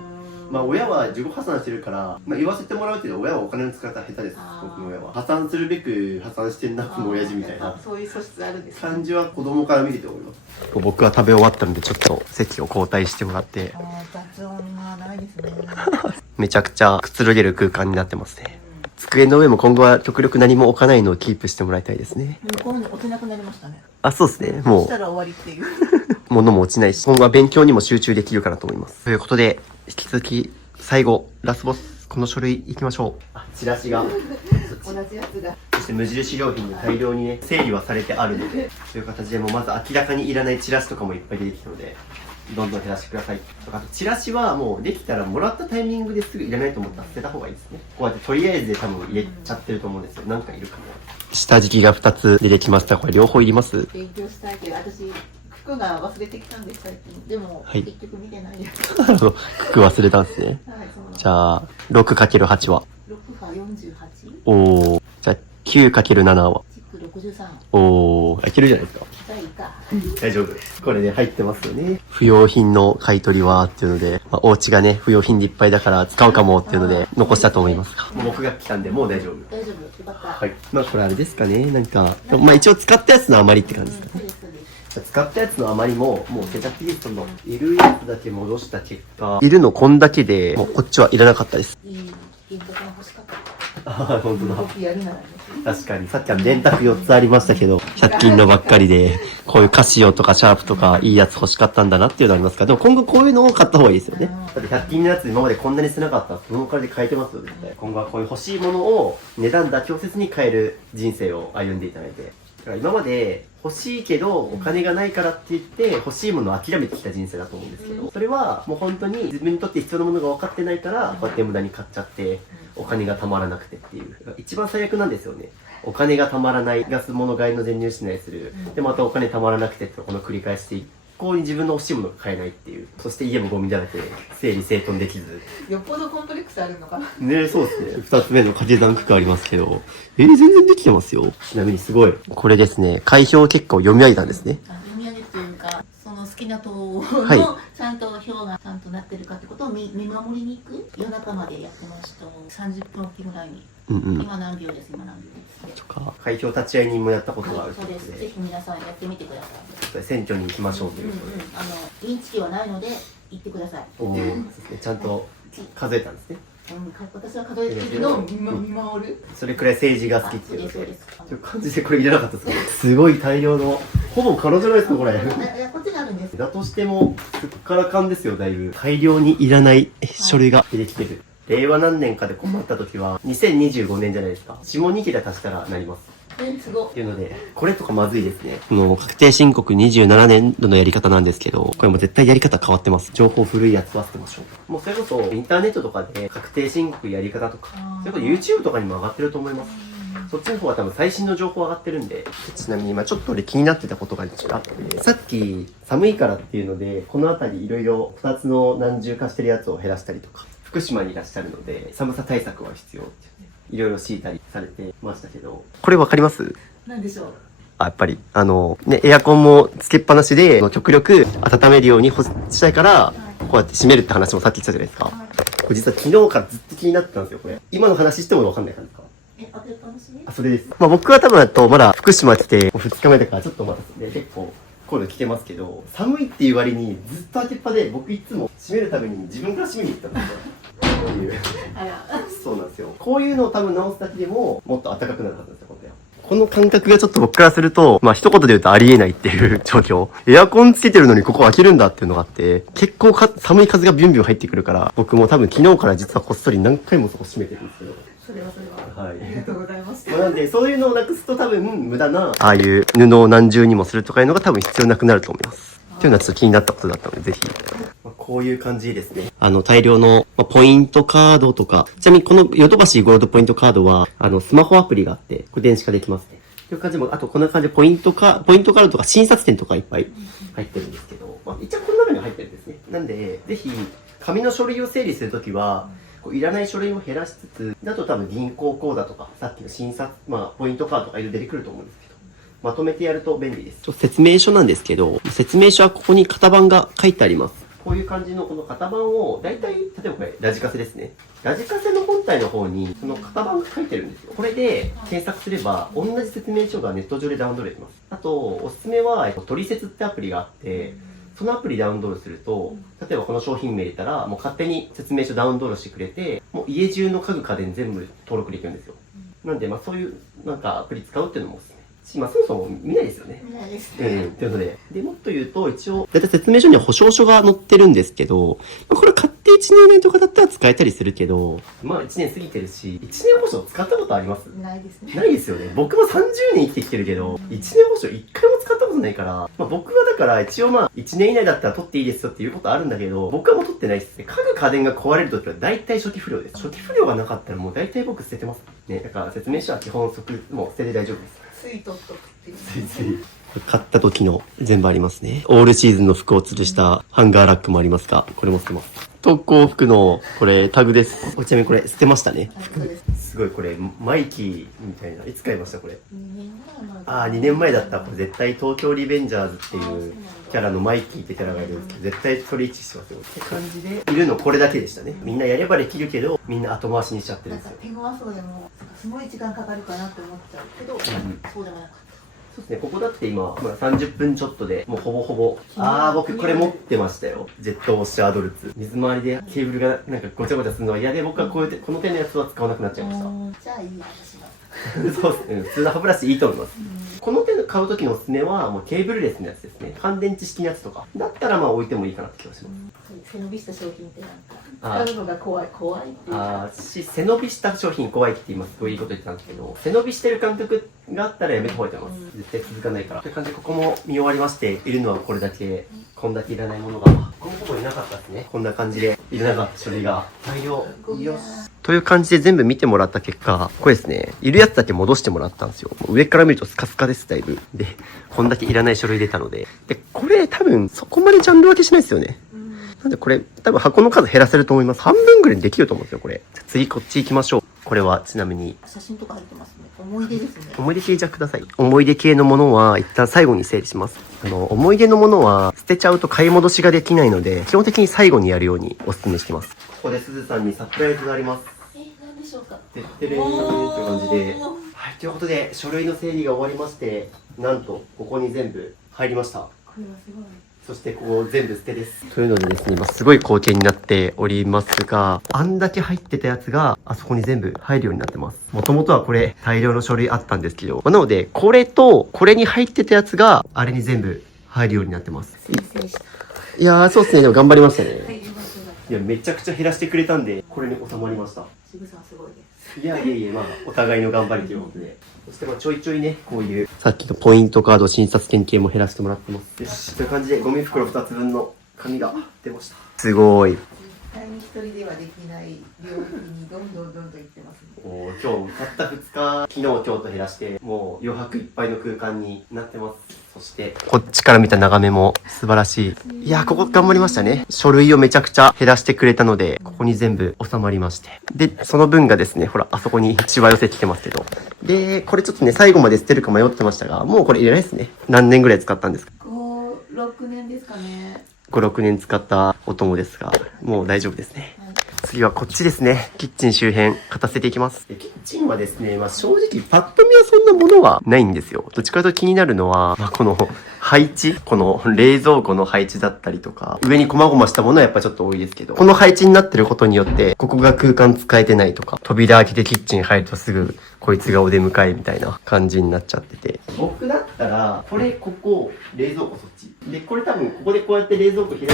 まあ親は自己破産してるから、まあ言わせてもらうけど、親はお金の使い方下手です。僕の親は。破産するべく破産してんな、この親父みたいな。そういう素質あるんですか？感じは子供から見てて思います。僕は食べ終わったので、ちょっと席を交代してもらって。雑音がないですね。めちゃくちゃくつろげる空間になってますね。机の上も今後は極力何も置かないのをキープしてもらいたいですね。向こうに落ちなくなりましたね。あ、そうですね。もう。そしたら終わりっていう。物も落ちないし、今後は勉強にも集中できるかなと思います。ということで、引き続き、最後、ラスボス、この書類行きましょう。チラシが。同じやつだ。そして無印良品に大量にね、整理はされてあるので、という形でもうまず明らかにいらないチラシとかもいっぱい出てきたので、どんどん減らしてくださいとか、チラシはもうできたらもらったタイミングですぐいらないと思ったら捨てた方がいいですね。こうやってとりあえずで多分入れちゃってると思うんですよ。なんかいるかも。下敷きが2つ出てきました。これ両方いります？勉強したいけど、私服が忘れてきたんです最近。でも、はい結局見てないです。なるほど。服忘れたんですね。はい、そうなんです。じゃあ、6×8 は6波48、おー。じゃあ、9×7 はチック63。おー。いけるじゃないですか。第1か。大丈夫。これで入ってますよね。不要品の買い取りはっていうので、お家がね、不要品でいっぱいだから使うかもっていうので、残したと思いますが。もう僕が来たんで、もう大丈夫。大丈夫。よかった。はい。まあこれあれですかね。なんか、まあ一応使ったやつの余りって感じですかね。そうです、そうです。使ったやつの余りも、もうケチャッピリストのいるやつだけ戻した結果、いるのこんだけで、もうこっちはいらなかったです。いい金額が欲しかった。ああ、ほんとだ。動きやりならね。確かに、さっきは電卓4つありましたけど、100均のばっかりで、こういうカシオとかシャープとかいいやつ欲しかったんだなっていうのありますから、でも今後こういうのを買った方がいいですよね。だって100均のやつ今までこんなに少なかったら、そのお金で買えてますよ、絶対。今後はこういう欲しいものを値段妥協せずに買える人生を歩んでいただいて。だから今まで欲しいけどお金がないからって言って欲しいものを諦めてきた人生だと思うんですけど、それはもう本当に自分にとって必要なものが分かってないからこうやって無駄に買っちゃってお金がたまらなくてっていう、一番最悪なんですよね。お金がたまらない、ガス物買いの全入しないする、でまたお金たまらなくてってこの繰り返して一向に自分の欲しいものが買えないっていう、そして家もゴミだらけで整理整頓できず。よっぽどコンプレックスあるのかな。ね、そうですね。二つ目の掛け算区間ありますけど。全然できてますよ。ちなみにすごい。これですね、開票結果を読み上げたんですね。読み上げというか、その好きな党の、はいちゃんと票がちゃんとなってるかってことを見守りに行く。夜中までやってました。30分おきぐらいに。うんうん。今何秒です、今何秒です。とか、開票立ち会い人もやったことがあるそうです。ぜひ皆さんやってみてください。選挙に行きましょうということで。インチキはないので行ってください。おー、そうですね。ちゃんと数えたんですね。私は数えてるのを見守る。それくらい政治が好きっていうそうです。という感じでこれ入れなかったですか？すごい大量の、ほぼ彼女ないですかこれ。いや、こっちにあるんです。だとしても、すっからかんですよ、だいぶ。大量にいらない書類が出てきてる。令和何年かで困った時は、2025年じゃないですか。下2桁足したらなります。すごい。っていうので、これとかまずいですね。この確定申告27年度のやり方なんですけど、これも絶対やり方変わってます。情報古いやつは捨てましょう。もうそれこそ、インターネットとかで確定申告やり方とか、それこそ YouTube とかにも上がってると思います。そっちの方は多分最新の情報上がってるんで。ちなみに今ちょっと俺気になってたことがちょっとあって、さっき寒いからっていうので、この辺りいろいろ2つの何重化してるやつを減らしたりとか、福島にいらっしゃるので、寒さ対策は必要って言って、いろいろ敷いたりされてましたけど。これわかります？なんでしょう。やっぱり、ね、エアコンもつけっぱなしで、極力温めるようにしたいから、こうやって閉めるって話もさっき言ったじゃないですか。これ実は昨日からずっと気になってたんですよ、これ。今の話してもわかんない感じですか？開けっぱなしね。あ、それです。まあ僕は多分まだ福島来て、2日目だからちょっと待たせて、結構、こういうの着てますけど、寒いっていう割にずっと開けっぱで、僕いつも閉めるために自分から閉めに行ったんですよ。こういう。あら。そうなんですよ。こういうのを多分直すだけでも、もっと暖かくなるはずなんですよ、これ。この感覚がちょっと僕からすると、まあ一言で言うとありえないっていう状況。エアコンつけてるのにここ開けるんだっていうのがあって、結構寒い風がビュンビュン入ってくるから、僕も多分昨日から実はこっそり何回もそこ閉めてるんですけど。それは。はい。ありがとうございます。なんで、そういうのをなくすと多分無駄な、ああいう布を何重にもするとかいうのが多分必要なくなると思います。っていうのはちょっと気になったことだったので、ぜひ。こういう感じですね。大量のポイントカードとか、ちなみにこのヨドバシゴールドポイントカードは、スマホアプリがあって、これ電子化できますね。という感じも、あとこんな感じでポイントカードとか診察店とかいっぱい入ってるんですけど、まあ、一応この中には入ってるんですね。なんで、ぜひ、紙の書類を整理するときは、いらない書類も減らしつつ、あと多分銀行口座とか、さっきの診察、ポイントカードとかいろいろ出てくると思うんですけど、まとめてやると便利です。説明書なんですけど、説明書はここに型番が書いてあります。こういう感じのこの型番を、だいたい、例えばこれ、ラジカセですね。ラジカセの本体の方に、その型番が書いてるんですよ。これで検索すれば、同じ説明書がネット上でダウンロードできます。あと、おすすめは、トリセツってアプリがあって、そのアプリダウンロードすると、例えばこの商品名入れたら、もう勝手に説明書ダウンロードしてくれて、もう家中の家具家電全部登録できるんですよ。なんで、そういうアプリ使うっていうのもおすすめ。そもそも見ないですよね。見ないですということで。もっと言うと、一応、だいたい説明書には保証書が載ってるんですけど、これ買って1 1年以内とかだったら使えたりするけど、まあ1年過ぎてるし、1年保証使ったことあります？ないですね。ないですよね。僕も30年生きてきてるけど、1年保証1回も使ったことないから、まあ僕はだから一応まあ1年以内だったら取っていいですよっていうことあるんだけど、僕はもう取ってないですね。家具家電が壊れるときは大体初期不良です。初期不良がなかったらもう大体僕捨ててますね。だから説明書は基本もう捨てて大丈夫です。つい取っとくっていう。つい買った時の全部ありますね。オールシーズンの服を吊るしたハンガーラックもありますが、これも捨てます。特攻服のこれタグです。ちなみにこれ捨てましたね。そうです。すごいこれマイキーみたいな。いつ買いましたこれ？ 2年前ああ、2年前だった。これ絶対東京リベンジャーズっていうキャラのマイキーってキャラがいるんですけど、絶対それ一致してますよ。って感じで、いるのこれだけでしたね。みんなやればできるけど、みんな後回しにしちゃってるんですよ。手強そうでも、すごい時間かかるかなって思っちゃうけど、そうでもなかった。そうですね、ここだって今、30分ちょっとで、もうほぼほぼ。僕これ持ってましたよ。ジェットウォッシャードルツ。水回りでケーブルがなんかごちゃごちゃするのは嫌で、僕はこの手のやつは使わなくなっちゃいました。じゃあいい、私が。そうですね、普通の歯ブラシいいと思います。この手の買う時のおすすめは、もうケーブルレスのやつですね。乾電池式のやつとか。だったらまあ置いてもいいかなって気がします。背伸びした商品ってなんか、使うのが怖いっていうか。背伸びした商品怖いって今すごいいいこと言ってたんですけど、背伸びしてる感覚があったらやめた方がいいと思います。絶対続かないから。という感じで、ここも見終わりまして、いるのはこれだけ、こんだけいらないものが、このほぼいなかったですね。こんな感じで、いらなかった書類が大量。よし。という感じで全部見てもらった結果、これですね、いるやつだけ戻してもらったんですよ。上から見るとスカスカです、だいぶ。で、こんだけいらない書類出たので。で、これ多分そこまでジャンル分けしないですよね。なんでこれ、多分箱の数減らせると思います。半分ぐらいにできると思うんですよ、これ。次こっち行きましょう。これはちなみに。写真とか入ってますね。思い出ですね。思い出系じゃください。思い出系のものは一旦最後に整理します。思い出のものは捨てちゃうと買い戻しができないので、基本的に最後にやるようにお勧めしてます。ここで鈴さんにサプライズがあります。何でしょうか。てってれーって感じで。はい、ということで、書類の整理が終わりまして、なんと、ここに全部入りました。これはすごい。そしてここ全部捨てです。というのでですね、すごい光景になっておりますが、あんだけ入ってたやつが、あそこに全部入るようになってます。もともとはこれ、大量の書類あったんですけど、なので、これと、これに入ってたやつが、あれに全部入るようになってます。先生した。いやー、そうですね、でも頑張りましたね。はい、いや、めちゃくちゃ減らしてくれたんで、これに収まりました。渋さんすごいです。いや、まあ、お互いの頑張りということで。そしてちょいちょいね、こういう、さっきのポイントカード、診察点系も減らしてもらってます。よし、という感じで、ゴミ袋2つ分の紙が出ました。すごい。絶対に一人ではできない領域にどんどんいってますね。今日、たった2日、昨日、今日と減らして、もう余白いっぱいの空間になってます。そして、こっちから見た眺めも素晴らしい。いやー、ここ頑張りましたね。書類をめちゃくちゃ減らしてくれたので、ここに全部収まりまして。で、その分がですね、ほら、あそこにしわ寄せてきてますけど。で、これちょっとね、最後まで捨てるか迷ってましたが、もうこれいらないですね。何年ぐらい使ったんですか5、6年ですかね。5、6年使ったお供ですが、もう大丈夫ですね。次はこっちですね。キッチン周辺、片せていきます。キッチンはですね、正直パッと見はそんなものはないんですよ。どっちかというと気になるのは、この配置、この冷蔵庫の配置だったりとか、上に細々したものはやっぱちょっと多いですけど、この配置になってることによって、ここが空間使えてないとか、扉開けてキッチン入るとすぐ、こいつがお出迎えみたいな感じになっちゃってて。僕だったら、これ、ここ、冷蔵庫そっち。で、これ多分ここでこうやって冷蔵庫開いて、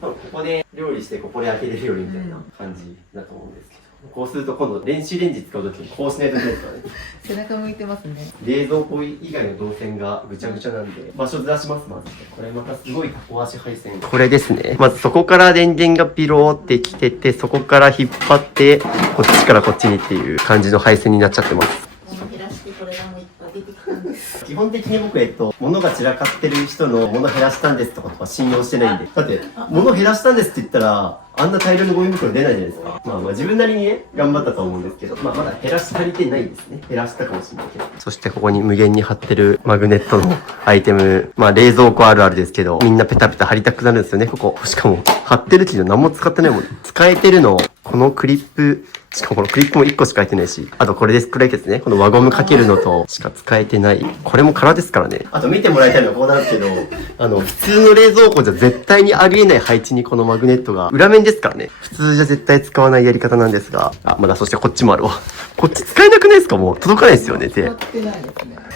ここで料理してここで開けれるようにみたいな感じだと思うんですけど、こうすると今度電子レンジ使うときにこうしないといけないですからね。背中向いてますね。冷蔵庫以外の動線がぐちゃぐちゃなんで、場所ずらします。まずこれまたすごいタコ足配線、これですね。まずそこから電源がピローってきてて、そこから引っ張ってこっちからこっちにっていう感じの配線になっちゃってます。減らしてこれがもういっぱい出てきたんです。基本的に僕物が散らかってる人の物減らしたんですとかは信用してないんで。だって物減らしたんですって言ったらあんな大量のゴミ袋出ないじゃないですか。まあ自分なりにね頑張ったと思うんですけど、まだ減らし足りてないですね。減らしたかもしれないけど。そしてここに無限に貼ってるマグネットのアイテム、冷蔵庫あるあるですけど、みんなペタペタ貼りたくなるんですよね。ここしかも貼ってるけど何も使ってないもん。使えてるのこのクリップ、しかもこのクリップも1個しか入ってないし、あとこれです。これですね。この輪ゴムかけるのとしか使えてない。これも空ですからね。あと見てもらいたいのはこうなんですけど、普通の冷蔵庫じゃ絶対にありえない配置にこのマグネットが裏面ですからね。普通じゃ絶対使わないやり方なんですが、まだそしてこっちもあるわ。こっち使えなくないですか？もう届かないですよね、手。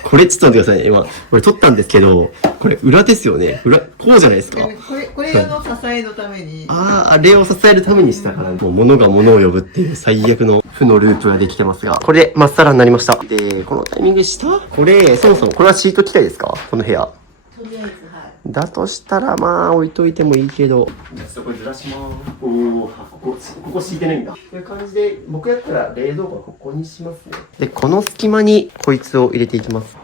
これちょっと待ってくださいね。今、これ取ったんですけど、これ裏ですよね。裏、こうじゃないですか。これの支えのために。あれを支えるためにしたから、もう物が物を呼ぶっていう最悪の負のループができてますが、これでまっさらになりました。で、このタイミングで下これ、そもそもこれはシート機体ですか？この部屋。とりあえず、はい。だとしたら、まあ、置いといてもいいけど。じゃあ、そこずらしまーす。ここ敷いてないんだ。こういう感じで、僕やったら冷蔵庫はここにしますね。で、この隙間にこいつを入れていきます。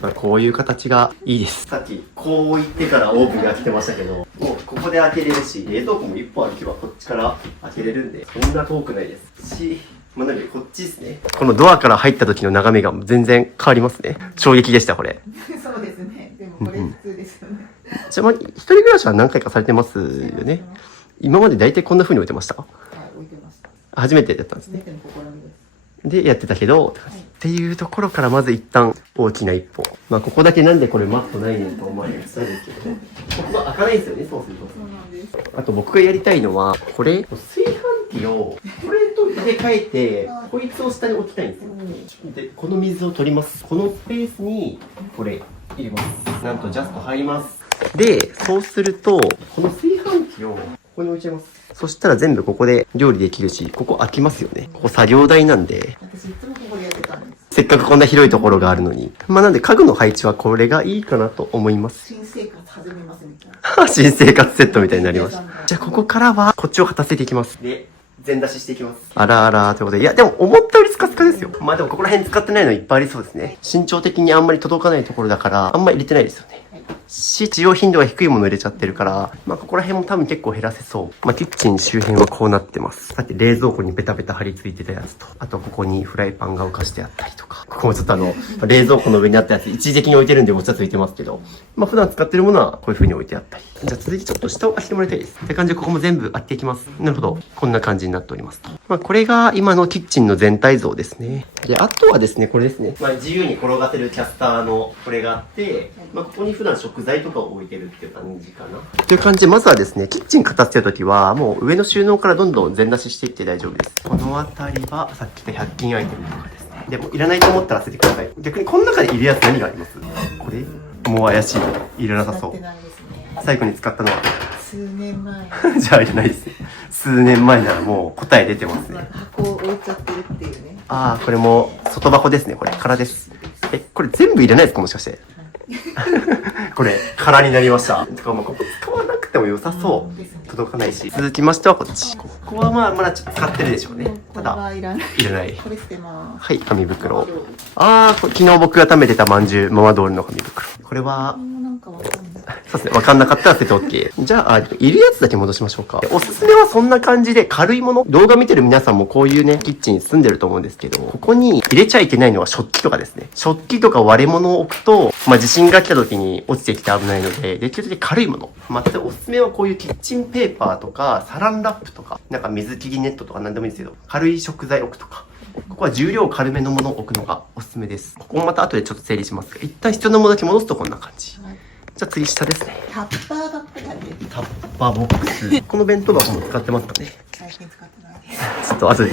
まあ、こういう形がいいです。さっき、こう置いてからオープンが来てましたけど、もうここで開けれるし、冷蔵庫も一歩歩けばこっちから開けれるんで、そんな遠くないですし、まあ、なのでこっちですね。このドアから入った時の眺めが全然変わりますね。衝撃でした、これ。そうですね。でもこれ普通ですよね。じゃあ、まあ、一人暮らしは何回かされてますよね。今まで大体こんな風に置いてました？はい、置いてました。初めてやったんですね。初めての試みです。で、やってたけど、っていうところからまず一旦大きな一歩。まあ、ここだけなんでこれマットないねんと思われるそうですけど、ここが開かないんですよね、そうすると。そうなんです。あと僕がやりたいのは、これ、炊飯器を、これと入れ替えて、こいつを下に置きたいんですよ。で、この水を取ります。このスペースに、これ、入れます。なんとジャスト入ります。で、そうすると、この炊飯器を、ここに置いちゃいます。そしたら全部ここで料理できるし、ここ空きますよね。ここ作業台なんで。私いつもここでやってたんです。せっかくこんな広いところがあるのに。まあなんで家具の配置はこれがいいかなと思います。新生活始めますみたいな。新生活セットみたいになりました。じゃあここからはこっちを果たせていきます。で、全出ししていきます。あらあらということで。いやでも思ったよりスカスカですよ。まあでもここら辺使ってないのいっぱいありそうですね。身長的にあんまり届かないところだから、あんまり入れてないですよね。使用頻度が低いものを入れちゃってるから、まあここら辺も多分結構減らせそう。まあキッチン周辺はこうなってます。さっき冷蔵庫にベタベタ貼り付いてたやつと、あとここにフライパンが浮かしてあったりとか、ここもちょっと冷蔵庫の上にあったやつ一時的に置いてるんでごちゃついてますけど、まあ普段使ってるものはこういう風に置いてあったり。じゃあ続いてちょっと下を開けてもらいたいです。って感じでここも全部開けていきます。なるほど。こんな感じになっておりますと。まあこれが今のキッチンの全体像ですね。で、あとはですね、これですね。まあ自由に転がせるキャスターのこれがあって、まあここに普段食材とかを置いてるっていう感じかな。という感じで、まずはですね、キッチン片付けるときは、もう上の収納からどんどん全出ししていって大丈夫です。この辺りは、さっき言った100均アイテムとかですね。でも、いらないと思ったら捨ててください。逆に、この中でいるやつ何があります？これもう怪しい。いらなさそう。最後に使ったのは数年前。じゃあいらないですね。数年前ならもう答え出てますね。箱を置いちゃってるっていうね。ああ、これも外箱ですね。これ空です。これ全部いらないですかもしかして。これ空になりました。てかもうここ使わなくても良さそう。届かないし。続きましてはこっち。ここはまあまだちょっと使ってるでしょうね。ただいらない。いらない。これ捨てます。はい、紙袋。ああ、昨日僕が食べてた饅頭、ママドールの紙袋。これはなんかわかんない。そうですね。わかんなかったら捨てて OK。じゃあ、いるやつだけ戻しましょうか。おすすめはそんな感じで軽いもの。動画見てる皆さんもこういうね、キッチン住んでると思うんですけど、ここに入れちゃいけないのは食器とかですね。食器とか割れ物を置くと、まあ地震が来た時に落ちてきて危ないので、できるだけ軽いもの。まあ、おすすめはこういうキッチンペーパーとか、サランラップとか、なんか水切りネットとか何でもいいんですけど、軽い食材置くとか。ここは重量軽めのものを置くのがおすすめです。ここもまた後でちょっと整理しますが、一旦必要なものだけ戻すとこんな感じ。じゃあ次下ですね。タッパーがここにある。タッパーボックス。この弁当箱も使ってますかね。最近使ってないです。ちょっと後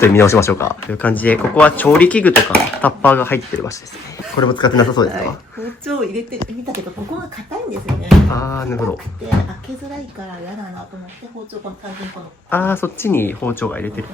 で見直しましょうか。という感じで、ここは調理器具とかタッパーが入ってる場所ですね。これも使ってなさそうですか？包丁を入れてみたけど、ここが硬いんですよね。あー、なるほど。で、開けづらいから嫌だなと思って、包丁この単純にこの。あー、そっちに包丁が入れてる。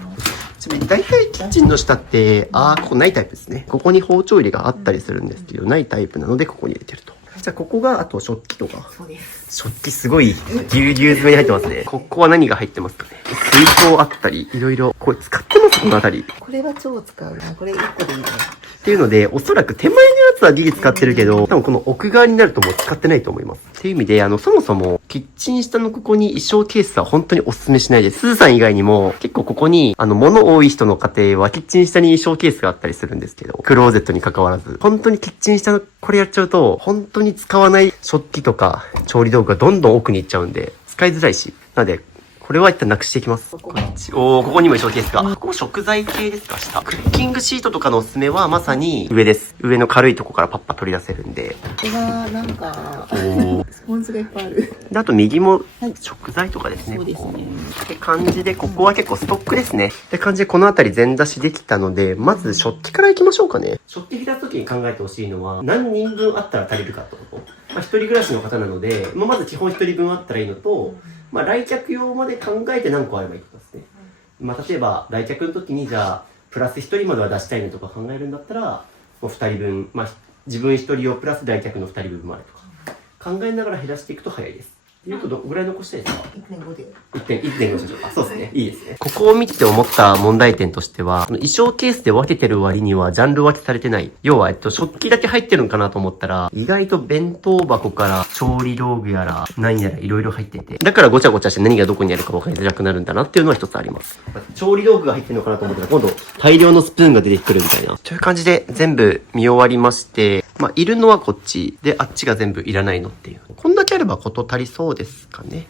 ちなみに大体キッチンの下って、ここないタイプですね。ここに包丁入れがあったりするんですけど、ないタイプなのでここに入れてると。じゃあここがあと食器とか。そうです。食器すごいぎゅうぎゅう詰めに入ってますね。ここは何が入ってますかね。水筒あったり、いろいろ。これ使ってますこのあたり。これは超使うな。これ1個でいいね。っていうので、おそらく手前のやつはギリ使ってるけど、多分この奥側になるともう使ってないと思います。っていう意味で、そもそも、キッチン下のここに衣装ケースは本当にお勧めしないです。スーさん以外にも、結構ここに、物多い人の家庭はキッチン下に衣装ケースがあったりするんですけど、クローゼットに関わらず、本当にキッチン下のこれやっちゃうと、本当に使わない食器とか調理道具がどんどん奥に行っちゃうんで、使いづらいし。なので、これは一旦なくしていきます。ここにも衣装ケースが。ここ食材系ですか、下。クッキングシートとかのおすすめはまさに上です。上の軽いとこからパッパ取り出せるんで。これはなんか、スポンジがいっぱいある。で、あと右も食材とかですね。そうですね。って感じで、ここは結構ストックですね。って感じで、この辺り全出しできたので、まず食器からいきましょうかね。食器開くときに考えてほしいのは、何人分あったら足りるかってこと。まあ、一人暮らしの方なので、まず基本一人分あったらいいのと、まあ、来客用まで考えて何個あればいいことですね。まあ、例えば、来客の時にじゃあ、プラス一人までは出したいねとか考えるんだったら、もう二人分、まあ、自分一人用プラス来客の二人分までとか、考えながら減らしていくと早いです。っていうと、どのぐらい残したいですか？ 1.5 で。1.5 しましょうか。そうですね。いいですね。ここを見てて思った問題点としては、衣装ケースで分けてる割にはジャンル分けされてない。要は、食器だけ入ってるんかなと思ったら、意外と弁当箱から調理道具やら、何やらいろいろ入ってて。だからごちゃごちゃして何がどこにあるか分かりづらくなるんだなっていうのは一つあります。調理道具が入ってるのかなと思ったら、今度大量のスプーンが出てくるみたいな。という感じで全部見終わりまして、まあ、いるのはこっち。で、あっちが全部いらないのっていう。こんだけあればこと足りそうですかね。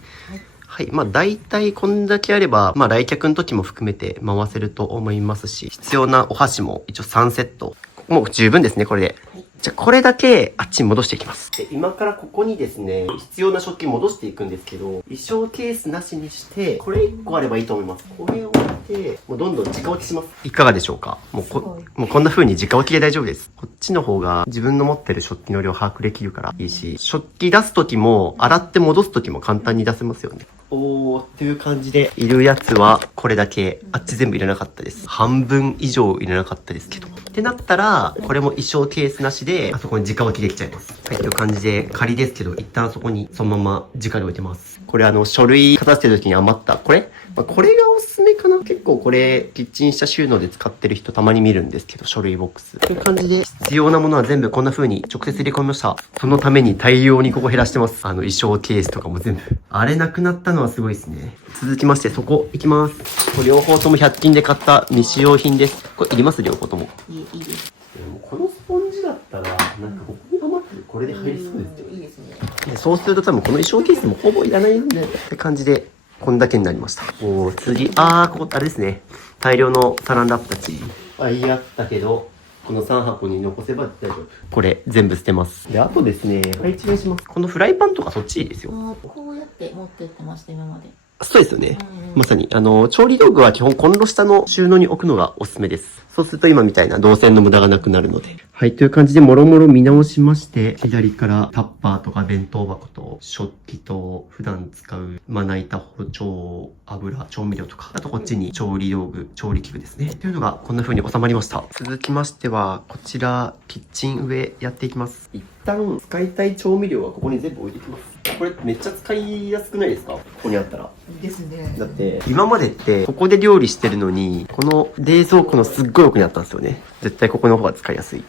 はい。まあ、大体こんだけあれば、まあ、来客の時も含めて回せると思いますし、必要なお箸も一応3セット。もう十分ですね、これで。じゃあ、これだけあっちに戻していきます。で、今からここにですね、必要な食器戻していくんですけど、衣装ケースなしにして、これ1個あればいいと思います。これを置いて、もうどんどん直置きします。いかがでしょうか？もうこんな風に直置きで大丈夫です。こっちの方が自分の持ってる食器の量把握できるからいいし、食器出す時も、洗って戻す時も簡単に出せますよね。っていう感じで、いるやつはこれだけ、あっち全部いらなかったです。半分以上いらなかったですけど。ってなったら、これも衣装ケースなしで、あそこに直置きできちゃいます。はい、という感じで、仮ですけど、一旦そこにそのまま直に置いてます。これ書類片付ける時に余った、これがおすすめかな。結構これ、キッチン下収納で使ってる人たまに見るんですけど、書類ボックス。という感じで、必要なものは全部こんな風に直接入れ込みました。そのために大量にここ減らしてます。衣装ケースとかも全部。あれなくなったのはすごいですね。続きまして、そこ行きます。これ両方とも100均で買った未使用品です。これいります両方とも。いいです。このスポンジだったら、なんかここに余ってるこれで入りそうですよ。いいですね。そうすると多分この衣装ケースもほぼいらないんで、って感じで、こんだけになりました。次、ここ、あれですね。大量のサランラップたち。あったけど、この3箱に残せば大丈夫。これ、全部捨てます。で、あとですね、一礼します。このフライパンとかそっちいいですよ。こうやって持ってってました、今まで。そうですよね。まさに、調理道具は基本コンロ下の収納に置くのがおすすめです。そうすると今みたいな動線の無駄がなくなるので。はい、という感じでもろもろ見直しまして、左からタッパーとか弁当箱と食器と普段使うまな板、包丁、油、調味料とか、あとこっちに調理道具、調理器具ですね。というのがこんな風に収まりました。続きましては、こちら、キッチン上やっていきます。一旦使いたい調味料はここに全部置いていきます。これめっちゃ使いやすくないですか？ここにあったら。ですね。だって、今までってここで料理してるのに、この冷蔵庫のすっごい奥にあったんですよね。絶対ここの方が使いやすい。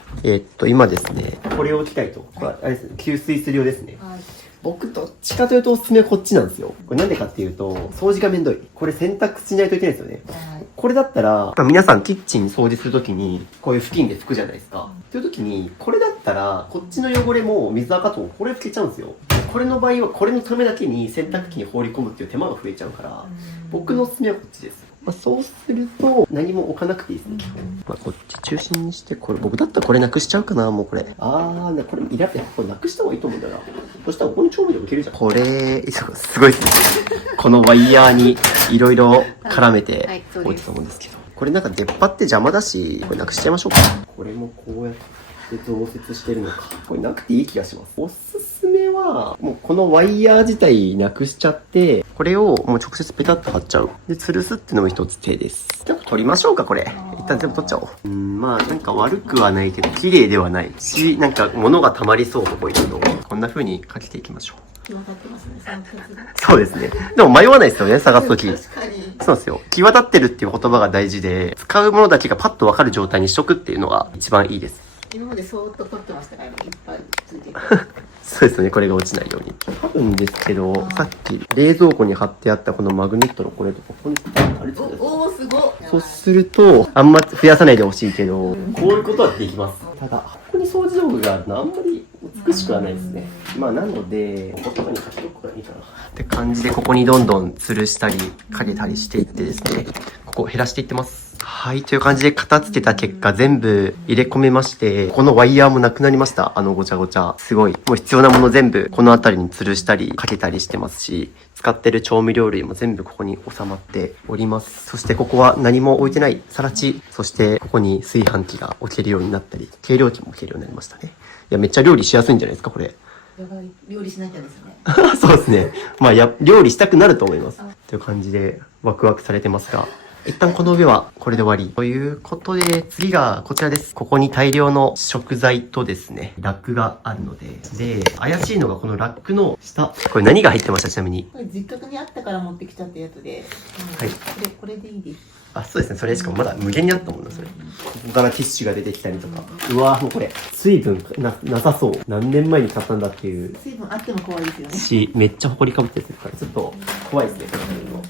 今ですね、これを置きたいと。あれですね、吸水する用ですね。はい。僕どっちかというとおすすめはこっちなんですよ。これなんでかっていうと、掃除がめんどい。これ洗濯しないといけないですよね。はい。これだったら、皆さんキッチン掃除するときに、こういう布巾で拭くじゃないですか。っていうときに、これだったら、こっちの汚れも水垢とこれ拭けちゃうんですよ。これの場合は、これのためだけに洗濯機に放り込むっていう手間が増えちゃうから、僕のおすすめはこっちです。そうすると、何も置かなくていいですね。こっち中心にして、これ、僕だったらこれなくしちゃうかな、もうこれ。これいらない。これなくした方がいいと思うんだよな。そしたらここに調味料置けるじゃん。これ、すごいですね。このワイヤーにいろいろ絡めて置いてたと思うんですけど。これなんか出っ張って邪魔だし、これなくしちゃいましょうか。これもこうやって増設してるのか。これなくていい気がします。おすすめは、もうこのワイヤー自体なくしちゃって、これをもう直接ペタッと貼っちゃう。で、吊るすっていうのも一つ手です。じゃあ取りましょうか、これ。一旦全部取っちゃおう。なんか悪くはないけど、綺麗ではないし、なんか物が溜まりそう、ここいるの。こんな風にかけていきましょう。際立ってますね、そうですね。でも迷わないですよね、探すとき。確かに。そうなんですよ。際立ってるっていう言葉が大事で、使うものだけがパッとわかる状態にしとくっていうのが一番いいです。今までそーっと取ってましたから、いっぱいついてて。そうですね、これが落ちないように。多分ですけど、さっき冷蔵庫に貼ってあったこのマグネットのこれとか、ここにあれついてる。おー、すごい。そうすると、あんま増やさないでほしいけど、こういうことはできます。ただ、ここに掃除道具があるのあんまりお美しくはないですね。まあなので、こことかに書きとくからいいかな。って感じで、ここにどんどん吊るしたり、かけたりしていってですね、ここ減らしていってます。はい、という感じで片付けた結果全部入れ込めまして、このワイヤーもなくなりました。ごちゃごちゃ。すごい。もう必要なもの全部この辺りに吊るしたりかけたりしてますし、使ってる調味料類も全部ここに収まっております。そしてここは何も置いてない更地。そしてここに炊飯器が置けるようになったり、計量器も置けるようになりましたね。いや、めっちゃ料理しやすいんじゃないですか、これ。やばい、料理しなきゃですね。そうですね。まあ料理したくなると思います。という感じでワクワクされてますが、一旦この上はこれで終わり。ということで、次がこちらです。ここに大量の食材とですね、ラックがあるので。で、怪しいのがこのラックの下。これ何が入ってました？ちなみに。これ実家にあったから持ってきちゃったやつで。はい。これでいいです。あ、そうですね。それしかもまだ無限にあったもんな、それ。ここからティッシュが出てきたりとか。うわぁ、もうこれ、水分なさそう。何年前に買ったんだっていう。水分あっても怖いですよね。し、めっちゃ埃かぶってるから、ちょっと怖いですね、この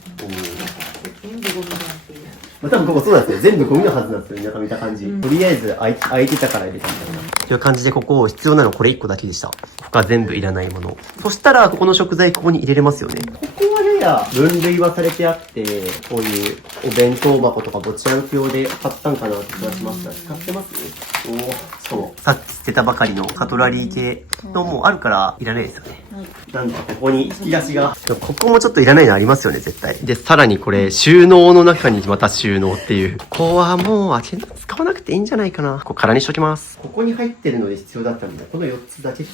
全部ゴミだっていう。多分ここそうなんですよ。全部ゴミのはずなんですよ。なんか見た感じ。とりあえず空いてたから入れたみたいな。という感じで、ここ必要なのこれ1個だけでした。他全部いらないもの。そしたら、ここの食材ここに入れれますよね。ここはやや分類はされてあって、こういうお弁当箱とかぼちらん用で買ったんかなって気がしますが、使ってますね。しかも、さっき捨てたばかりのカトラリー系のもうあるからいらないですよね。なんかここに引き出しが、ここもちょっといらないのありますよね、絶対。で、さらにこれ、収納の中にまた収納っていう。ここはもう使わなくていいんじゃないかな。ここ空にしときます。ここに入ってるので必要だったんで、この4つだけ。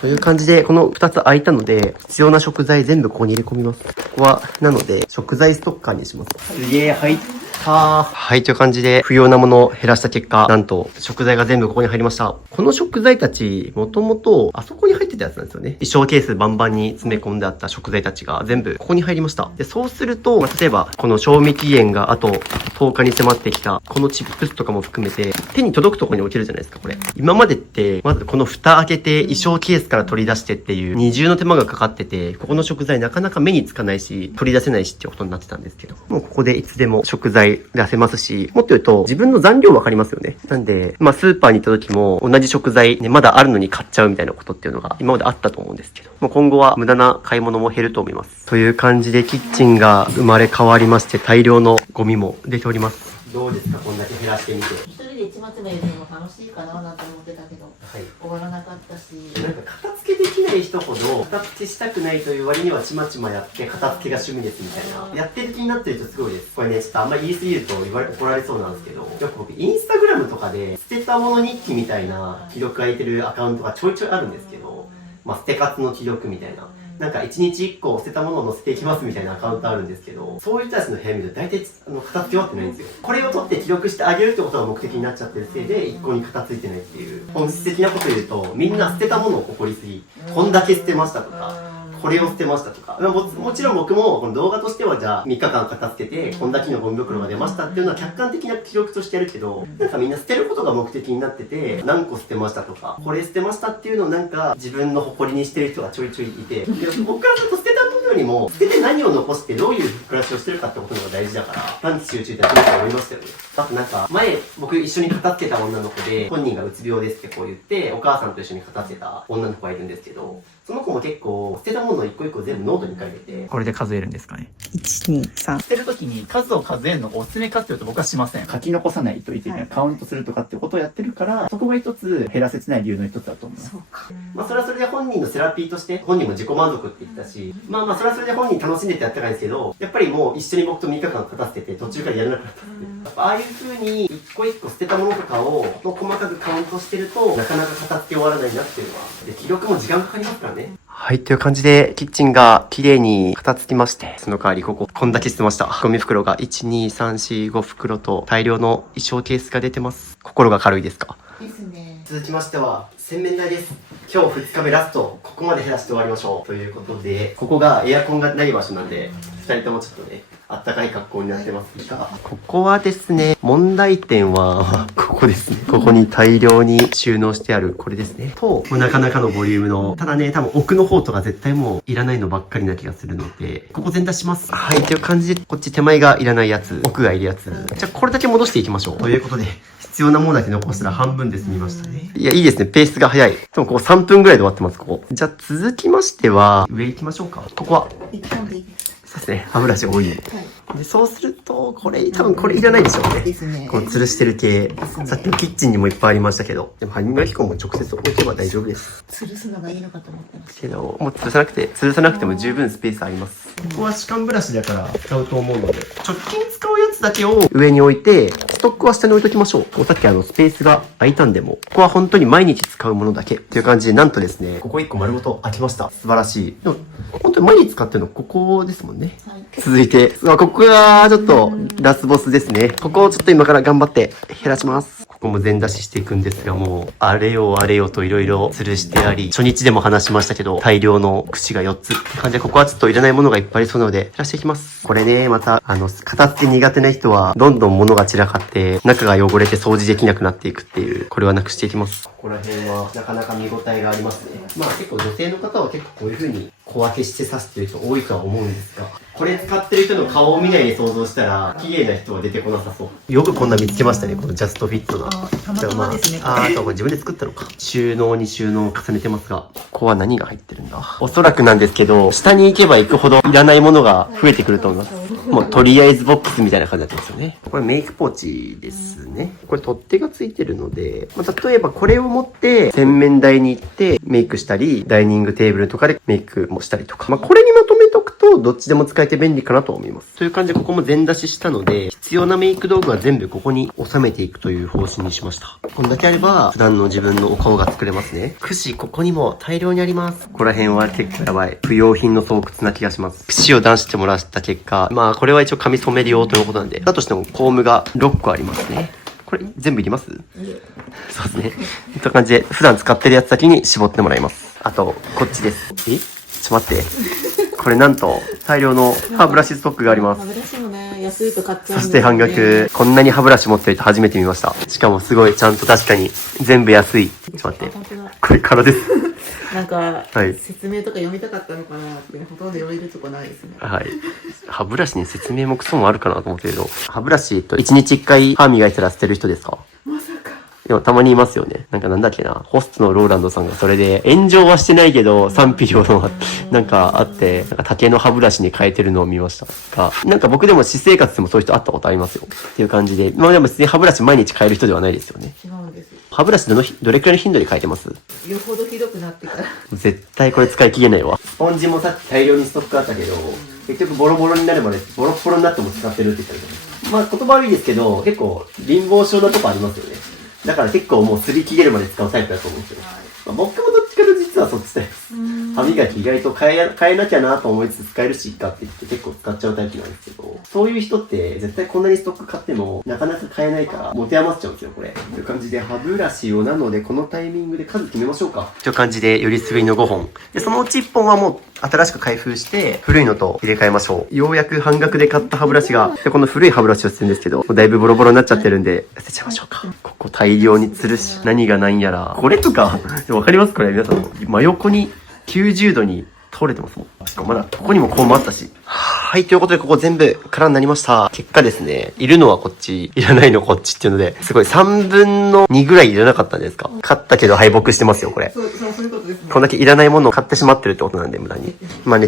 という感じで、この2つ空いたので、必要な食材全部ここに入れ込みます。ここは、なので、食材ストッカーにします。すげえ、入った。はい、という感じで、不要なものを減らした結果、なんと、食材が全部ここに入りました。この食材たち、もともと、あそこに入ってたやつなんですよね。衣装ケースバンバンに詰め込んであった食材たちが全部ここに入りました。で、そうすると、例えば、この賞味期限があと10日に迫ってきた、このチップスとかも含めて、手に届くところに置けるじゃないですか、これ。今までって、まずこの蓋開けて、衣装ケースから取り出してっていう、二重の手間がかかってて、ここの食材なかなか目につかないし、取り出せないしっていうことになってたんですけど、もうここでいつでも食材出せますし、もっと言うと、自分の残量わかりますよね。なんで、まあ、スーパーに行った時も、同じ食材、ね、まだあるのに買っちゃうみたいなことっていうのが、今まであったと思うんですけど、もう今後は無駄な買い物も減ると思います。という感じで、キッチンが生まれ変わりまして、大量のゴミも出ております。どうですか、こんだけ減らしてみて。一人でちまちまやるのも楽しいかななんて思ってたけど、はい、終わらなかったし。なんか片付けできない人ほど、片付けしたくないという割にはちまちまやって、片付けが趣味ですみたいな。やってる気になってる人すごいです。これね、ちょっとあんまり言い過ぎると怒られそうなんですけど、よく僕、インスタグラムとかで、捨てたもの日記みたいな記録がいてるアカウントがちょいちょいあるんですけど、まあ、捨て活の記録みたいな。なんか1日1個捨てたものを載せていきますみたいなアカウントあるんですけど、そういう人たちの部屋見ると大体片付け終わってないんですよ。これを取って記録してあげるってことが目的になっちゃってるせいで一向に片付いてないっていう。本質的なこと言うと、みんな捨てたものを誇りすぎ。こんだけ捨てましたとか、これを捨てましたとか。もちろん僕もこの動画としてはじゃあ3日間片付けて、こんだけのゴミ袋が出ましたっていうのは客観的な記録としてやるけど、なんかみんな捨てることが目的になってて、何個捨てましたとか、これ捨てましたっていうのをなんか自分の誇りにしてる人がちょいちょいいて、僕からすると捨てたものよりも、捨てて何を残してどういう暮らしをしてるかってことの方が大事だから、短期集中でやってると思いましたよね。あとなんか、前僕一緒に片付けた女の子で、本人がうつ病ですってこう言って、お母さんと一緒に片付けた女の子がいるんですけど、その子も結構捨てたものを一個一個全部ノートに書いてて、これで数えるんですかね。1、2、3。捨てるときに数を数えるのがおすすめかっていうと僕はしません。書き残さないといけない。カウントするとかってことをやってるから、そこが一つ減らせてない理由の一つだと思います。そうか。まあそれはそれで本人のセラピーとして、本人も自己満足って言ったし、まあそれはそれで本人楽しんでってやったからですけど、やっぱりもう一緒に僕と3日間片付けて途中からやらなくなったんですね。やっぱああいう風に一個一個捨てたものとかを細かくカウントしてると、なかなか片付け終わらないなっていうのは、で記録も時間かかりますからね。はい、という感じで、キッチンが綺麗に片付きまして、その代わりこんだけ捨てました。ゴミ袋が1、2、3、4、5袋と大量の衣装ケースが出てます。心が軽いですか？ですね。続きましては、洗面台です。今日2日目ラスト、ここまで減らして終わりましょう。ということで、ここがエアコンがない場所なんで、2人ともちょっとね、あったかい格好になってますが、ここはですね、問題点は、ここですね。ここに大量に収納してある、これですね。と、なかなかのボリュームの、ただね、多分奥の方とか絶対もういらないのばっかりな気がするので、ここ全出します。はい、という感じで、こっち手前がいらないやつ、奥がいるやつ。じゃあこれだけ戻していきましょう。ということで、必要なものだけ残したら半分で済みましたね。いや、いいですね。ペースが早い。でもここ3分ぐらいで終わってます、ここ。じゃあ続きましては、上行きましょうか。ここは、一本でいいです。そうですね。歯ブラシ多い。はい。でそうすると、これ、多分これいらないでしょうね。ですね。この吊るしてる系。すねさっきのキッチンにもいっぱいありましたけど。でも歯磨き粉も直接置けば大丈夫です。吊るすのがいいのかと思ってました。けど、もう吊るさなくても十分スペースあります。ここは歯間ブラシだから使うと思うので、直近使うやつだけを上に置いて、ストックは下に置いときましょう。さっきスペースが空いたんでも、ここは本当に毎日使うものだけっていう感じで、なんとですね、ここ1個丸ごと開きました。素晴らしい。でも本当に毎日使ってるのここですもんね。はい。続いて、ここがちょっとラスボスですね。ここをちょっと今から頑張って減らします。ここも全出ししていくんですが、もう、あれよあれよといろいろ吊るしてあり、初日でも話しましたけど、大量の串が4つって感じで、ここはちょっといらないものがいっぱいありそうなので、減らしていきます。これね、また、片付け苦手な人は、どんどん物が散らかって、中が汚れて掃除できなくなっていくっていう、これはなくしていきます。ここら辺は、なかなか見応えがありますね。まあ結構女性の方は結構こういう風に小分けして刺してる人多いとは思うんですが、これ使ってる人の顔を見ないで想像したら、綺麗な人は出てこなさそう。よくこんな見つけましたね、このジャストフィットな。たまたまですね。あとこれ自分で作ったのか。収納に収納を重ねてますが、ここは何が入ってるんだ。おそらくなんですけど、下に行けば行くほどいらないものが増えてくると思います。もうとりあえずボックスみたいな感じになってますよね。これメイクポーチですね。これ取っ手がついてるので、例えばこれを持って洗面台に行ってメイクしたり、ダイニングテーブルとかでメイクもしたりとか。これにまとめとくとどっちでも使えて便利かなと思います。という感じでここも全出ししたので、必要なメイク道具は全部ここに収めていくという方針にしました。こんだけあれば普段の自分のお顔が作れますね。櫛、ここにも大量にあります。ここら辺は結構やばい。不要品の巣窟な気がします。櫛を出してもらった結果、これは一応髪染める用ということなんで、だとしてもコームが6個ありますね。これ全部いります？そうですね。という感じで普段使ってるやつだけに絞ってもらいます。あと、こっちです。ちょっと待って。これなんと大量の歯ブラシストックがあります。歯ブラシもね、安いと買っちゃうんですよね。そして半額。こんなに歯ブラシ持ってる人初めて見ました。しかもすごいちゃんと確かに全部安い。ちょっと待って。これからです。なんか、はい、説明とか読みたかったのかなって、ほとんど読めるとこないですね。はい。歯ブラシに説明もクソもあるかなと思ってるけど、歯ブラシ1日1回歯磨いたら捨てる人ですか？まさか。でもたまにいますよね。なんだっけな。ホストのローランドさんがそれで炎上はしてないけど賛否両論なんかあって、竹の歯ブラシに変えてるのを見ましたが、僕でも私生活でもそういう人会ったことありますよ。っていう感じで。でも別に歯ブラシ毎日変える人ではないですよね。違うんです。歯ブラシどれくらいの頻度で変えてます？よほどひどくなってから。絶対これ使い切れないわ。スポンジもさっき大量にストックあったけど、結局ボロボロになるまで、ボロッボロになっても使ってるって言ったりとか。言葉悪いですけど、結構貧乏症なとこありますよね。だから結構もう擦り切れるまで使うタイプだと思うんですよ。僕もどっちかと実はそっちタイプです。歯磨き意外と変えなきゃなと思いつつ使えるしいっかって言って結構使っちゃうタイプなんですけど、そういう人って絶対こんなにストック買ってもなかなか買えないから持て余っちゃうんですよ、これ。という感じで歯ブラシをなのでこのタイミングで数決めましょうか。という感じでよりすぐりの5本。で、そのうち1本はもう新しく開封して古いのと入れ替えましょう。ようやく半額で買った歯ブラシが、でこの古い歯ブラシを捨てるんですけど、だいぶボロボロになっちゃってるんで捨てちゃいましょうか。ここ大量に吊るし、何がないんやら。これとか、わかりますこれ皆さん。真横に90度に通れてますもん。しかもまだここにもこうもあったし。はい、ということでここ全部空になりました。結果ですね、いるのはこっち、いらないのこっちっていうので、すごい3分の2ぐらいいらなかったんですか？買ったけど敗北してますよ、これ。そういうことですね。こんだけいらないものを買ってしまってるってことなんで、無駄に。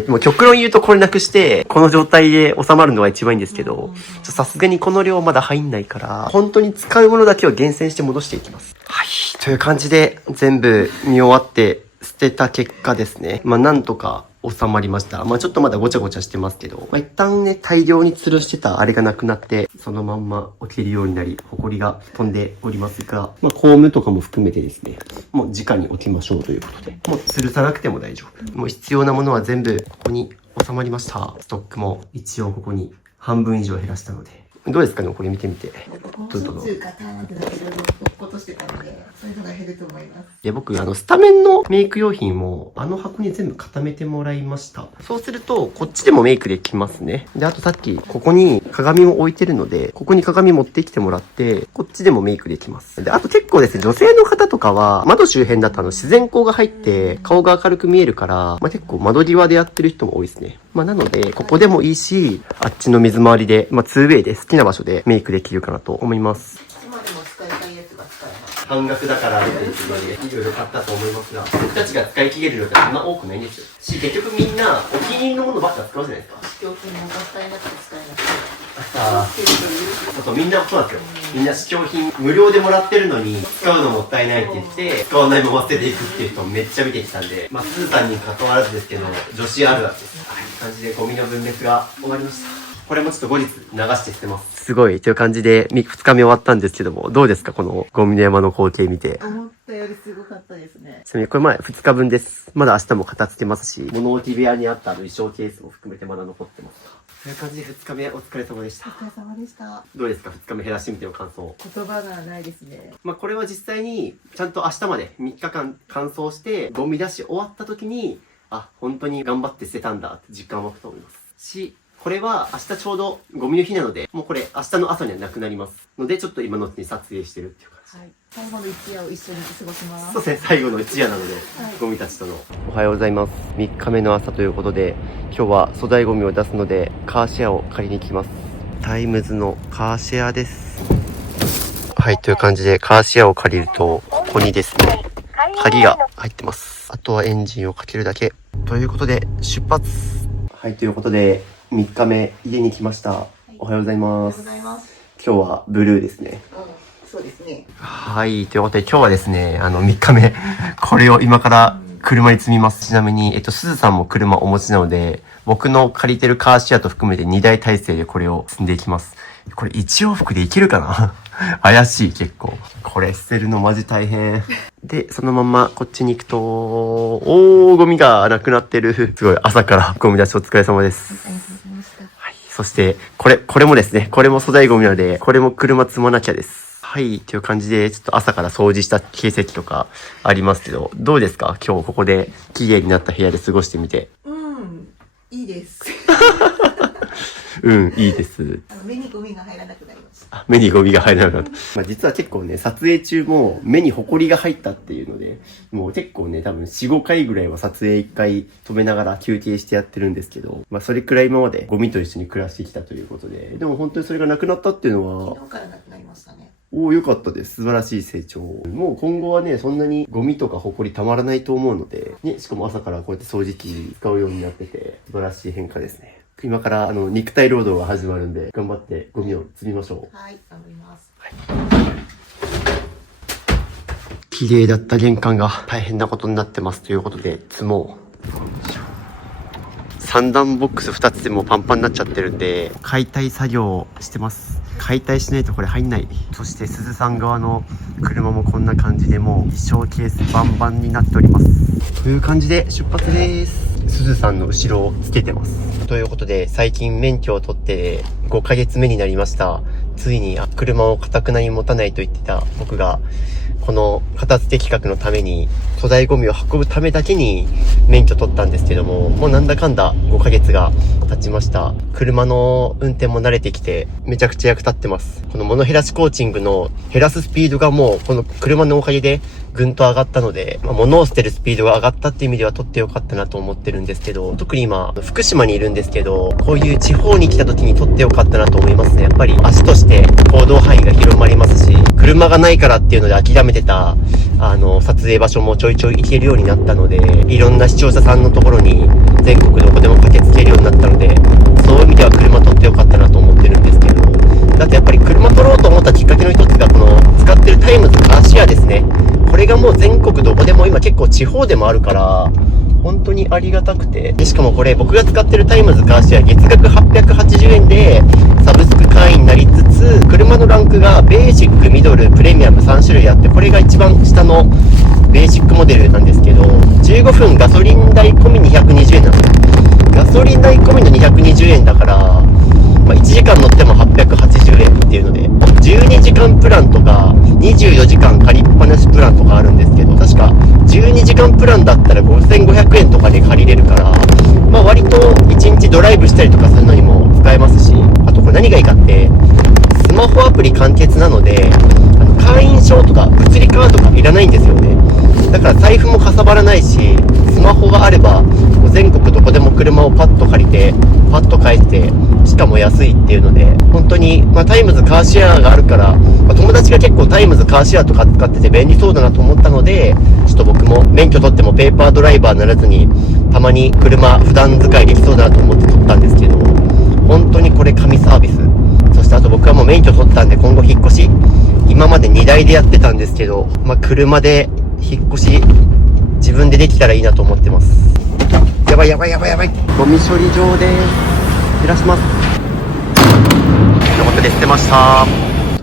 もう極論言うとこれなくして、この状態で収まるのが一番いいんですけど、さすがにこの量まだ入んないから、本当に使うものだけを厳選して戻していきます。はい、という感じで全部見終わって捨てた結果ですね。なんとか収まりました。ちょっとまだごちゃごちゃしてますけど、一旦ね、大量に吊るしてたあれがなくなって、そのまんま置けるようになり、埃が飛んでおりますが、コームとかも含めてですね、もう直に置きましょうということで、もう吊るさなくても大丈夫。もう必要なものは全部ここに収まりました。ストックも一応ここに半分以上減らしたので。どうですかねこれ見てみて。しょっちゅうガターンってなっていろいろ落っことしてたので、そういうのが減ると思います。で、僕、スタメンのメイク用品を箱に全部固めてもらいました。そうすると、こっちでもメイクできますね。で、あとさっき、ここに鏡を置いてるので、ここに鏡持ってきてもらって、こっちでもメイクできます。で、あと結構ですね、女性の方とかは、窓周辺だと自然光が入って、顔が明るく見えるから、結構窓際でやってる人も多いですね。なので、ここでもいいし、あっちの水回りで、2ウェイで好きな場所でメイクできるかなと思います。今でも使いたいやつ半額だからっていうので、いろいろ買ったと思いますが、僕たちが使い切れる量ってそんな多くないんですよ。し、結局みんなお気に入りのものばっか使うじゃないですか。試供品ももったいなくて使えなくて。そうみんなそうなんですよ。みんな試供品無料でもらってるのに使うのもったいないって言って使わないまま捨てていくっていう人めっちゃ見てきたんで、まあスーさんに関わらずですけど女子あるあるです。はい、感じでゴミの分別が終わりました。これもちょっと後日流して捨てます。すごいという感じで2日目終わったんですけども、どうですかこのゴミの山の光景見て。思ったよりすごかったですね。ちなみにこれ前2日分です。まだ明日も片付けますし、物置部屋にあった衣装ケースも含めてまだ残ってます。という感じで2日目お疲れ様でした。お疲れ様でした。どうですか2日目減らしてみての感想。言葉がないですね。まあこれは実際にちゃんと明日まで3日間乾燥してゴミ出し終わった時に、あ、本当に頑張って捨てたんだって実感湧くと思いますし、これは明日ちょうどゴミの日なので、もうこれ明日の朝にはなくなりますので、ちょっと今のうちに撮影してるっていう感じ。はい。最後の一夜を一緒に過ごします。そうですね、最後の一夜なので、はい、ゴミたちとの。おはようございます。3日目の朝ということで、今日は粗大ゴミを出すので、カーシェアを借りに来ます。タイムズのカーシェアです。はい、という感じでカーシェアを借りると、ここにですね、鍵が入ってます。あとはエンジンをかけるだけ。ということで、出発。はい、ということで、3日目家に来ました。おはようございます。おはようございます。今日はブルーですね。そうですね。はい、ということで今日はですね、3日目、これを今から車に積みます。ちなみに、すずさんも車お持ちなので、僕の借りてるカーシェアと含めて2台体制でこれを積んでいきます。これ1往復でいけるかな怪しい結構。これ捨てるのマジ大変。で、そのままこっちに行くと、ゴミがなくなってる。すごい、朝からゴミ出しお疲れ様です。ありがとうございました。はい。そして、これもですね、これも粗大ゴミなので、これも車積まなきゃです。はい、という感じで、ちょっと朝から掃除した形跡とかありますけど、どうですか今日ここで綺麗になった部屋で過ごしてみて。いいです。いいです。目にゴミが入らなくなりました。目にゴミが入らなかった。まあ実は結構ね、撮影中も目に埃が入ったっていうので、もう結構ね、多分4、5回ぐらいは撮影1回止めながら休憩してやってるんですけど、まあそれくらい今までゴミと一緒に暮らしてきたということで、でも本当にそれがなくなったっていうのは、昨日からなくなりましたね。良かったです。素晴らしい成長。もう今後はね、そんなにゴミとか埃たまらないと思うので、ね、しかも朝からこうやって掃除機使うようになってて、素晴らしい変化ですね。今から肉体労働が始まるんで、頑張ってゴミを積みましょう。はい、頑張ります。はい。綺麗だった玄関が大変なことになってますということで、積もう。3段ボックス2つでもパンパンになっちゃってるんで、解体作業をしてます。解体しないとこれ入んない。そして鈴さん側の車もこんな感じでもう衣装ケースバンバンになっております。という感じで出発です。鈴さんの後ろをつけてます。ということで最近免許を取って5ヶ月目になりました。ついに車を固くなに持たないと言ってた僕がこの片付け企画のために粗大ゴミを運ぶためだけに免許取ったんですけども、もうなんだかんだ5ヶ月が経ちました。車の運転も慣れてきてめちゃくちゃ役立ってます。この物減らしコーチングの減らすスピードがもうこの車のおかげでぐんと上がったので、物を捨てるスピードが上がったっていう意味では取ってよかったなと思ってるんですけど、特に今福島にいるんですけど、こういう地方に来た時に取ってよかったなと思いますね。やっぱり足として行動範囲が広まりますし、車がないからっていうので諦めてた撮影場所もちょいちょい行けるようになったので、いろんな視聴者さんのところに全国どこでも駆けつけるようになったので、そういう意味では車取ってよかったなと思ってるんですけど、だってやっぱり車取ろうと思ったきっかけの一つがこの使ってるタイムズカーシェアですね。これがもう全国どこでも今結構地方でもあるから本当にありがたくて、しかもこれ僕が使ってるタイムズカーシェア月額880円でサブスク会員になりつつ、車のランクがベーシック、ミドル、プレミアム3種類あって、これが一番下のベーシックモデルなんですけど、15分ガソリン代込み220円なんですよ。ガソリン代込みの220円だから、1時間乗っても880円っていうので、12時間プランとか24時間借りっぱなしプランとかあるんですけど、確か12時間プランだったら5500円とかで借りれるから、割と1日ドライブしたりとかするのにも使えますし、あとこれ何がいいかって、スマホアプリ完結なので、会員証とか物理カードとかいらないんですよね。だから財布もかさばらないし、スマホがあれば全国どこでも車をパッと借りてパッと返して来かも安いっていうので、本当に、タイムズカーシェアがあるから、友達が結構タイムズカーシェアとか使ってて便利そうだなと思ったので、ちょっと僕も免許取ってもペーパードライバーにならずに、たまに車普段使いできそうだなと思って取ったんですけど、本当にこれ神サービス。そしてあと僕はもう免許取ったんで今後引っ越し、今まで2台でやってたんですけど、車で引っ越し、自分でできたらいいなと思ってます。やばい。ゴミ処理場です。減らします。ということで捨てました。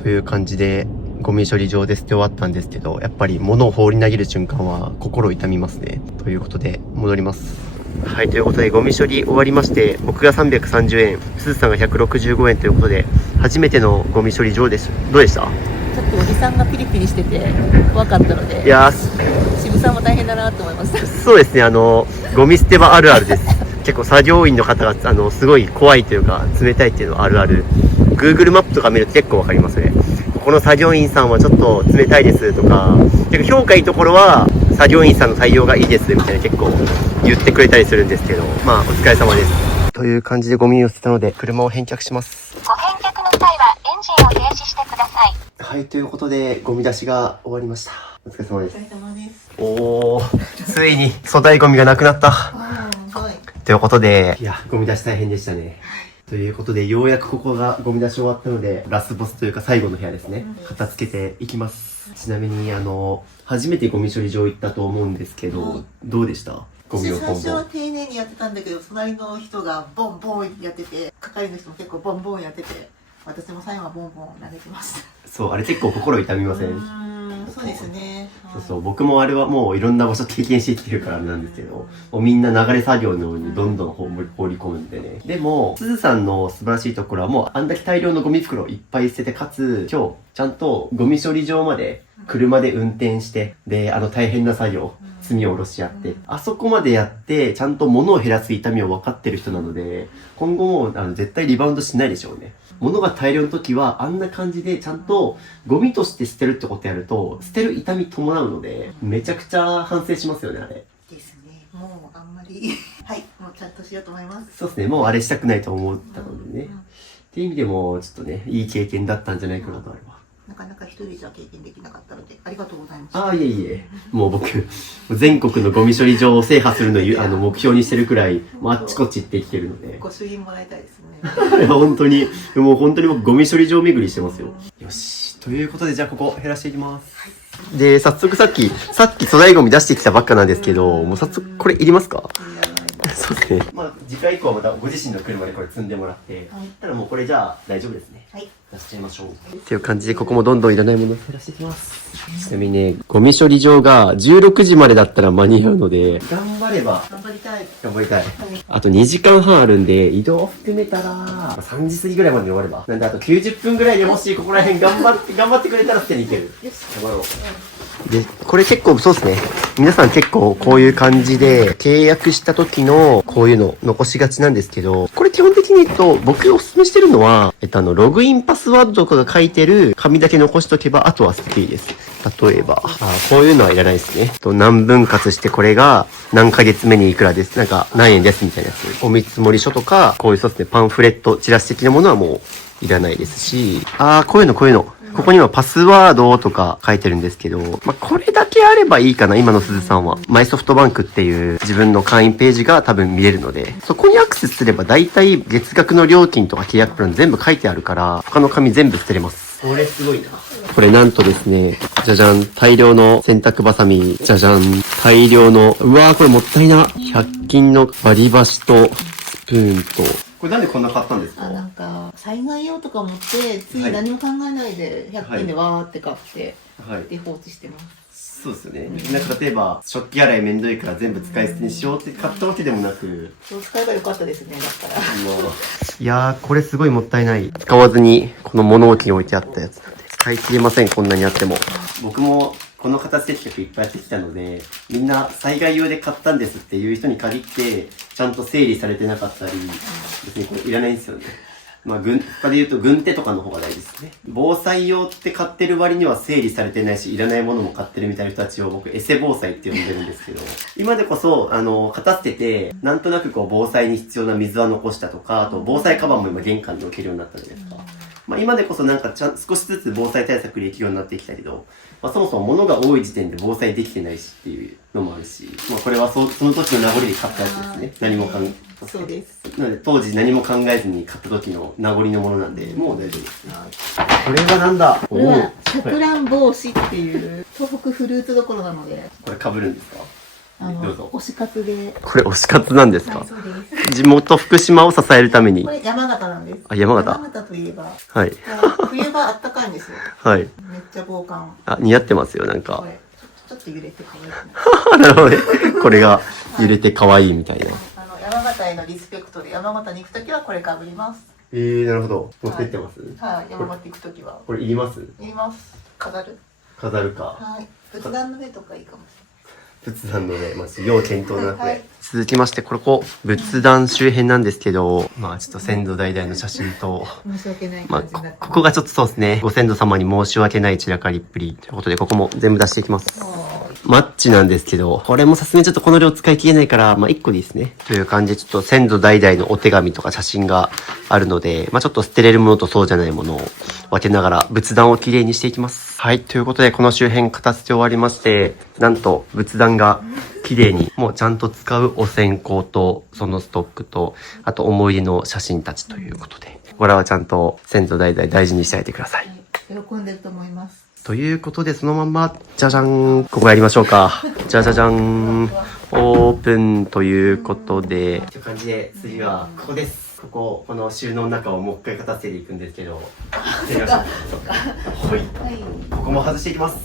という感じで、ゴミ処理場で捨て終わったんですけど、やっぱり物を放り投げる瞬間は心痛みますね。ということで、戻ります。はい、ということでゴミ処理終わりまして、僕が330円、すずさんが165円ということで、初めてのゴミ処理場です。どうでした？ちょっとおじさんがピリピリしてて怖かったので、いや渋さんも大変だなと思いました。そうですね、ゴミ捨て場あるあるです。結構作業員の方が、すごい怖いというか、冷たいっていうのはあるある。Google マップとか見ると結構わかりますね。この作業員さんはちょっと冷たいですとか、結構評価いいところは、作業員さんの対応がいいですみたいな結構言ってくれたりするんですけど、お疲れ様です。という感じでゴミを捨てたので、車を返却します。ご返却の際はエンジンを停止してください。はい、ということで、ゴミ出しが終わりました。お疲れ様です。お疲れ様です。おー、ついに粗大ゴミがなくなった。はい。ということで、いや、ゴミ出し大変でしたね。ということで、ようやくここがゴミ出し終わったので、ラスボスというか最後の部屋ですね。片付けていきます。ちなみに、初めてゴミ処理場行ったと思うんですけど、どうでした？ゴミを最ボンボン。初は丁寧にやってたんだけど、隣の人がボンボンやってて、係の人も結構ボンボンやってて、私も最後はボンボン投げてました。そう、あれ結構心痛みません？そうですね。そう、僕もあれはもういろんな場所経験してきてるからあれなんですけど、もうみんな流れ作業のようにどんどん放り込むんでね。でも、すずさんの素晴らしいところはもうあんだけ大量のゴミ袋をいっぱい捨てて、かつ、今日、ちゃんとゴミ処理場まで車で運転して、で、大変な作業、積み下ろしやって、あそこまでやって、ちゃんと物を減らす痛みを分かってる人なので、今後も絶対リバウンドしないでしょうね。物が大量の時はあんな感じでちゃんとゴミとして捨てるってことやると、捨てる痛み伴うので、めちゃくちゃ反省しますよね、あれ。ですね。もうあんまりはい、もうちゃんとしようと思います。そうですね、もうあれしたくないと思ったのでね。っていう意味でも、ちょっとね、いい経験だったんじゃないかなとあれば。なかなか一人じゃ経験できなかったので、ありがとうございます。ああ、いえいえ。もう僕、全国のゴミ処理場を制覇するのを目標にしてるくらい、もうあっちこっち行ってきてるので。ご朱印もらいたいですね。いや、本当に、もう本当に僕ゴミ処理場巡りしてますよ。よし。ということで、じゃあここ減らしていきます。で、早速さっき粗大ゴミ出してきたばっかなんですけど、もう早速これいりますか？そうですね。次回以降はまたご自身の車でこれ積んでもらって、たらもうこれじゃあ大丈夫ですね。はい。出しちゃいましょう。っていう感じで、ここもどんどんいらないものを減らしていきます。ちなみにね、ゴミ処理場が16時までだったら間に合うので、頑張れば。頑張りたい。頑張りたい。あと2時間半あるんで、移動含めたら、3時過ぎぐらいまでに終われば。なんであと90分ぐらいでもしここら辺頑張ってくれたら捨てに行ける。よし、頑張ろう。で、これ結構そうですね。皆さん結構こういう感じで契約した時のこういうの残しがちなんですけど、これ基本的に言うと僕おすすめしてるのは、ログインパスワードとかが書いてる紙だけ残しとけば、あとは捨てていいです。例えば、こういうのはいらないですね。何分割してこれが何ヶ月目にいくらです。なんか何円ですみたいなやつ。お見積もり書とか、こういうそうですね、パンフレット、チラシ的なものはもういらないですし、こういうの。ここにはパスワードとか書いてるんですけど、これだけあればいいかな、今のすずさんは。マイソフトバンクっていう自分の会員ページが多分見れるので、そこにアクセスすれば大体月額の料金とか契約プラン全部書いてあるから、他の紙全部捨てれます。これすごいな。これなんとですね、じゃじゃん、大量の洗濯バサミ、じゃじゃん、大量の、これもったいな。100均の割り箸とスプーンと、これなんでこんな買ったんですか？なんか災害用とか持ってつい何も考えないで100均でわーって買って、で放置してます。そうですよね。なんか例えば食器洗いめんどいから全部使い捨てにしようって買ったわけでもなく、そう使えばよかったですね。だったら。いやー、これすごいもったいない。使わずにこの物置に置いてあったやつなんで使い切れません。こんなにあっても。僕もこの形で企画いっぱいやってきたので、みんな災害用で買ったんですっていう人に限ってちゃんと整理されてなかったり、別にこれいらないんですよね。まあ、他で言うと軍手とかの方が大事ですね。防災用って買ってる割には整理されてないし、いらないものも買ってるみたいな人たちを僕、エセ防災って呼んでるんですけど、今でこそ、片捨てて、なんとなくこう、防災に必要な水は残したとか、あと、防災カバンも今玄関に置けるようになったじゃないですか。まあ、今でこそなんか少しずつ防災対策できるようになってきたけど、まあ、そもそも物が多い時点で防災できてないしっていうのもあるし、まあ、これはその時の名残で買ったやつですね。何もそうです。なので当時何も考えずに買った時の名残のものなんで、もう大丈夫ですね。これはなんだ？これは、さくらんぼしっていう、東北フルーツどころなので、これ被るんですか？どうぞ。推し活で。これ推し活なんですか？はい、そうです。地元福島を支えるためにこ。れ山形なんです。あ、山形。山形といえば、はい。冬場あったかいんですよ。はい。めっちゃ防寒。あ、似合ってますよ、なんかこ。れ、ちょっと揺れて可愛いですね。なるほどね。これが揺れて可愛いみたいな。山形へのリスペクトで山形に行くときはこれかぶります。なるほど。持ってってます？はい、山形行くときは。これいります？いります。飾る。飾るか。はい。仏壇の上とかいいかもし仏壇の上、まあ、要検討なので、はい続きまして、ここ、仏壇周辺なんですけど、まあちょっと先祖代々の写真と、れない。申し訳ないまあ感じになってここがちょっとそうですね、ご先祖様に申し訳ない散らかりっぷりということで、ここも全部出していきます。マッチなんですけど、これもさすがにちょっとこの量使い切れないから、まあ1個でいいですね。という感じで、ちょっと先祖代々のお手紙とか写真があるので、まあちょっと捨てれるものとそうじゃないものを分けながら仏壇をきれいにしていきます。はい、ということでこの周辺片付け終わりまして、なんと仏壇が綺麗に、もうちゃんと使うお線香と、そのストックと、あと思い出の写真たちということで、これはちゃんと先祖代々大事にしてあげてください。喜んでると思います。ということで、そのまんま、じゃじゃん、ここやりましょうか。じゃじゃじゃん、オープンということで、という感じで、次はここです。この収納の中をもう一回片付けていくんですけど、やりましょう。はい。ここも外していきます。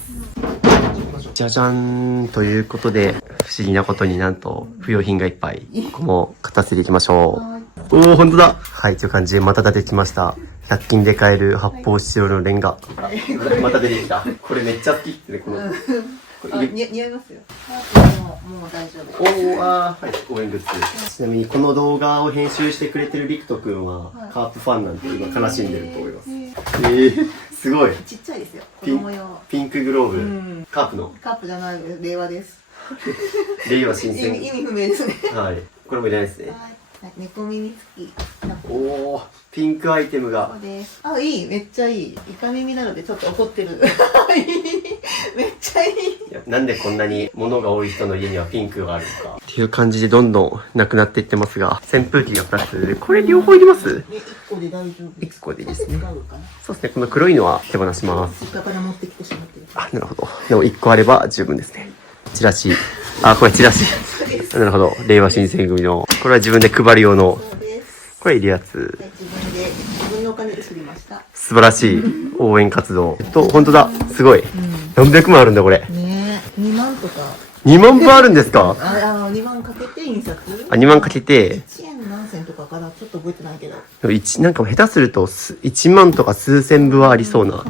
じゃじゃんということで、不思議なことになんと不要品がいっぱい。ここも片付けていきましょう。おー、ほんとだ。はい、という感じでまた出てきました。100均で買える発泡スチロールのレンガ。また出てきた。これめっちゃ好きってね、この。これ似合いますよ。もう大丈夫。はい、応援グッズ。ちなみにこの動画を編集してくれてるビクト君は、カープファンなんて今悲しんでると思います。すごい。ちっちゃいですよ。子供用。ピンクグローブ。カープの。カープじゃない、令和です。令和新鮮。意味不明ですね。はい。これもいらないですね。猫耳付き。おー、ピンクアイテムが。そうです。あ、いい、めっちゃいい。イカ耳なのでちょっと怒ってる。めっちゃいい。なんでこんなに物が多い人の家にはピンクがあるのか。っていう感じでどんどんなくなっていってますが、扇風機が2つ。これ両方いります？ 1個で大丈夫。1個でいいですね。使うかな。そうですね、この黒いのは手放します。実家から持ってきてしまってる。あ、なるほど。でも1個あれば十分ですね。チラシ。あ、これチラシ。なるほど。令和新選組の。これは自分で配る用の。そうです。これいるやつ。自分のお金で作りました。素晴らしい応援活動。本当だ。すごい。何百万あるんだ、これ。ねえ、2万とか。2万分あるんですか2万かけて印刷あ、2万かけて。1円何銭とかからちょっと覚えてないけど。なんか下手すると1万とか数千部はありそうな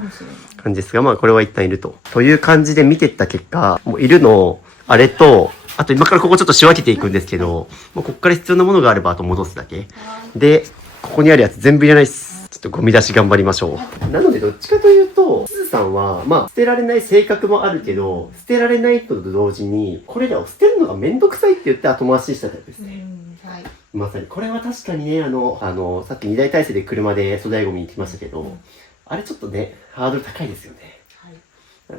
感じですが、まあこれは一旦いると。という感じで見てった結果、もういるの、あれと、あと今からここちょっと仕分けていくんですけど、もうここから必要なものがあればあと戻すだけ。で、ここにあるやつ全部いらないっす。ちょっとゴミ出し頑張りましょう。なのでどっちかというと、すずさんは、まあ捨てられない性格もあるけど、捨てられないと同時に、これらを捨てるのがめんどくさいって言って後回しにしたタイプですね。はい。まさに、これは確かにね、さっき2台体制で車で粗大ゴミに行きましたけど、あれちょっとね、ハードル高いですよね。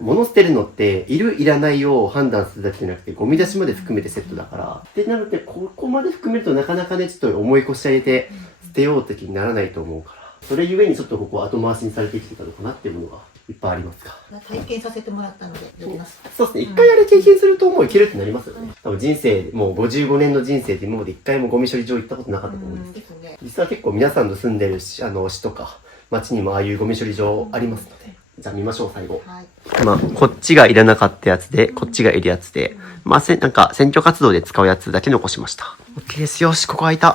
物捨てるのって、いるいらないを判断するだけじゃなくて、ゴミ出しまで含めてセットだから。ってなので、ここまで含めるとなかなかね、ちょっと重い腰上げて、捨てようって気にならないと思うから。それゆえにちょっとここは後回しにされてきてたのかなっていうものがいっぱいありますか。体験させてもらったので、やります。そうですね。一回あれ経験するともういけるってなりますよね。多分人生、もう55年の人生で今まで一回もゴミ処理場行ったことなかったと思うんですけど、実は結構皆さんの住んでる市とか、町にもああいうゴミ処理場ありますので。じゃあ見ましょう、最後。はい。まあ、こっちがいらなかったやつで、こっちがいるやつで、まあ、なんか、選挙活動で使うやつだけ残しました。OK です。よし、ここ空いた。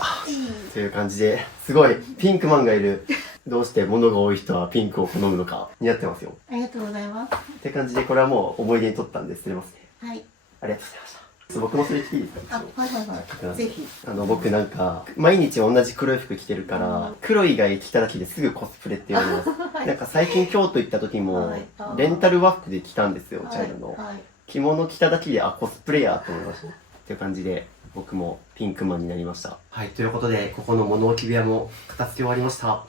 という感じで、すごい、ピンクマンがいる。どうして物が多い人はピンクを好むのか、似合ってますよ。ありがとうございます。って感じで、これはもう思い出に取ったんで捨てますね。はい。ありがとうございました。僕もそれ着ていいですか？はいはいはい。ぜひ。僕なんか、毎日同じ黒い服着てるから、黒以外着ただけですぐコスプレって言われます。なんか最近京都行った時も、レンタル和服で着たんですよ、茶色の。着物着ただけで、コスプレやと思いました。っていう感じで、僕もピンクマンになりました。はい、ということで、ここの物置部屋も片付け終わりました。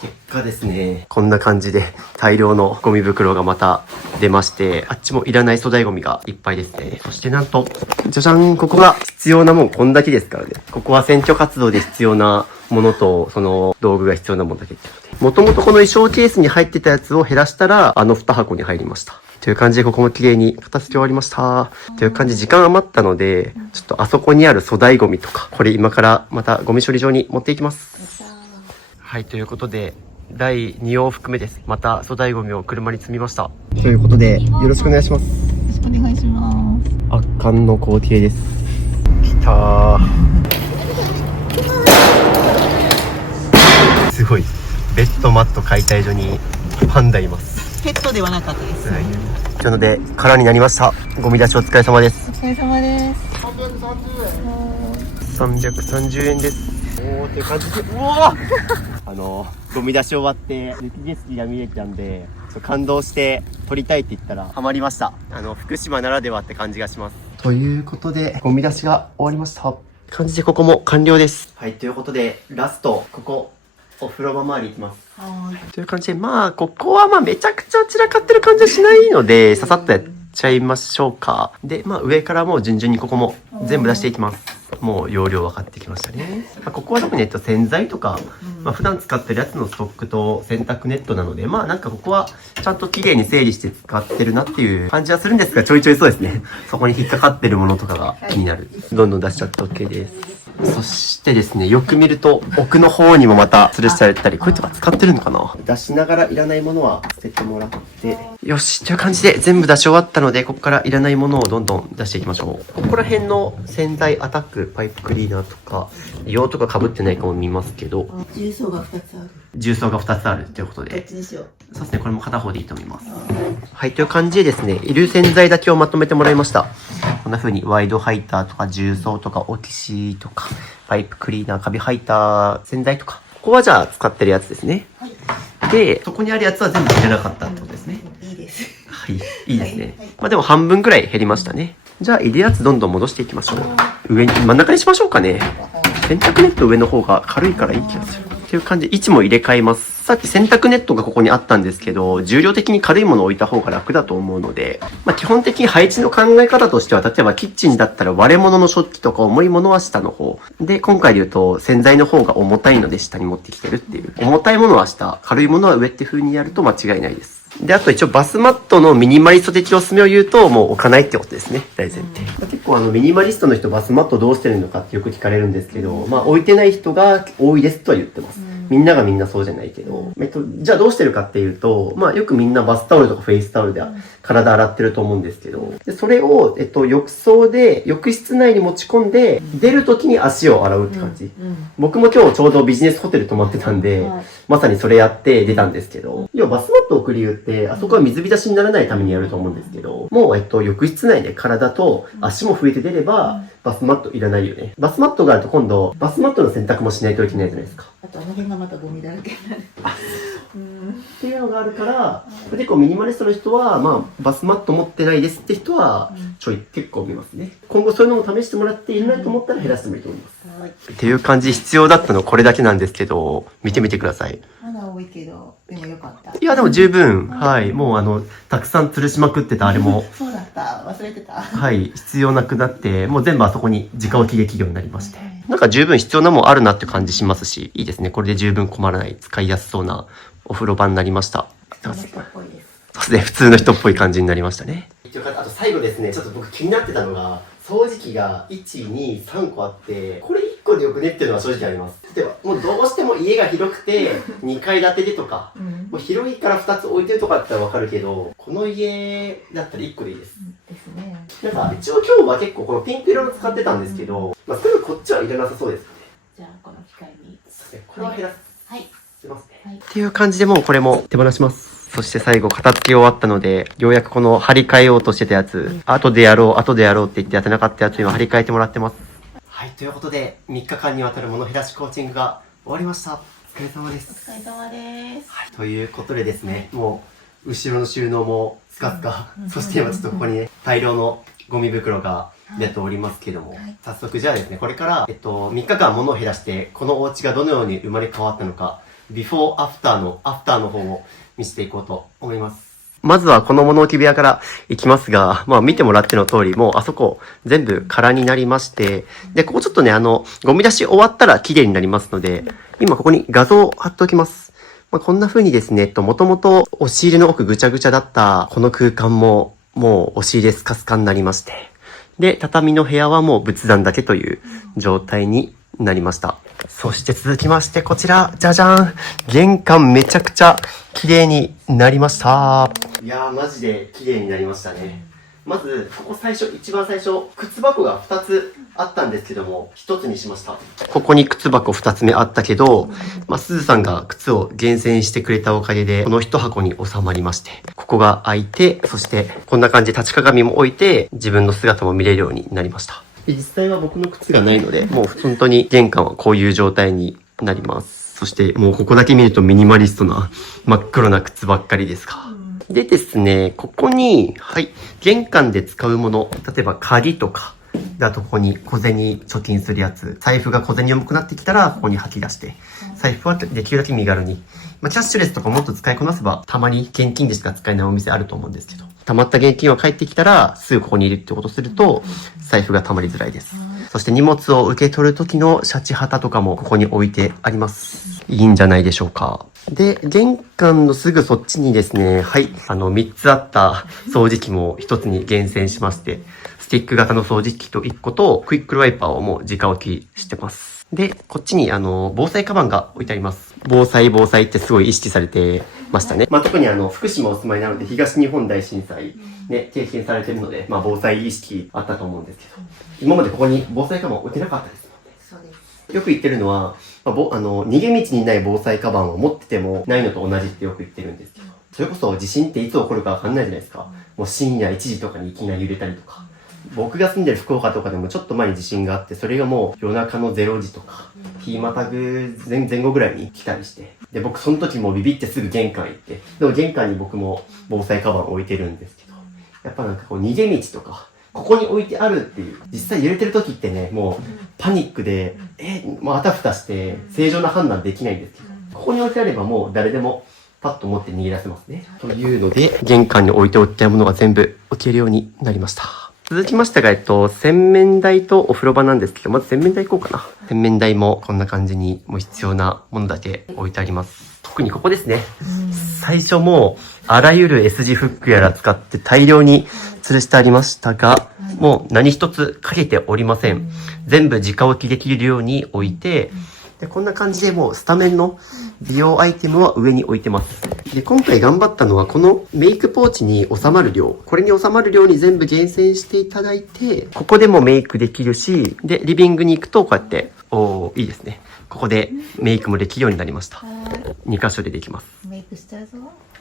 結果ですね、こんな感じで大量のゴミ袋がまた出まして、あっちもいらない粗大ゴミがいっぱいですね。そしてなんと、じゃじゃん、ここが必要なもんこんだけですからね。ここは選挙活動で必要なものと、その道具が必要なものだけってことで。もともとこの衣装ケースに入ってたやつを減らしたら、2箱に入りました。という感じでここも綺麗に片付け終わりました。という感じで時間余ったので、ちょっとあそこにある粗大ゴミとか、これ今からまたゴミ処理場に持っていきます。はい、ということで、第2往復目です。また粗大ゴミを車に積みました。ということで、よろしくお願いします。よろしくお願いします。圧巻の工程です。きたー。すごい。ベッドマット解体所にパンダいます。ペットではなかったです。はい。なので、空になりました。ゴミ出しお疲れ様です。お疲れ様です。330円です。おーっていう感じで、うわゴミ出し終わって雪景色が見えたんで感動して撮りたいって言ったらハマりました。福島ならではって感じがします。ということでゴミ出しが終わりました感じで、ここも完了です。はい、ということでラストここお風呂場周り行きます。という感じで、ここはめちゃくちゃ散らかってる感じはしないのでささっとやっちゃいましょうか。で、上からもう順々にここも全部出していきます。もう容量分かってきましたね。ここは特に洗剤とか、普段使ってるやつのストックと洗濯ネットなので、なんかここはちゃんと綺麗に整理して使ってるなっていう感じはするんですが、ちょいちょいそうですね。そこに引っかかってるものとかが気になる。どんどん出しちゃって OK です。そしてですね、よく見ると奥の方にもまた吊るしてあったり、こういうとか使ってるのかな。出しながらいらないものは捨ててもらって、よしという感じで全部出し終わったので、ここからいらないものをどんどん出していきましょう。ここら辺の洗剤、アタック、パイプクリーナーとか用とか被ってないかも見ますけど、重曹が2つある。重曹が2つあるということで、どっちにしよう。そうですね、これも片方でいいと思います。はい、という感じでですね、いる洗剤だけをまとめてもらいました。こんな風にワイドハイターとか重曹とかオキシとかパイプクリーナー、カビハイター、洗剤とか、ここはじゃあ使ってるやつですね。はい。で、そこにあるやつは全部入れなかったってことですね。いいです。はい、いいですね。でも半分くらい減りましたね。じゃあ入れるやつどんどん戻していきましょう。上に、真ん中にしましょうかね。洗濯ネット上の方が軽いからいい気がする。っていう感じで位置も入れ替えます。さっき洗濯ネットがここにあったんですけど、重量的に軽いものを置いた方が楽だと思うので、基本的に配置の考え方としては、例えばキッチンだったら割れ物の食器とか重いものは下の方。で、今回で言うと洗剤の方が重たいので下に持ってきてるっていう。重たいものは下、軽いものは上って風にやると間違いないです。で、あと一応バスマットのミニマリスト的おすすめを言うと、もう置かないってことですね。大前提。結構ミニマリストの人バスマットどうしてるのかってよく聞かれるんですけど、置いてない人が多いですとは言ってます。みんながみんなそうじゃないけど、じゃあどうしてるかっていうと、よくみんなバスタオルとかフェイスタオルで体洗ってると思うんですけど、でそれを、浴槽で浴室内に持ち込んで、出る時に足を洗うって感じ。僕も今日ちょうどビジネスホテル泊まってたんで、まさにそれやって出たんですけど、要はバスマットを置く理由って、あそこは水浸しにならないためにやると思うんですけど、もう、浴室内で体と足も拭いて出れば、バスマットいらないよね。バスマットがあると今度、バスマットの洗濯もしないといけないじゃないですか。あと辺がまたゴミだらけになる。っていうのがあるから、結構ミニマリストの人は、バスマット持ってないですって人は、結構見ますね。今後そういうのも試してもらっていらないと思ったら減らしてもいいと思います。っていう感じ、必要だったのこれだけなんですけど、見てみてください。まだ多いけど、でもよかった。いや、でも十分、はい。もうたくさん吊るしまくってたあれも。そうだった。忘れてた。はい。必要なくなって、もう全部あそこに直置きできるようになりまして。なんか十分必要なもんあるなって感じしますし、いいですね。これで十分困らない、使いやすそうなお風呂場になりました。そうですね。普通の人っぽい感じになりましたね。あと最後ですね、ちょっと僕気になってたのが、掃除機が1、2、3個あって、これ1個でよくねっていうのは正直あります。例えば、もうどうしても家が広くて、2階建てでとか、もう広いから2つ置いてるとかだったらわかるけど、この家だったら1個でいいです。ですね。なんか、一応今日は結構このピンク色の使ってたんですけど、すぐこっちはいらなさそうですよね。じゃあ、この機会に。これは減らす。はい。すいません。っていう感じでもうこれも手放します。そして最後片付け終わったので、ようやくこの張り替えようとしてたやつ、後でやろうって言ってやってなかったやつ今張り替えてもらってます。はい、ということで、3日間にわたる物減らしコーチングが終わりました。お疲れ様です。お疲れ様です。はい、ということでですね、もう、後ろの収納もスカスカ、そして今ちょっとここにね、大量のゴミ袋が出ておりますけども、早速じゃあですね、これから、3日間物を減らして、このお家がどのように生まれ変わったのか、ビフォーアフターの方を見せていこうと思います。まずはこの物置部屋から行きますが、まあ見てもらっての通り、もうあそこ全部空になりまして、で、ここちょっとね、ゴミ出し終わったら綺麗になりますので、今ここに画像を貼っておきます。まあ、こんな風にですね、もともと押し入れの奥ぐちゃぐちゃだったこの空間も、もう押し入れスカスカになりまして、で、畳の部屋はもう仏壇だけという状態になりました。そして続きましてこちら、じゃじゃん！玄関めちゃくちゃ綺麗になりました。いやーマジで綺麗になりましたね。まず、ここ一番最初、靴箱が2つあったんですけども、1つにしました。ここに靴箱2つ目あったけど、まあ、すずさんが靴を厳選してくれたおかげで、この1箱に収まりまして、ここが開いて、そしてこんな感じで立ち鏡も置いて、自分の姿も見れるようになりました。実際は僕の靴がないので、もう本当に玄関はこういう状態になります。そしてもうここだけ見るとミニマリストな真っ黒な靴ばっかりですが。でですね、ここに、はい、玄関で使うもの、例えば鍵とか、あとここに小銭貯金するやつ、財布が小銭重くなってきたらここに吐き出して、財布はできるだけ身軽に。まあ、キャッシュレスとかもっと使いこなせば、たまに現金でしか使えないお店あると思うんですけど、溜まった現金は返ってきたら、すぐここに入れるってことをすると、財布が溜まりづらいです。そして荷物を受け取る時のシャチハタとかもここに置いてあります。いいんじゃないでしょうか。で、玄関のすぐそっちにですね、はい、3つあった掃除機も1つに厳選しまして、スティック型の掃除機と1個と、クイックルワイパーをもう直置きしてます。で、こっちに防災カバンが置いてあります。防災ってすごい意識されてましたね。まあ、特に福島お住まいなので東日本大震災ね、経験されてるので、まあ防災意識あったと思うんですけど、今までここに防災カバン置いてなかったですもんね。そうです。よく言ってるのは、逃げ道にない防災カバンを持っててもないのと同じってよく言ってるんですけど、それこそ地震っていつ起こるかわかんないじゃないですか。もう深夜1時とかにいきなり揺れたりとか。僕が住んでる福岡とかでもちょっと前に地震があって、それがもう夜中の0時とか、日またぐ前後ぐらいに来たりして。で、僕その時もうビビってすぐ玄関行って、でも玄関に僕も防災カバン置いてるんですけど、やっぱなんかこう逃げ道とか、ここに置いてあるっていう、実際揺れてる時ってね、もうパニックで、もうあたふたして正常な判断できないんですけど、ここに置いてあればもう誰でもパッと持って逃げ出せますね。というので、玄関に置いておきたいものが全部置けるようになりました。続きましてが、洗面台とお風呂場なんですけど、まず洗面台行こうかな。洗面台もこんな感じにもう必要なものだけ置いてあります。特にここですね。最初もう、あらゆる S 字フックやら使って大量に吊るしてありましたが、もう何一つかけておりません。全部直置きできるように置いて、で、こんな感じでもうスタメンの美容アイテムは上に置いてます。で、今回頑張ったのはこのメイクポーチに収まる量。これに収まる量に全部厳選していただいて、ここでもメイクできるし、で、リビングに行くとこうやって、いいですね。ここでメイクもできるようになりました。2箇所でできます。メイクしたぞ。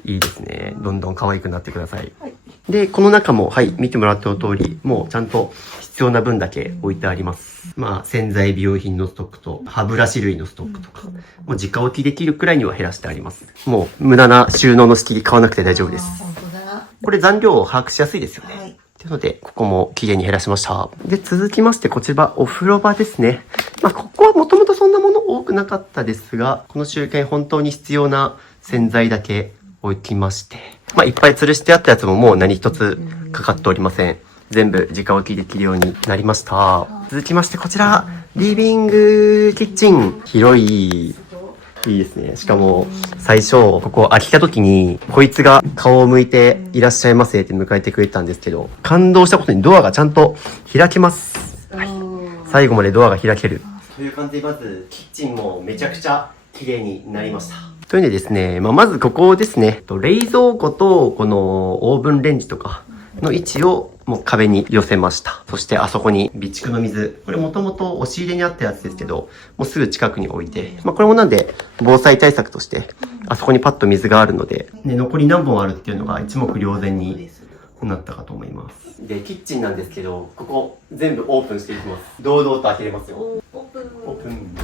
いいですね。どんどん可愛くなってください。はい、で、この中も、はい、見てもらったの通り、もうちゃんと必要な分だけ置いてあります。まあ、洗剤美容品のストックと、歯ブラシ類のストックとか、もう直置きできるくらいには減らしてあります。もう無駄な収納の仕切り買わなくて大丈夫です。本当だ。これ残量を把握しやすいですよね。はい。というので、ここも綺麗に減らしました。で、続きまして、こちら、お風呂場ですね。まあ、ここはもともとそんなもの多くなかったですが、この集会本当に必要な洗剤だけ置きまして、まあ、いっぱい吊るしてあったやつももう何一つかかっておりません。全部直置きできるようになりました。続きまして、こちら、リビングキッチン。広い。いいですね。しかも、最初、ここ開けた時に、こいつが顔を向いていらっしゃいませって迎えてくれたんですけど、感動したことにドアがちゃんと開けます。はい、最後までドアが開ける。という感じで、まず、キッチンもめちゃくちゃ綺麗になりました。というのでですね、まずここですね、冷蔵庫とこのオーブンレンジとか、の位置をもう壁に寄せました。そしてあそこに備蓄の水。これもともと押し入れにあったやつですけど、もうすぐ近くに置いて、これもなんで防災対策として、あそこにパッと水があるので、で、残り何本あるっていうのが一目瞭然になったかと思います。で、キッチンなんですけど、ここ全部オープンしていきます。堂々と開けれますよ。オープン。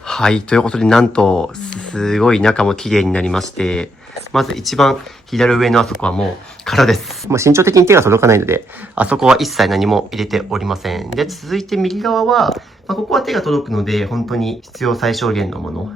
はい、ということでなんと、すごい中も綺麗になりまして、まず一番左上のあそこはもう空です。身長的に手が届かないので、あそこは一切何も入れておりません。で、続いて右側は、ここは手が届くので、本当に必要最小限のもの。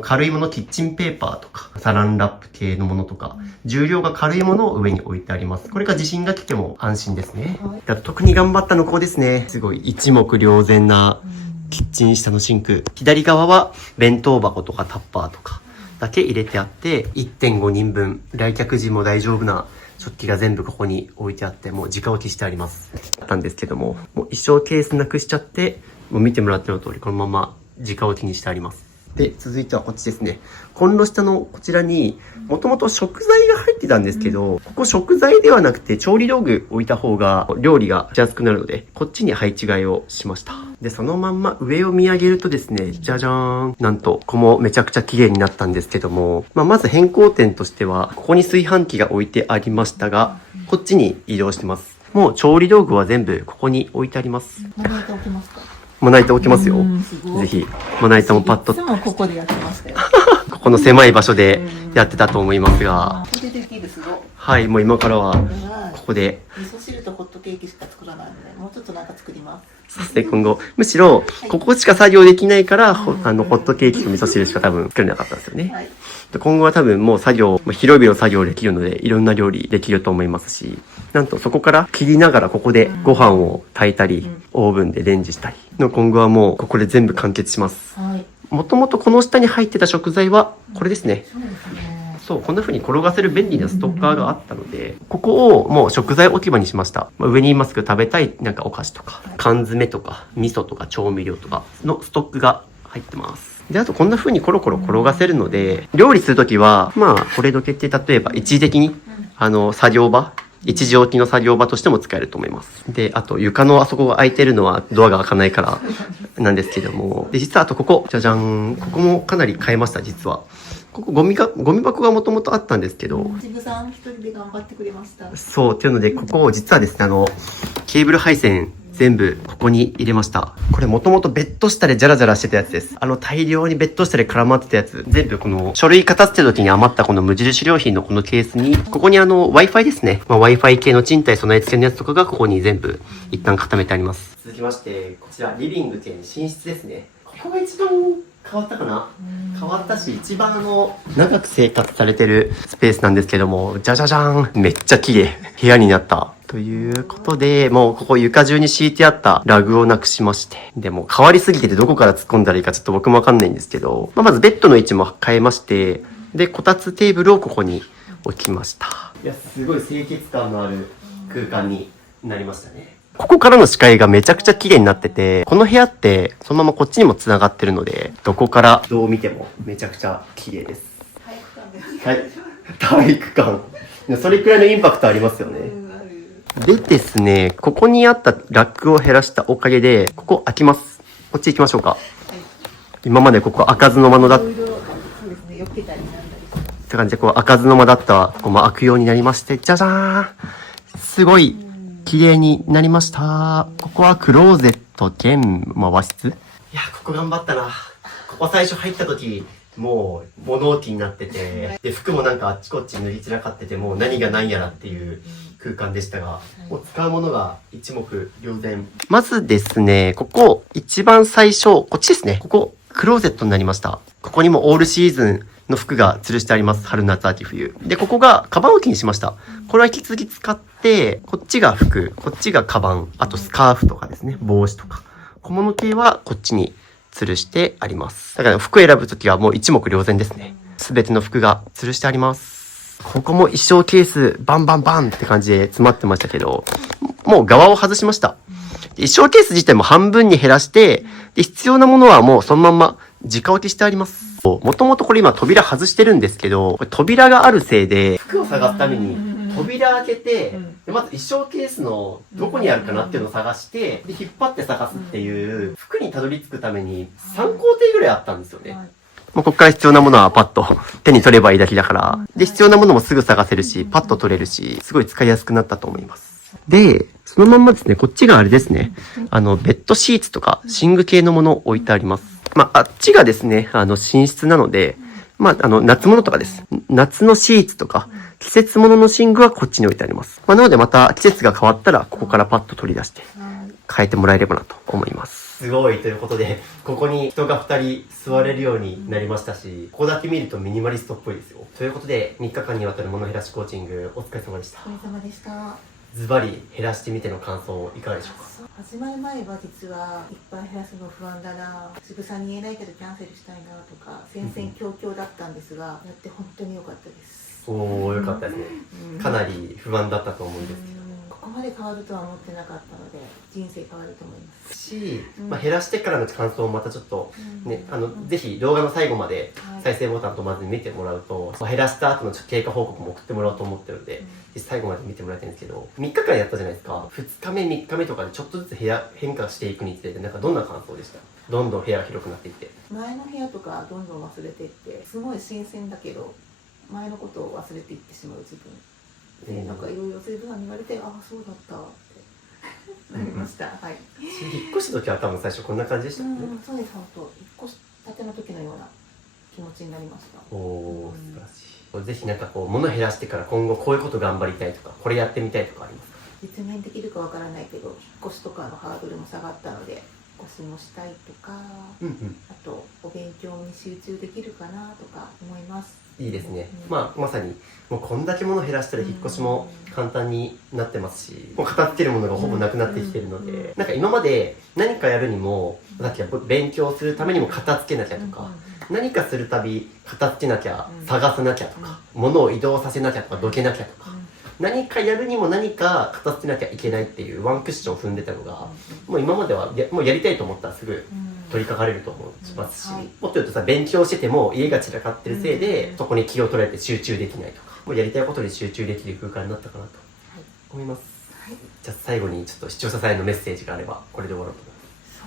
軽いもの、キッチンペーパーとか、サランラップ系のものとか、重量が軽いものを上に置いてあります。これが地震が来ても安心ですね。特に頑張ったのここですね。すごい一目瞭然なキッチン下のシンク。左側は弁当箱とかタッパーとかだけ入れてあって、1.5 人分、来客時も大丈夫な食器が全部ここに置いてあって、もう直置きしてあります。なんですけども、もう衣装ケースなくしちゃって、もう見てもらっての通り、このまま直置きにしてあります。で、続いてはこっちですね。コンロ下のこちらに、もともと食材が入ってたんですけど、ここ食材ではなくて調理道具置いた方が料理がしやすくなるので、こっちに配置換えをしました。で、そのまんま上を見上げるとですね、じゃじゃーん。なんと、ここもめちゃくちゃ綺麗になったんですけども、まず変更点としては、ここに炊飯器が置いてありましたが、こっちに移動してます。もう調理道具は全部ここに置いてあります。まな板置きますか？まな板置きますよ。ぜひ、まな板もパッと。いつもここでやってましたよ。ここの狭い場所でやってたと思いますが。ここでできるすごい。はい、もう今からは、ここで。味噌汁とホットケーキしか作らないので、もうちょっとなんか作ります。そして今後、むしろ、ここしか作業できないから、ホットケーキと味噌汁しか多分作れなかったんですよね。はい、今後は多分もう広々作業できるので、いろんな料理できると思いますし、なんとそこから切りながらここでご飯を炊いたり、オーブンでレンジしたりの今後はもうここで全部完結します。もともとこの下に入ってた食材はこれですね。そう、こんな風に転がせる便利なストッカーがあったので、ここをもう食材置き場にしました。上にいますけど食べたいなんかお菓子とか、缶詰とか、味噌とか調味料とかのストックが入ってます。で、あとこんな風にコロコロ転がせるので、料理するときは、これどけって例えば一時的に、作業場、一時置きの作業場としても使えると思います。で、あと床のあそこが開いてるのはドアが開かないからなんですけども。で、実はあとここ、じゃじゃん。ここもかなり変えました、実は。ここゴミ箱がもともとあったんですけど。ちぐさん一人で頑張ってくれました。そう、っていうので、ここを実はですね、ケーブル配線、全部ここに入れました。これもともとベッド下でジャラジャラしてたやつです。大量にベッド下で絡まってたやつ。全部この書類片捨てる時に余ったこの無印良品のこのケースに、ここにWi-Fi ですね。Wi-Fi 系の賃貸備え付けのやつとかがここに全部一旦固めてあります。続きまして、こちらリビング兼寝室ですね。ここが一番変わったかな？変わったし、一番長く生活されてるスペースなんですけども、じゃじゃじゃーん。めっちゃ綺麗。部屋になった。ということで、もうここ床中に敷いてあったラグをなくしまして。でも変わりすぎててどこから突っ込んだらいいかちょっと僕もわかんないんですけど、まずベッドの位置も変えまして、で、こたつテーブルをここに置きました。いや、すごい清潔感のある空間になりましたね。ここからの視界がめちゃくちゃ綺麗になってて、この部屋ってそのままこっちにも繋がってるので、どこからどう見てもめちゃくちゃ綺麗です。はい。体育館。それくらいのインパクトありますよね。でですね、ここにあったラックを減らしたおかげで、ここ開きます。こっち行きましょうか。今までここ開かずの間のだった。って感じで、開かずの間だったここも開くようになりまして、じゃじゃーん。すごい綺麗になりました。ここはクローゼット兼、和室。いや、ここ頑張ったな。ここ最初入った時、もう物置になってて、で、服もなんかあっちこっち脱ぎ散らかってて、もう何が何やらっていう空間でしたが、もう使うものが一目瞭然。まずですね、ここ一番最初、こっちですね。ここクローゼットになりました。ここにもオールシーズンの服が吊るしてあります。春夏秋冬。で、ここがカバン置きにしました。これは引き続き使って、こっちが服、こっちがカバン、あとスカーフとかですね、帽子とか。小物系はこっちに吊るしてあります。だから服選ぶときはもう一目瞭然ですね。すべての服が吊るしてあります。ここも衣装ケースバンバンバンって感じで詰まってましたけど、もう側を外しました。衣装ケース自体も半分に減らして、で必要なものはもうそのまんま直置きしてあります。もともとこれ今扉外してるんですけど、これ扉があるせいで服を探すために扉開けて、うんでまず衣装ケースのどこにあるかなっていうのを探して、で引っ張って探すっていう、服にたどり着くために3工程ぐらいあったんですよね。はいもうここから必要なものはパッと手に取ればいいだけだから、で、必要なものもすぐ探せるし、パッと取れるし、すごい使いやすくなったと思います。で、そのまんまですね、こっちがあれですね、ベッドシーツとか寝具系のもの置いてあります。まあ、あっちがですね、寝室なので、まあ、夏物とかです。夏のシーツとか、季節物の寝具はこっちに置いてあります。まあ、なのでまた季節が変わったら、ここからパッと取り出して、変えてもらえればなと思います。すごいということで、ここに人が2人座れるようになりましたし、ここだけ見るとミニマリストっぽいですよ。ということで、3日間にわたる物減らしコーチング、お疲れ様でした。お疲れ様でした。ズバリ減らしてみての感想いかがでしょうか？始まる前は実はいっぱい減らすの不安だな、渋さんに言えないけどキャンセルしたいなとか戦々恐々だったんですが、やって本当に良かったです。おー、よかったですね。かなり不安だったと思うんですけど。ここまで変わるとは思ってなかったので、人生変わると思います。まあ、減らしてからの感想をまたちょっとね、ぜひ動画の最後まで再生ボタンとまず見てもらうと、減らした後の経過報告も送ってもらおうと思ってるので、最後まで見てもらいたいんですけど、3日間やったじゃないですか。2日目、3日目とかでちょっとずつ変化していくにつれて、なんかどんな感想でした？どんどん部屋が広くなっていって。前の部屋とかどんどん忘れていって、すごい新鮮だけど、前のことを忘れていってしまう自分。で、なんかいろいろセレブさんに言われて、ああ、そうだったってなりました。はい。引っ越した時は多分最初こんな感じでしたよね。そうです、本当。引っ越したての時のような気持ちになりました。おー、素晴らしい。ぜひなんかこう、物減らしてから今後こういうこと頑張りたいとか、これやってみたいとかありますか？実現できるかわからないけど、引っ越しとかのハードルも下がったので、引っ越しもしたいとか、あとお勉強に集中できるかなとか思います。いいですね。まあ、まさに、もうこんだけ物減らしたら引っ越しも簡単になってますし、もう片付けるものがほぼなくなってきてるので、なんか今まで何かやるにも、さっき勉強するためにも片付けなきゃとか、何かするたび片付けなきゃ、探さなきゃとか、物を移動させなきゃとか、どけなきゃとか、何かやるにも何か片付けなきゃいけないっていうワンクッションを踏んでたのが、もう今まではもうやりたいと思ったらすぐ取り掛かれると思いますし、もっと言うとさ、勉強してても家が散らかってるせいで、そこに気を取られて集中できないとか、もうやりたいことに集中できる空間になったかなと思います。じゃあ最後にちょっと視聴者さんへのメッセージがあれば、これで終わろうと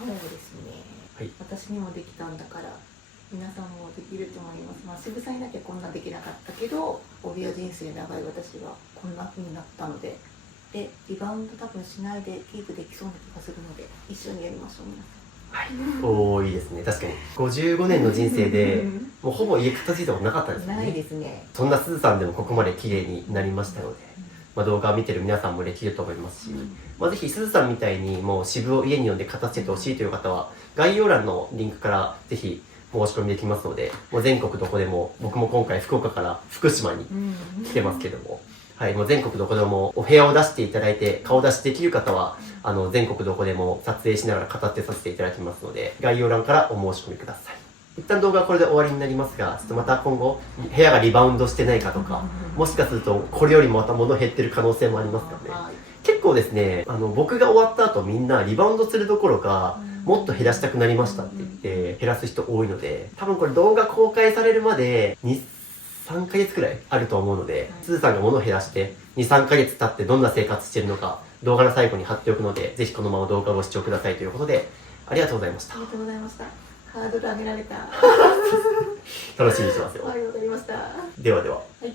思います。そうですね。はい。私にもできたんだから、皆さんもできると思います。まあ、渋さんいなきゃこんなできなかったけど、帯は人生長い私はこんな風になったので、で、リバウンド多分しないでキープできそうな気がするので、一緒にやりましょう、皆さん。はい。おー、いいですね。確かに。55年の人生で、もうほぼ家片付いたことなかったですよね。ないですね。そんなすずさんでもここまで綺麗になりましたので、まあ、動画を見てる皆さんもできると思いますし、まあ、ぜひすずさんみたいにもう渋を家に呼んで片付けてほしいという方は、概要欄のリンクからぜひ申し込みできますので、もう全国どこでも、僕も今回福岡から福島に来てますけども、はい、もう全国どこでもお部屋を出していただいて、顔出しできる方は、全国どこでも撮影しながら片付けさせていただきますので、概要欄からお申し込みください。一旦動画はこれで終わりになりますが、ちょっとまた今後、部屋がリバウンドしてないかとか、もしかするとこれよりもまた物減ってる可能性もありますからね。結構ですね、僕が終わった後みんなリバウンドするどころか、もっと減らしたくなりましたって言って減らす人多いので、多分これ動画公開されるまで2、3ヶ月くらいあると思うので、すずさんが物を減らして2、3ヶ月経ってどんな生活してるのか動画の最後に貼っておくので、ぜひこのまま動画をご視聴くださいということで、ありがとうございました。ありがとうございました。ハードル上げられた。楽しみにしてますよ。はい、わかりました。ではでは。はい。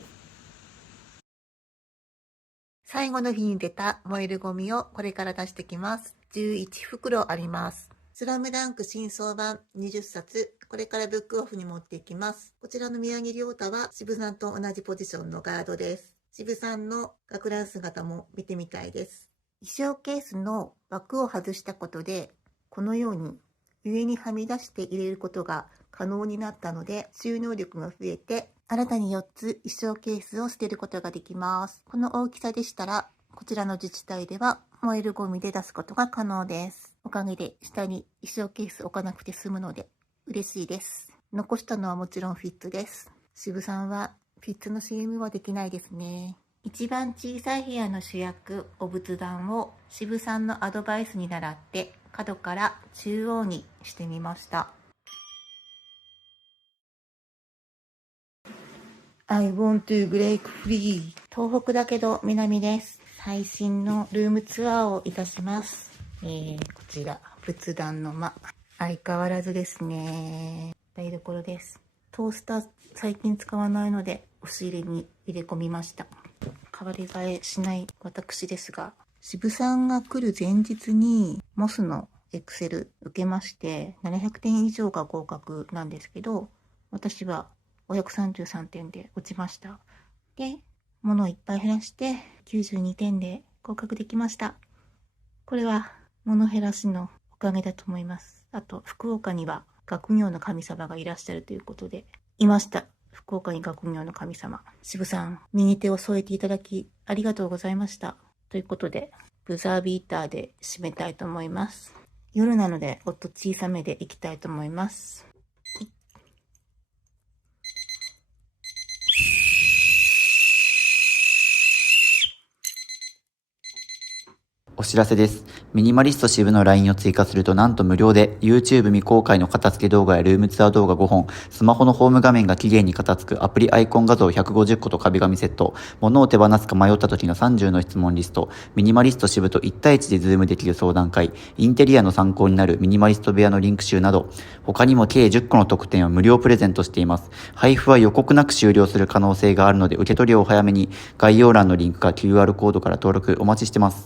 最後の日に出た燃えるゴミをこれから出してきます。11袋あります。スラムダンク新装版20冊、これからブックオフに持っていきます。こちらの宮城亮太は渋さんと同じポジションのガードです。渋さんの学ラン姿も見てみたいです。衣装ケースの枠を外したことで、このように上にはみ出して入れることが可能になったので、収納力が増えて、新たに4つ衣装ケースを捨てることができます。この大きさでしたら、こちらの自治体では燃えるゴミで出すことが可能です。おかげで下に衣装ケース置かなくて済むので嬉しいです。残したのはもちろんフィッツです。渋さんはフィッツの CM はできないですね。一番小さい部屋の主役、お仏壇を渋さんのアドバイスに倣って角から中央にしてみました。I want to break free 東北だけど南です。最新のルームツアーをいたします。こちら、仏壇の間。相変わらずですね。台所です。トースター最近使わないので、押し入れに入れ込みました。変わり映えしない私ですが、渋さんが来る前日にモスのエクセル受けまして、700点以上が合格なんですけど、私は533点で落ちました。で、物をいっぱい減らして92点で合格できました。これは物減らしのおかげだと思います。あと、福岡には学業の神様がいらっしゃるということで、いました。福岡に学業の神様。渋さん、右手を添えていただきありがとうございました。ということで、ブザービーターで締めたいと思います。夜なので音小さめでいきたいと思います。お知らせです。ミニマリスト支部の LINE を追加するとなんと無料で YouTube 未公開の片付け動画やルームツアー動画5本、スマホのホーム画面が綺麗に片付くアプリアイコン画像150個と壁紙セット、物を手放すか迷った時の30の質問リスト、ミニマリスト支部と1対1でズームできる相談会、インテリアの参考になるミニマリスト部屋のリンク集など、他にも計10個の特典を無料プレゼントしています。配布は予告なく終了する可能性があるので受け取りをお早めに、概要欄のリンクか QR コードから登録お待ちしてます。